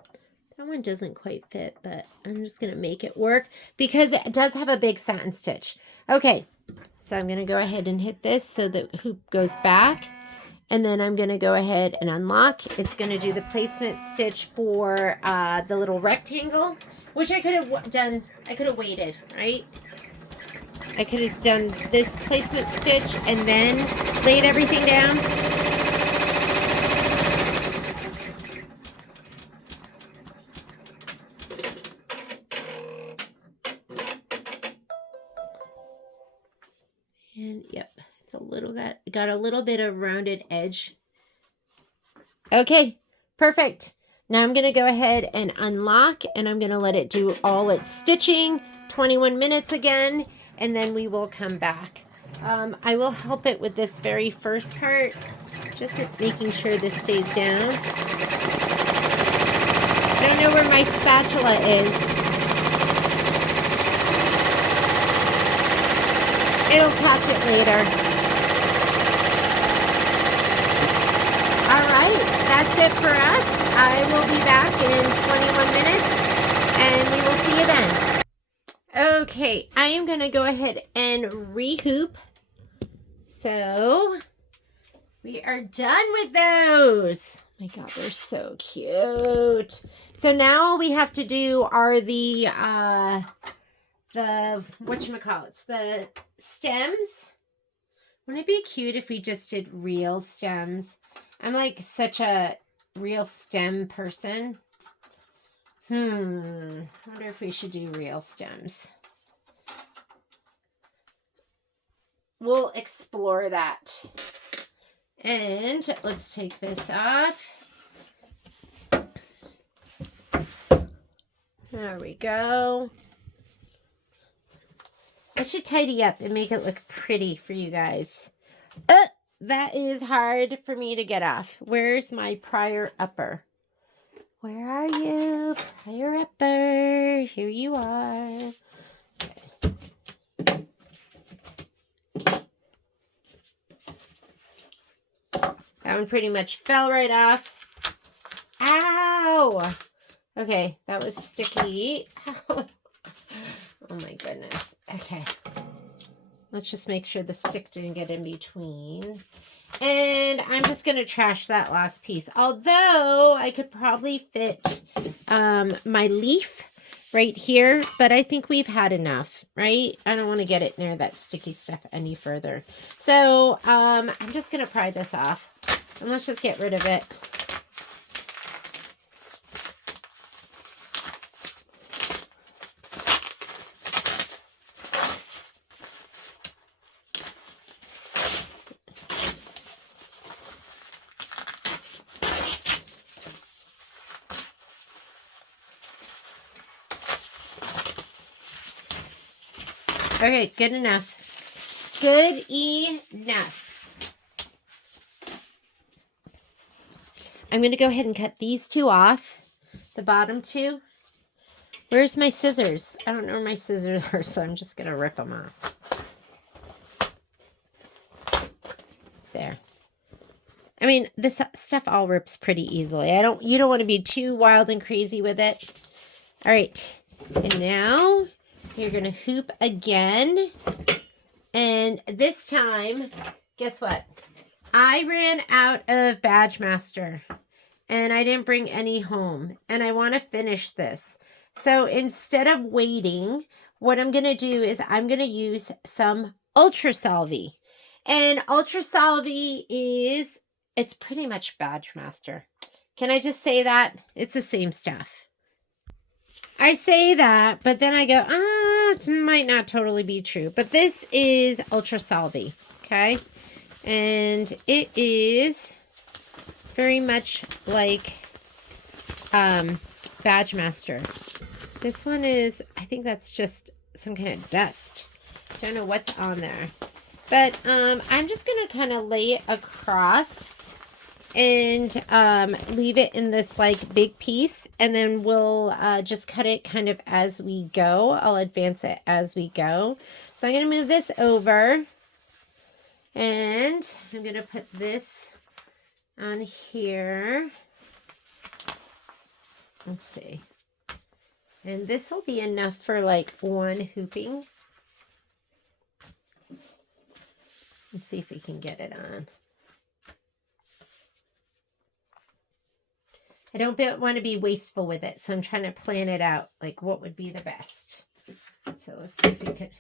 that one doesn't quite fit, but I'm just going to make it work because it does have a big satin stitch. Okay, so I'm going to go ahead and hit this so the hoop goes back. And then I'm going to go ahead and unlock. It's going to do the placement stitch for the little rectangle, which I could have done. I could have waited, right? I could have done this placement stitch and then laid everything down. And yep, it's a little got a little bit of rounded edge. Okay, perfect. Now I'm going to go ahead and unlock, and I'm going to let it do all its stitching, 21 minutes again, and then we will come back. I will help it with this very first part, just making sure this stays down. I don't know where my spatula is. It'll catch it later. All right, that's it for us. I will be back in 21 minutes, and we will see you then. Okay, I am going to go ahead and rehoop. So, we are done with those. Oh my God, they're so cute. So now all we have to do are the whatchamacallits, the stems. Wouldn't it be cute if we just did real stems? I'm like such a real stem person. I wonder if we should do real stems. We'll explore that. And let's take this off. There we go. I should tidy up and make it look pretty for you guys. That is hard for me to get off. Where's my prior upper? Where are you? Prior upper. Here you are. Okay. That one pretty much fell right off. Ow! Okay, that was sticky. Ow. Oh my goodness. Okay. Let's just make sure the stick didn't get in between. And I'm just going to trash that last piece. Although I could probably fit my leaf right here, but I think we've had enough, right? I don't want to get it near that sticky stuff any further. So I'm just going to pry this off and let's just get rid of it. Okay, good enough. Good enough. I'm going to go ahead and cut these two off. The bottom two. Where's my scissors? I don't know where my scissors are, so I'm just going to rip them off. There. I mean, this stuff all rips pretty easily. You don't want to be too wild and crazy with it. All right. And now you're going to hoop again. And this time, guess what? I ran out of Badge Master and I didn't bring any home. And I want to finish this. So instead of waiting, what I'm going to do is I'm going to use some Ultra Salvi. And Ultra Salvi is, it's pretty much Badge Master. Can I just say that? It's the same stuff. I say that, but then I go, it might not totally be true. But this is Ultra Salvi, okay? And it is very much like Badge Master. This one is, I think that's just some kind of dust. Don't know what's on there. But I'm just going to kind of lay it across and leave it in this like big piece, and then we'll just cut it kind of as we go. I'll advance it as we go. So I'm going to move this over, and I'm going to put this on here. Let's see. And this will be enough for like one hooping. Let's see if we can get it on. I don't want to be wasteful with it, so I'm trying to plan it out, like what would be the best. So let's see if we could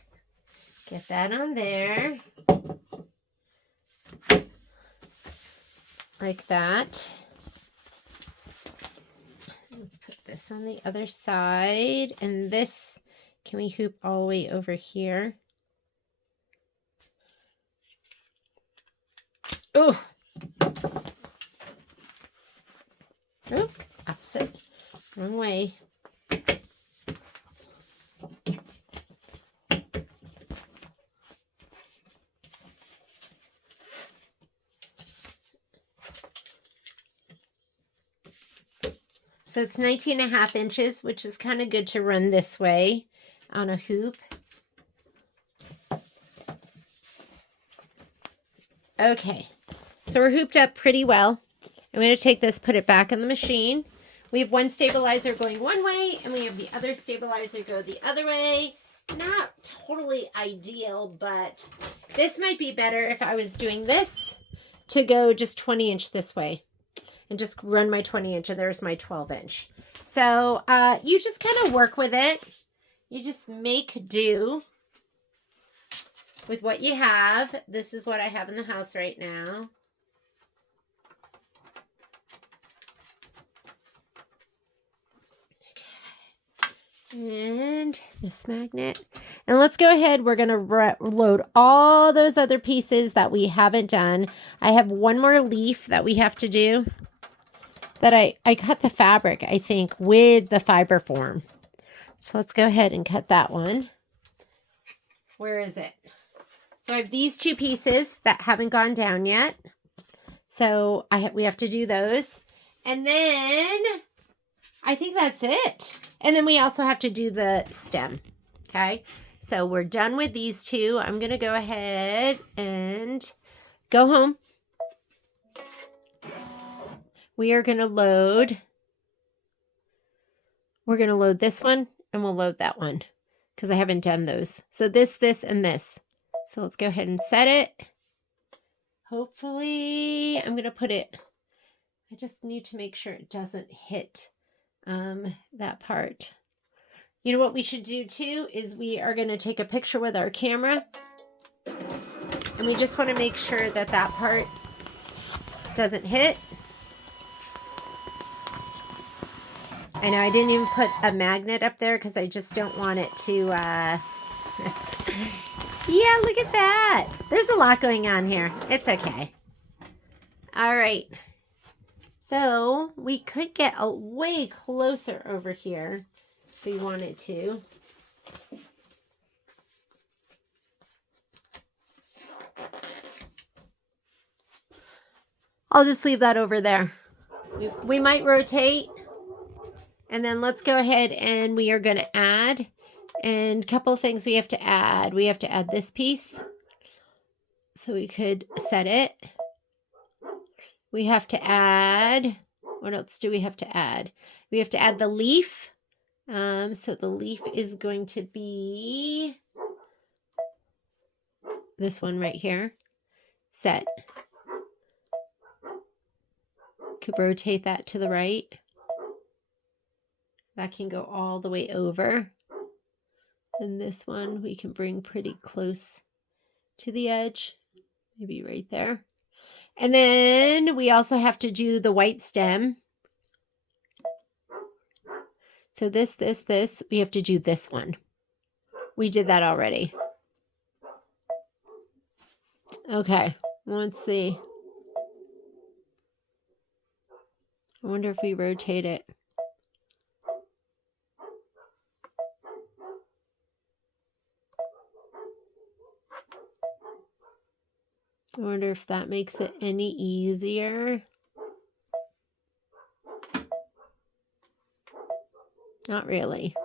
get that on there. Like that. Let's put this on the other side. And this, can we hoop all the way over here? Oh! Oh, opposite. Wrong way. So it's 19.5 inches, which is kind of good to run this way on a hoop. Okay, so we're hooped up pretty well. I'm going to take this, put it back in the machine. We have one stabilizer going one way, and we have the other stabilizer go the other way. Not totally ideal, but this might be better if I was doing this to go just 20 inch this way. And just run my 20 inch, and there's my 12 inch. So you just kind of work with it. You just make do with what you have. This is what I have in the house right now. And this magnet. And let's go ahead. We're going to load all those other pieces that we haven't done. I have one more leaf that we have to do. That I cut the fabric, I think, with the fiber form. So let's go ahead and cut that one. Where is it? So I have these two pieces that haven't gone down yet. So we have to do those. And then I think that's it. And then we also have to do the stem. Okay. So we're done with these two. I'm going to go ahead and go home. We are going to load. We're going to load this one and we'll load that one because I haven't done those. So this, and this. So let's go ahead and set it. Hopefully I'm going to put it. I just need to make sure it doesn't hit that part. You know what we should do too is we are going to take a picture with our camera. And we just want to make sure that that part doesn't hit. I know I didn't even put a magnet up there because I just don't want it to, yeah, look at that. There's a lot going on here. It's okay. All right. So we could get a way closer over here if we wanted to. I'll just leave that over there. We might rotate. And then let's go ahead and we are going to add. And a couple of things we have to add. We have to add this piece. So we could set it. We have to add. What else do we have to add? We have to add the leaf. So the leaf is going to be this one right here. Set. Could rotate that to the right. That can go all the way over. And this one we can bring pretty close to the edge. Maybe right there. And then we also have to do the white stem. So this, we have to do this one. We did that already. Okay, let's see. I wonder if we rotate it. I wonder if that makes it any easier. Not really.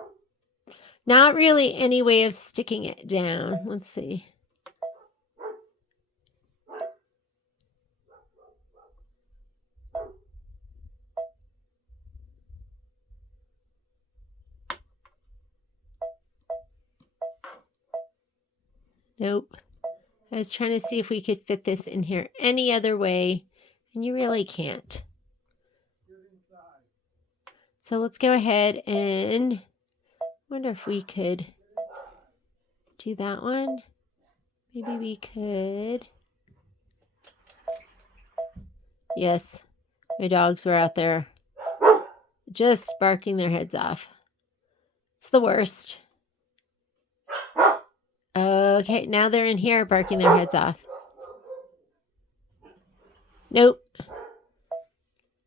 Not really any way of sticking it down. Let's see. Nope. I was trying to see if we could fit this in here any other way, and you really can't. So let's go ahead and wonder if we could do that one. Maybe we could. Yes, my dogs were out there just barking their heads off. It's the worst. Okay, now they're in here barking their heads off. Nope.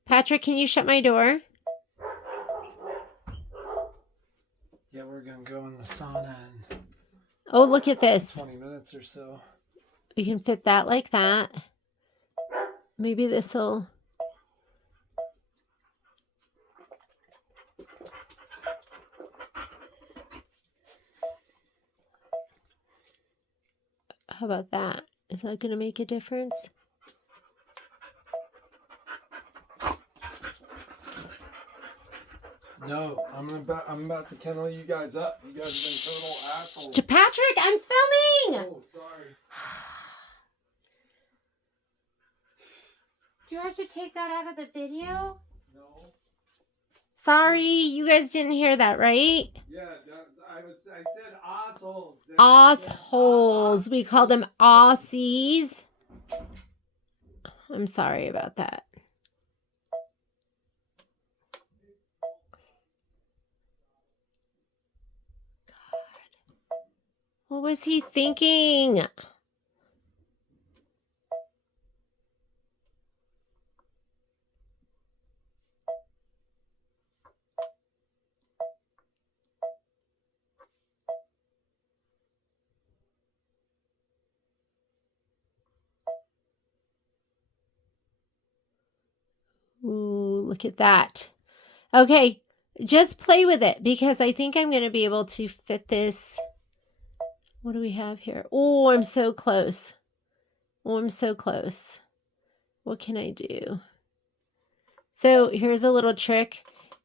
Patrick, can you shut my door? Yeah, we're going to go in the sauna in Oh, look at this. 20 minutes or so. We can fit that like that. Maybe this will... How about that? Is that going to make a difference? No, I'm about to kennel you guys up. You guys have been total assholes. Patrick, I'm filming! Oh, sorry. Do I have to take that out of the video? No. Sorry, you guys didn't hear that, right? Yeah, I said assholes. Assholes. We call them Aussies. I'm sorry about that. What was he thinking? Ooh, look at that. Okay, just play with it because I think I'm going to be able to fit this. What do we have here? Oh, I'm so close. Oh, I'm so close. What can I do? So here's a little trick.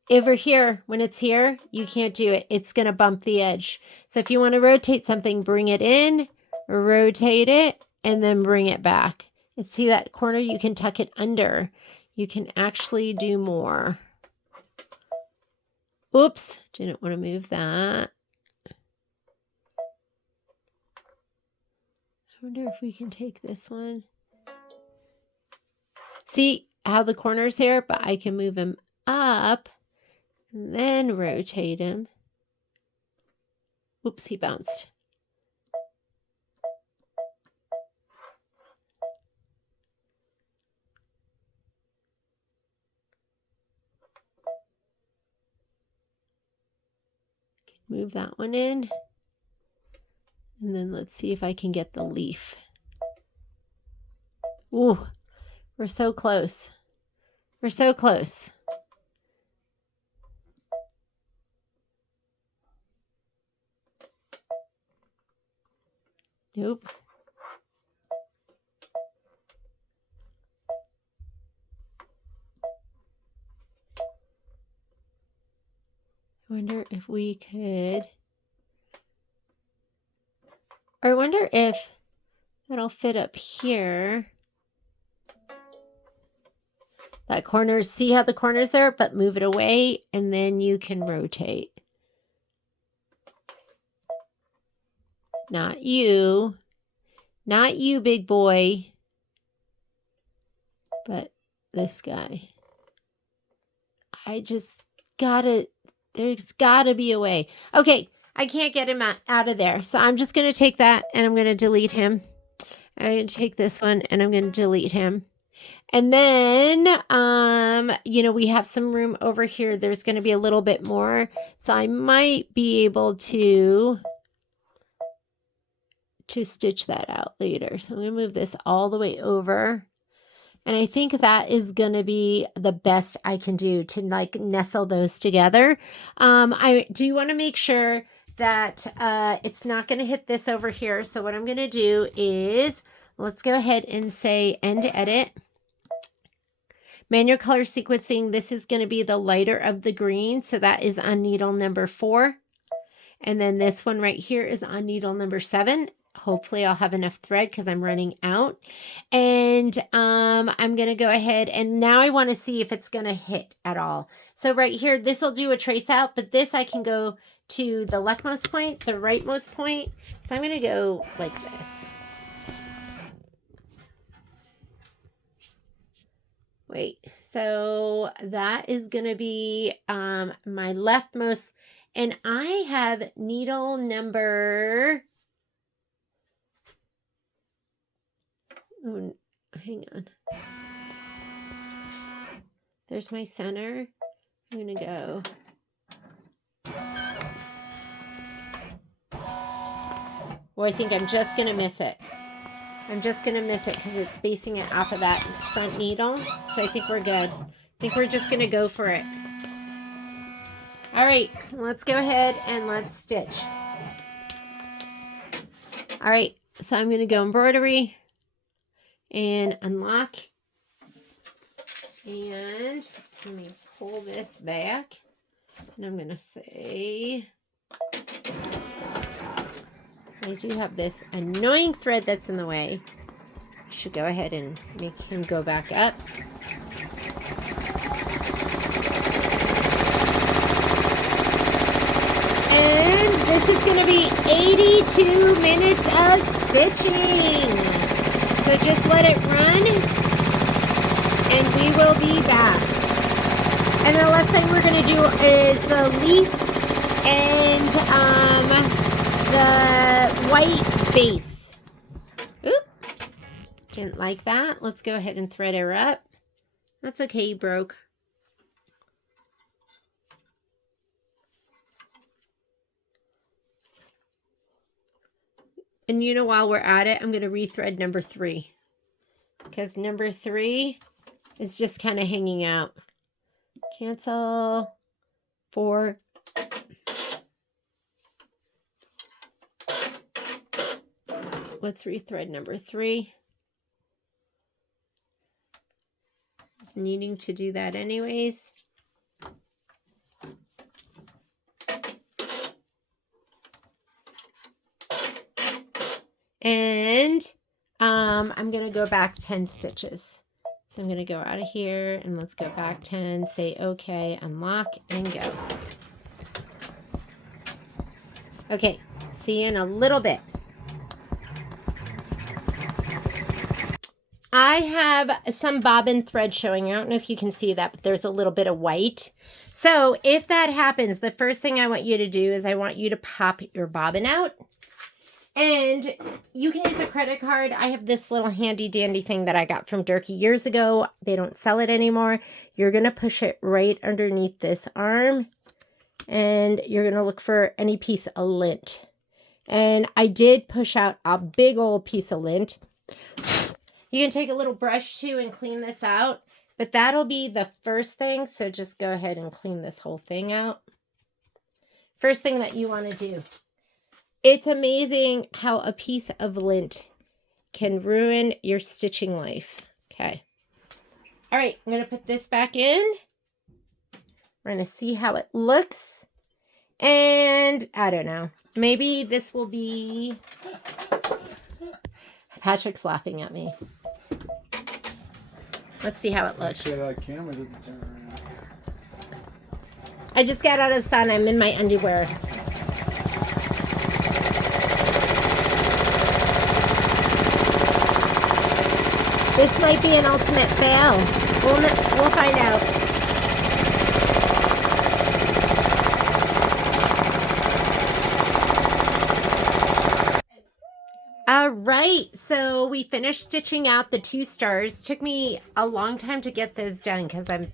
Over here, when it's here, you can't do it. It's going to bump the edge. So if you want to rotate something, bring it in, rotate it, and then bring it back. And see that corner? You can tuck it under. You can actually do more. Oops, didn't want to move that. I wonder if we can take this one. See how the corner's here, but I can move him up and then rotate him. Oops, he bounced. Move that one in. And then let's see if I can get the leaf. Ooh, we're so close. We're so close. Nope. I wonder if we could, or I wonder if that'll fit up here. That corner, see how the corner's there, but move it away and then you can rotate. Not you. Not you, big boy. But this guy. I just gotta, there's gotta be a way. Okay, I can't get him out of there. So I'm just gonna take that and I'm gonna delete him. I'm gonna take this one and I'm gonna delete him. And then, you know, we have some room over here. There's going to be a little bit more. So I might be able to stitch that out later. So I'm going to move this all the way over. And I think that is going to be the best I can do to like nestle those together. I do want to make sure that it's not going to hit this over here. So what I'm going to do is, let's go ahead and say end edit. Manual color sequencing, this is going to be the lighter of the green. So that is on needle number 4. And then this one right here is on needle number 7. Hopefully I'll have enough thread because I'm running out. And I'm going to go ahead and now I want to see if it's going to hit at all. So right here, this will do a trace out, but this I can go to the leftmost point, the rightmost point. So I'm going to go like this. Wait, so that is going to be my leftmost, and I have needle number, oh, hang on, there's my center. I'm going to go, well, I think I'm just going to miss it. I'm just going to miss it because it's basing it off of that front needle. So I think we're good. I think we're just going to go for it. All right, let's go ahead and let's stitch. All right, so I'm going to go embroidery and unlock. And let me pull this back. And I'm going to say, I do have this annoying thread that's in the way. I should go ahead and make him go back up. And this is going to be 82 minutes of stitching. So just let it run and we will be back. And the last thing we're going to do is the leaf and the white base. Oop, didn't like that. Let's go ahead and thread her up. That's okay, you broke. And you know, while we're at it, I'm going to rethread number 3. Because number 3 is just kind of hanging out. Cancel 4. Let's rethread number 3. Just needing to do that anyways. And I'm going to go back 10 stitches. So I'm going to go out of here and let's go back 10, say okay, unlock and go. Okay, see you in a little bit. I have some bobbin thread showing. I don't know if you can see that, but there's a little bit of white. So if that happens, the first thing I want you to do is I want you to pop your bobbin out. And you can use a credit card. I have this little handy dandy thing that I got from Durkee years ago. They don't sell it anymore. You're going to push it right underneath this arm. And you're going to look for any piece of lint. And I did push out a big old piece of lint. You can take a little brush too and clean this out. But that'll be the first thing. So just go ahead and clean this whole thing out. First thing that you want to do. It's amazing how a piece of lint can ruin your stitching life. Okay. All right, I'm going to put this back in. We're going to see how it looks. And I don't know. Maybe this will be... Patrick's laughing at me. Let's see how it looks. Actually, that camera didn't turn around. I just got out of the sun. I'm in my underwear. This might be an ultimate fail. We'll find out. All right, so we finished stitching out the 2 stars. Took me a long time to get those done because I'm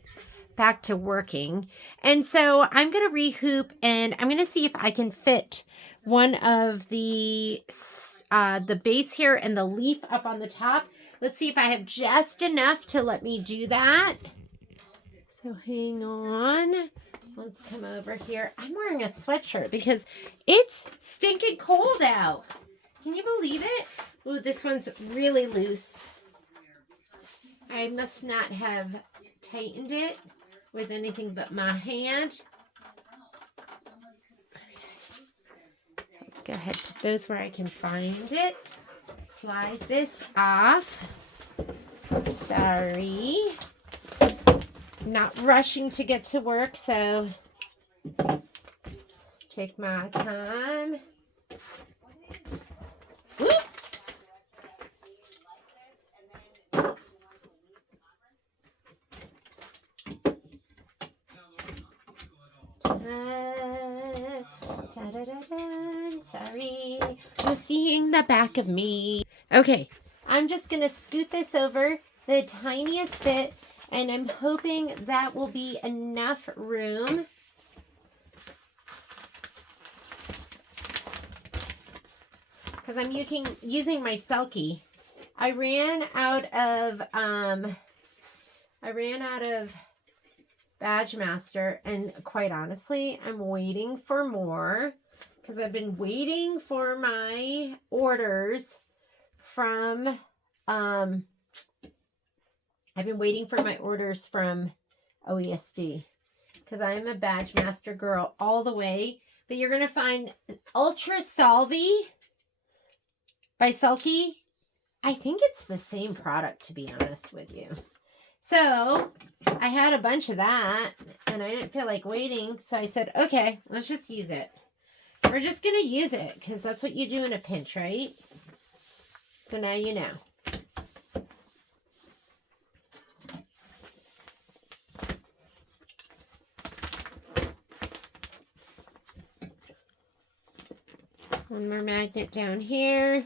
back to working. And so I'm going to rehoop and I'm going to see if I can fit one of the base here and the leaf up on the top. Let's see if I have just enough to let me do that. So hang on. Let's come over here. I'm wearing a sweatshirt because it's stinking cold out. Can you believe it? Oh, this one's really loose. I must not have tightened it with anything but my hand. Okay. Let's go ahead and put those where I can find it. Slide this off. Sorry. Not rushing to get to work, so take my time. Whoop. Sorry, you're seeing the back of me. Okay, I'm just going to scoot this over the tiniest bit, and I'm hoping that will be enough room. Because I'm using my Selkie. I ran out of Badge Master, and quite honestly, I'm waiting for more because I've been waiting for my orders from OESD because I'm a Badge Master girl all the way. But you're gonna find Ultra Solvy by Selkie. I think it's the same product, to be honest with you. So I had a bunch of that and I didn't feel like waiting. So I said, okay, let's just use it. We're just going to use it because that's what you do in a pinch, right? So now you know. One more magnet down here.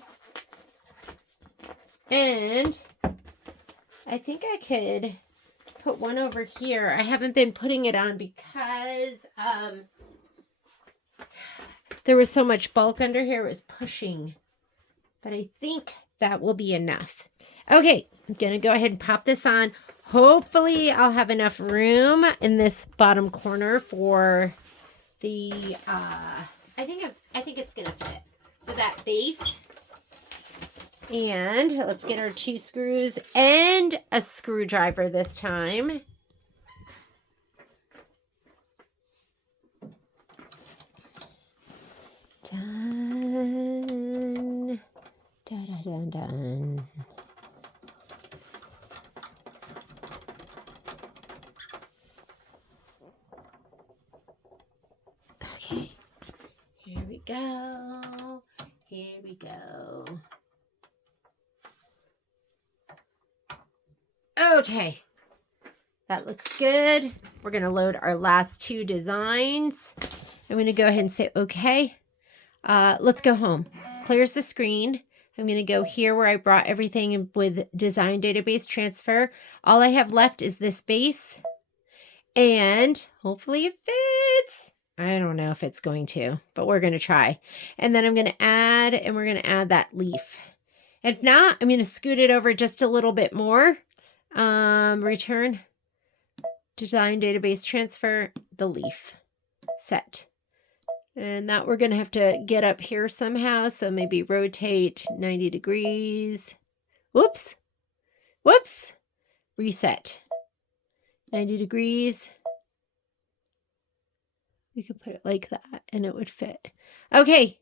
And I think I could put one over here. I haven't been putting it on because there was so much bulk under here. It was pushing. But I think that will be enough. Okay, I'm going to go ahead and pop this on. Hopefully I'll have enough room in this bottom corner for the, I think it's going to fit for that base. And let's get our 2 screws and a screwdriver this time. Done. Dun, dun, dun, dun. Okay, here we go. Here we go. Okay, that looks good. We're going to load our last 2 designs. I'm going to go ahead and say, okay, let's go home. Clears the screen. I'm going to go here where I brought everything with design database transfer. All I have left is this base, and hopefully it fits. I don't know if it's going to, but we're going to try. And then I'm going to add, and we're going to add that leaf. If not, I'm going to scoot it over just a little bit more. Return, design database transfer, the leaf, set. And that we're going to have to get up here somehow. So maybe rotate 90 degrees. Whoops. Whoops. Reset. 90 degrees. We could put it like that and it would fit. Okay.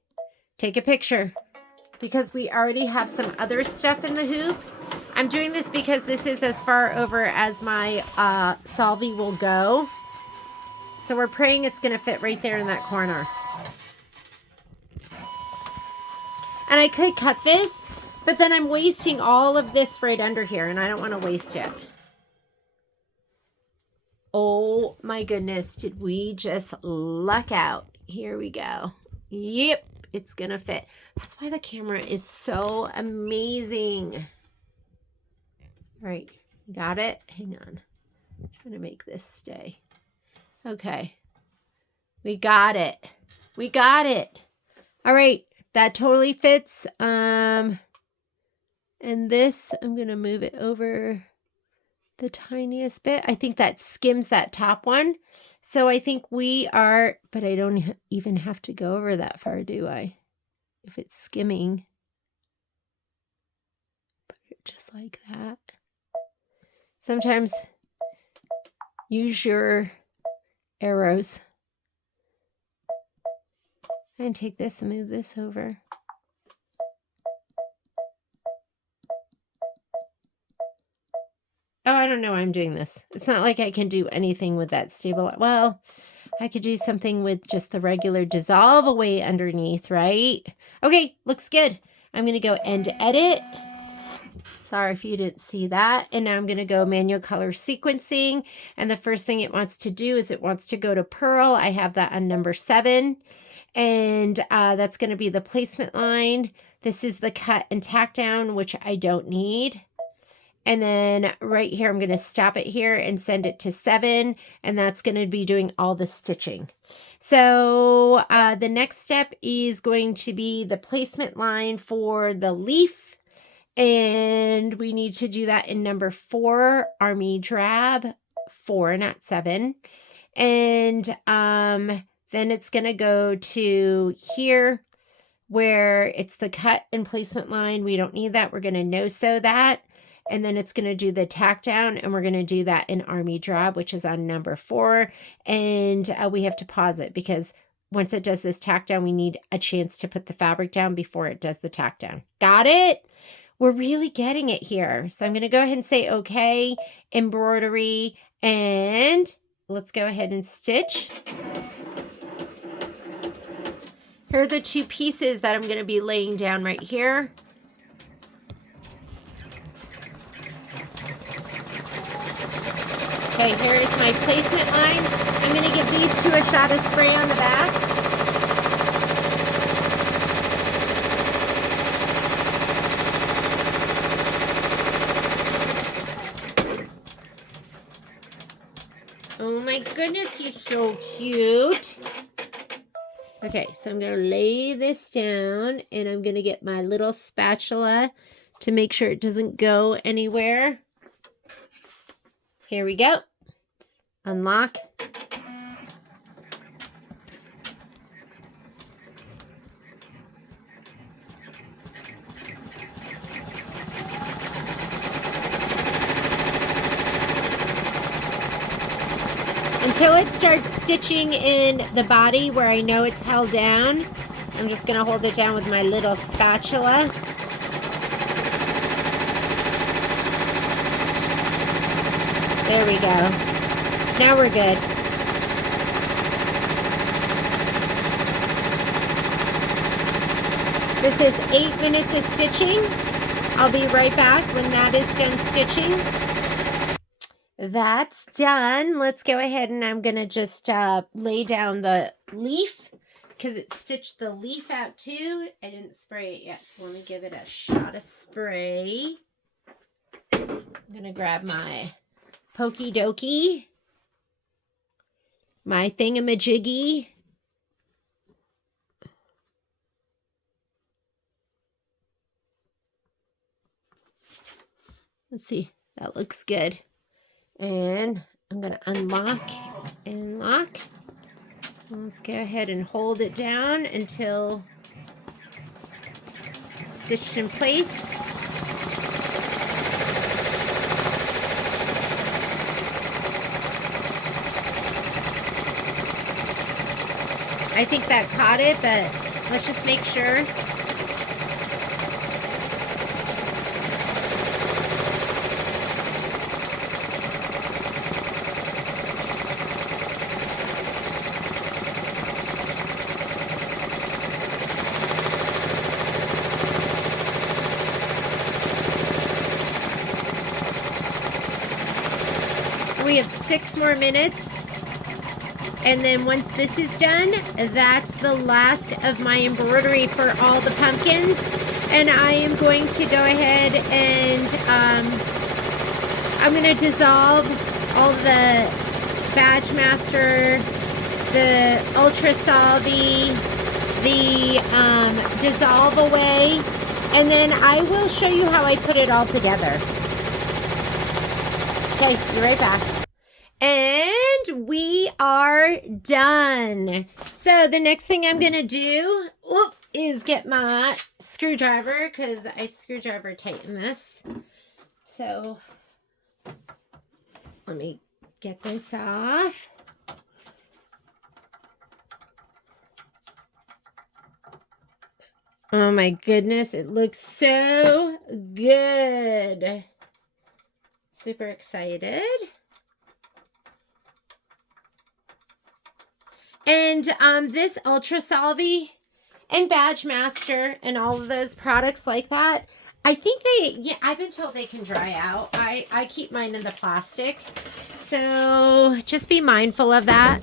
Take a picture. Because we already have some other stuff in the hoop. I'm doing this because this is as far over as my solvy will go. So we're praying it's going to fit right there in that corner. And I could cut this, but then I'm wasting all of this right under here, and I don't want to waste it. Oh my goodness, did we just luck out? Here we go. Yep, it's going to fit. That's why the camera is so amazing. All right, got it? Hang on. I'm trying to make this stay. Okay. We got it. We got it. All right. That totally fits. And this, I'm going to move it over the tiniest bit. I think that skims that top one. So I think we are, but I don't even have to go over that far, do I? If it's skimming. Put it just like that. Sometimes use your arrows. And take this and move this over. Oh, I don't know why I'm doing this. It's not like I can do anything with that stable. Well, I could do something with just the regular dissolve away underneath, right? Okay, looks good. I'm going to go end edit. Sorry if you didn't see that. And now I'm going to go manual color sequencing. And the first thing it wants to do is it wants to go to Pearl. I have that on number 7. And that's going to be the placement line. This is the cut and tack down, which I don't need. And then right here, I'm going to stop it here and send it to 7. And that's going to be doing all the stitching. So the next step is going to be the placement line for the leaf. And we need to do that in number 4, Army Drab 4, not 7. And then it's going to go to here where it's the cut and placement line. We don't need that. We're going to no-sew that. And then it's going to do the tack down, and we're going to do that in Army Drab, which is on number 4. And we have to pause it because once it does this tack down, we need a chance to put the fabric down before it does the tack down. Got it? We're really getting it here. So I'm going to go ahead and say, okay, embroidery, and let's go ahead and stitch. Here are the 2 pieces that I'm going to be laying down right here. Okay, here is my placement line. I'm going to give these 2 a shot of spray on the back. goodness, he's so cute. Okay, so I'm going to lay this down, and I'm going to get my little spatula to make sure it doesn't go anywhere. Here we go. Unlock. Until it starts stitching in the body where I know it's held down, I'm just going to hold it down with my little spatula. There we go. Now we're good. This is 8 minutes of stitching. I'll be right back when that is done stitching. That's done. Let's go ahead and I'm going to just lay down the leaf because it stitched the leaf out too. I didn't spray it yet, so let me give it a shot of spray. I'm going to grab my pokey dokey, my thingamajiggy. Let's see, that looks good. And I'm going to unlock and lock. Let's go ahead and hold it down until it's stitched in place. I think that caught it, but let's just make sure. We have 6 more minutes. And then once this is done, that's the last of my embroidery for all the pumpkins. And I am going to go ahead and I'm going to dissolve all the Badge Master, the Ultra Solvy, the Dissolve Away. And then I will show you how I put it all together. Okay, be right back. And we are done. So the next thing I'm going to do is get my screwdriver because I screwdriver tighten this. So let me get this off. Oh my goodness, it looks so good. Super excited. And this Ultra Solvy and Badge Master and all of those products like that, I think I've been told they can dry out. I keep mine in the plastic. So just be mindful of that.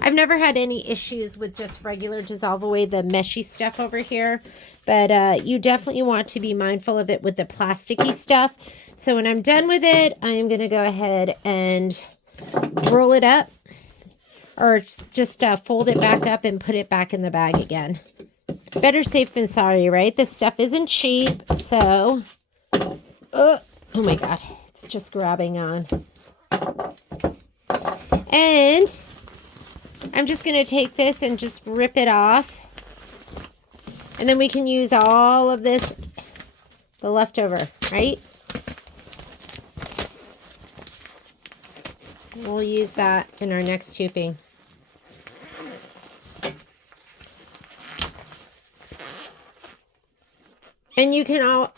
I've never had any issues with just regular Dissolve Away, the meshy stuff over here. But you definitely want to be mindful of it with the plasticky stuff. So when I'm done with it, I am going to go ahead and roll it up. Or just fold it back up and put it back in the bag again. Better safe than sorry, right? This stuff isn't cheap, so... oh my God, it's just grabbing on. And I'm just going to take this and just rip it off. And then we can use all of this, the leftover, right? We'll use that in our next tubing. And you can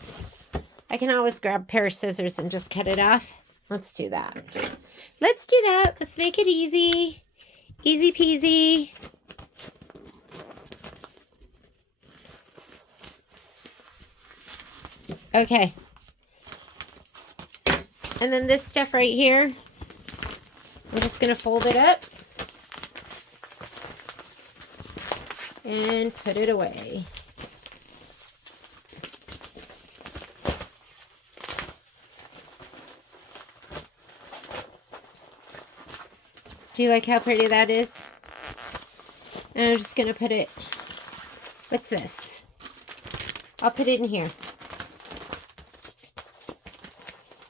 I can always grab a pair of scissors and just cut it off. Let's do that. Let's do that. Let's make it easy. Easy peasy. Okay. And then this stuff right here, I'm just going to fold it up and put it away. Do you like how pretty that is? And I'm just going to put it, what's this? I'll put it in here.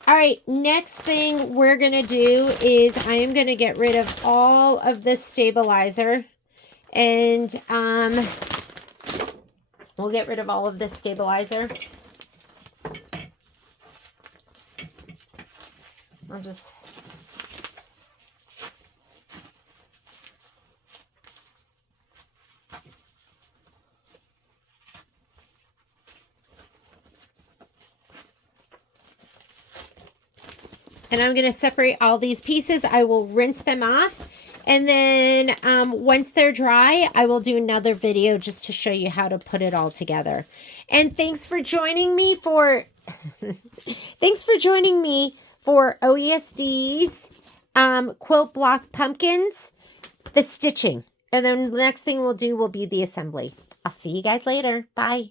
All right, next thing we're going to do is I am going to get rid of all of this stabilizer. And we'll get rid of all of this stabilizer. I'll just... And I'm going to separate all these pieces. I will rinse them off. And then once they're dry, I will do another video just to show you how to put it all together. And thanks for joining me for OESD's quilt block pumpkins, the stitching. And then the next thing we'll do will be the assembly. I'll see you guys later. Bye.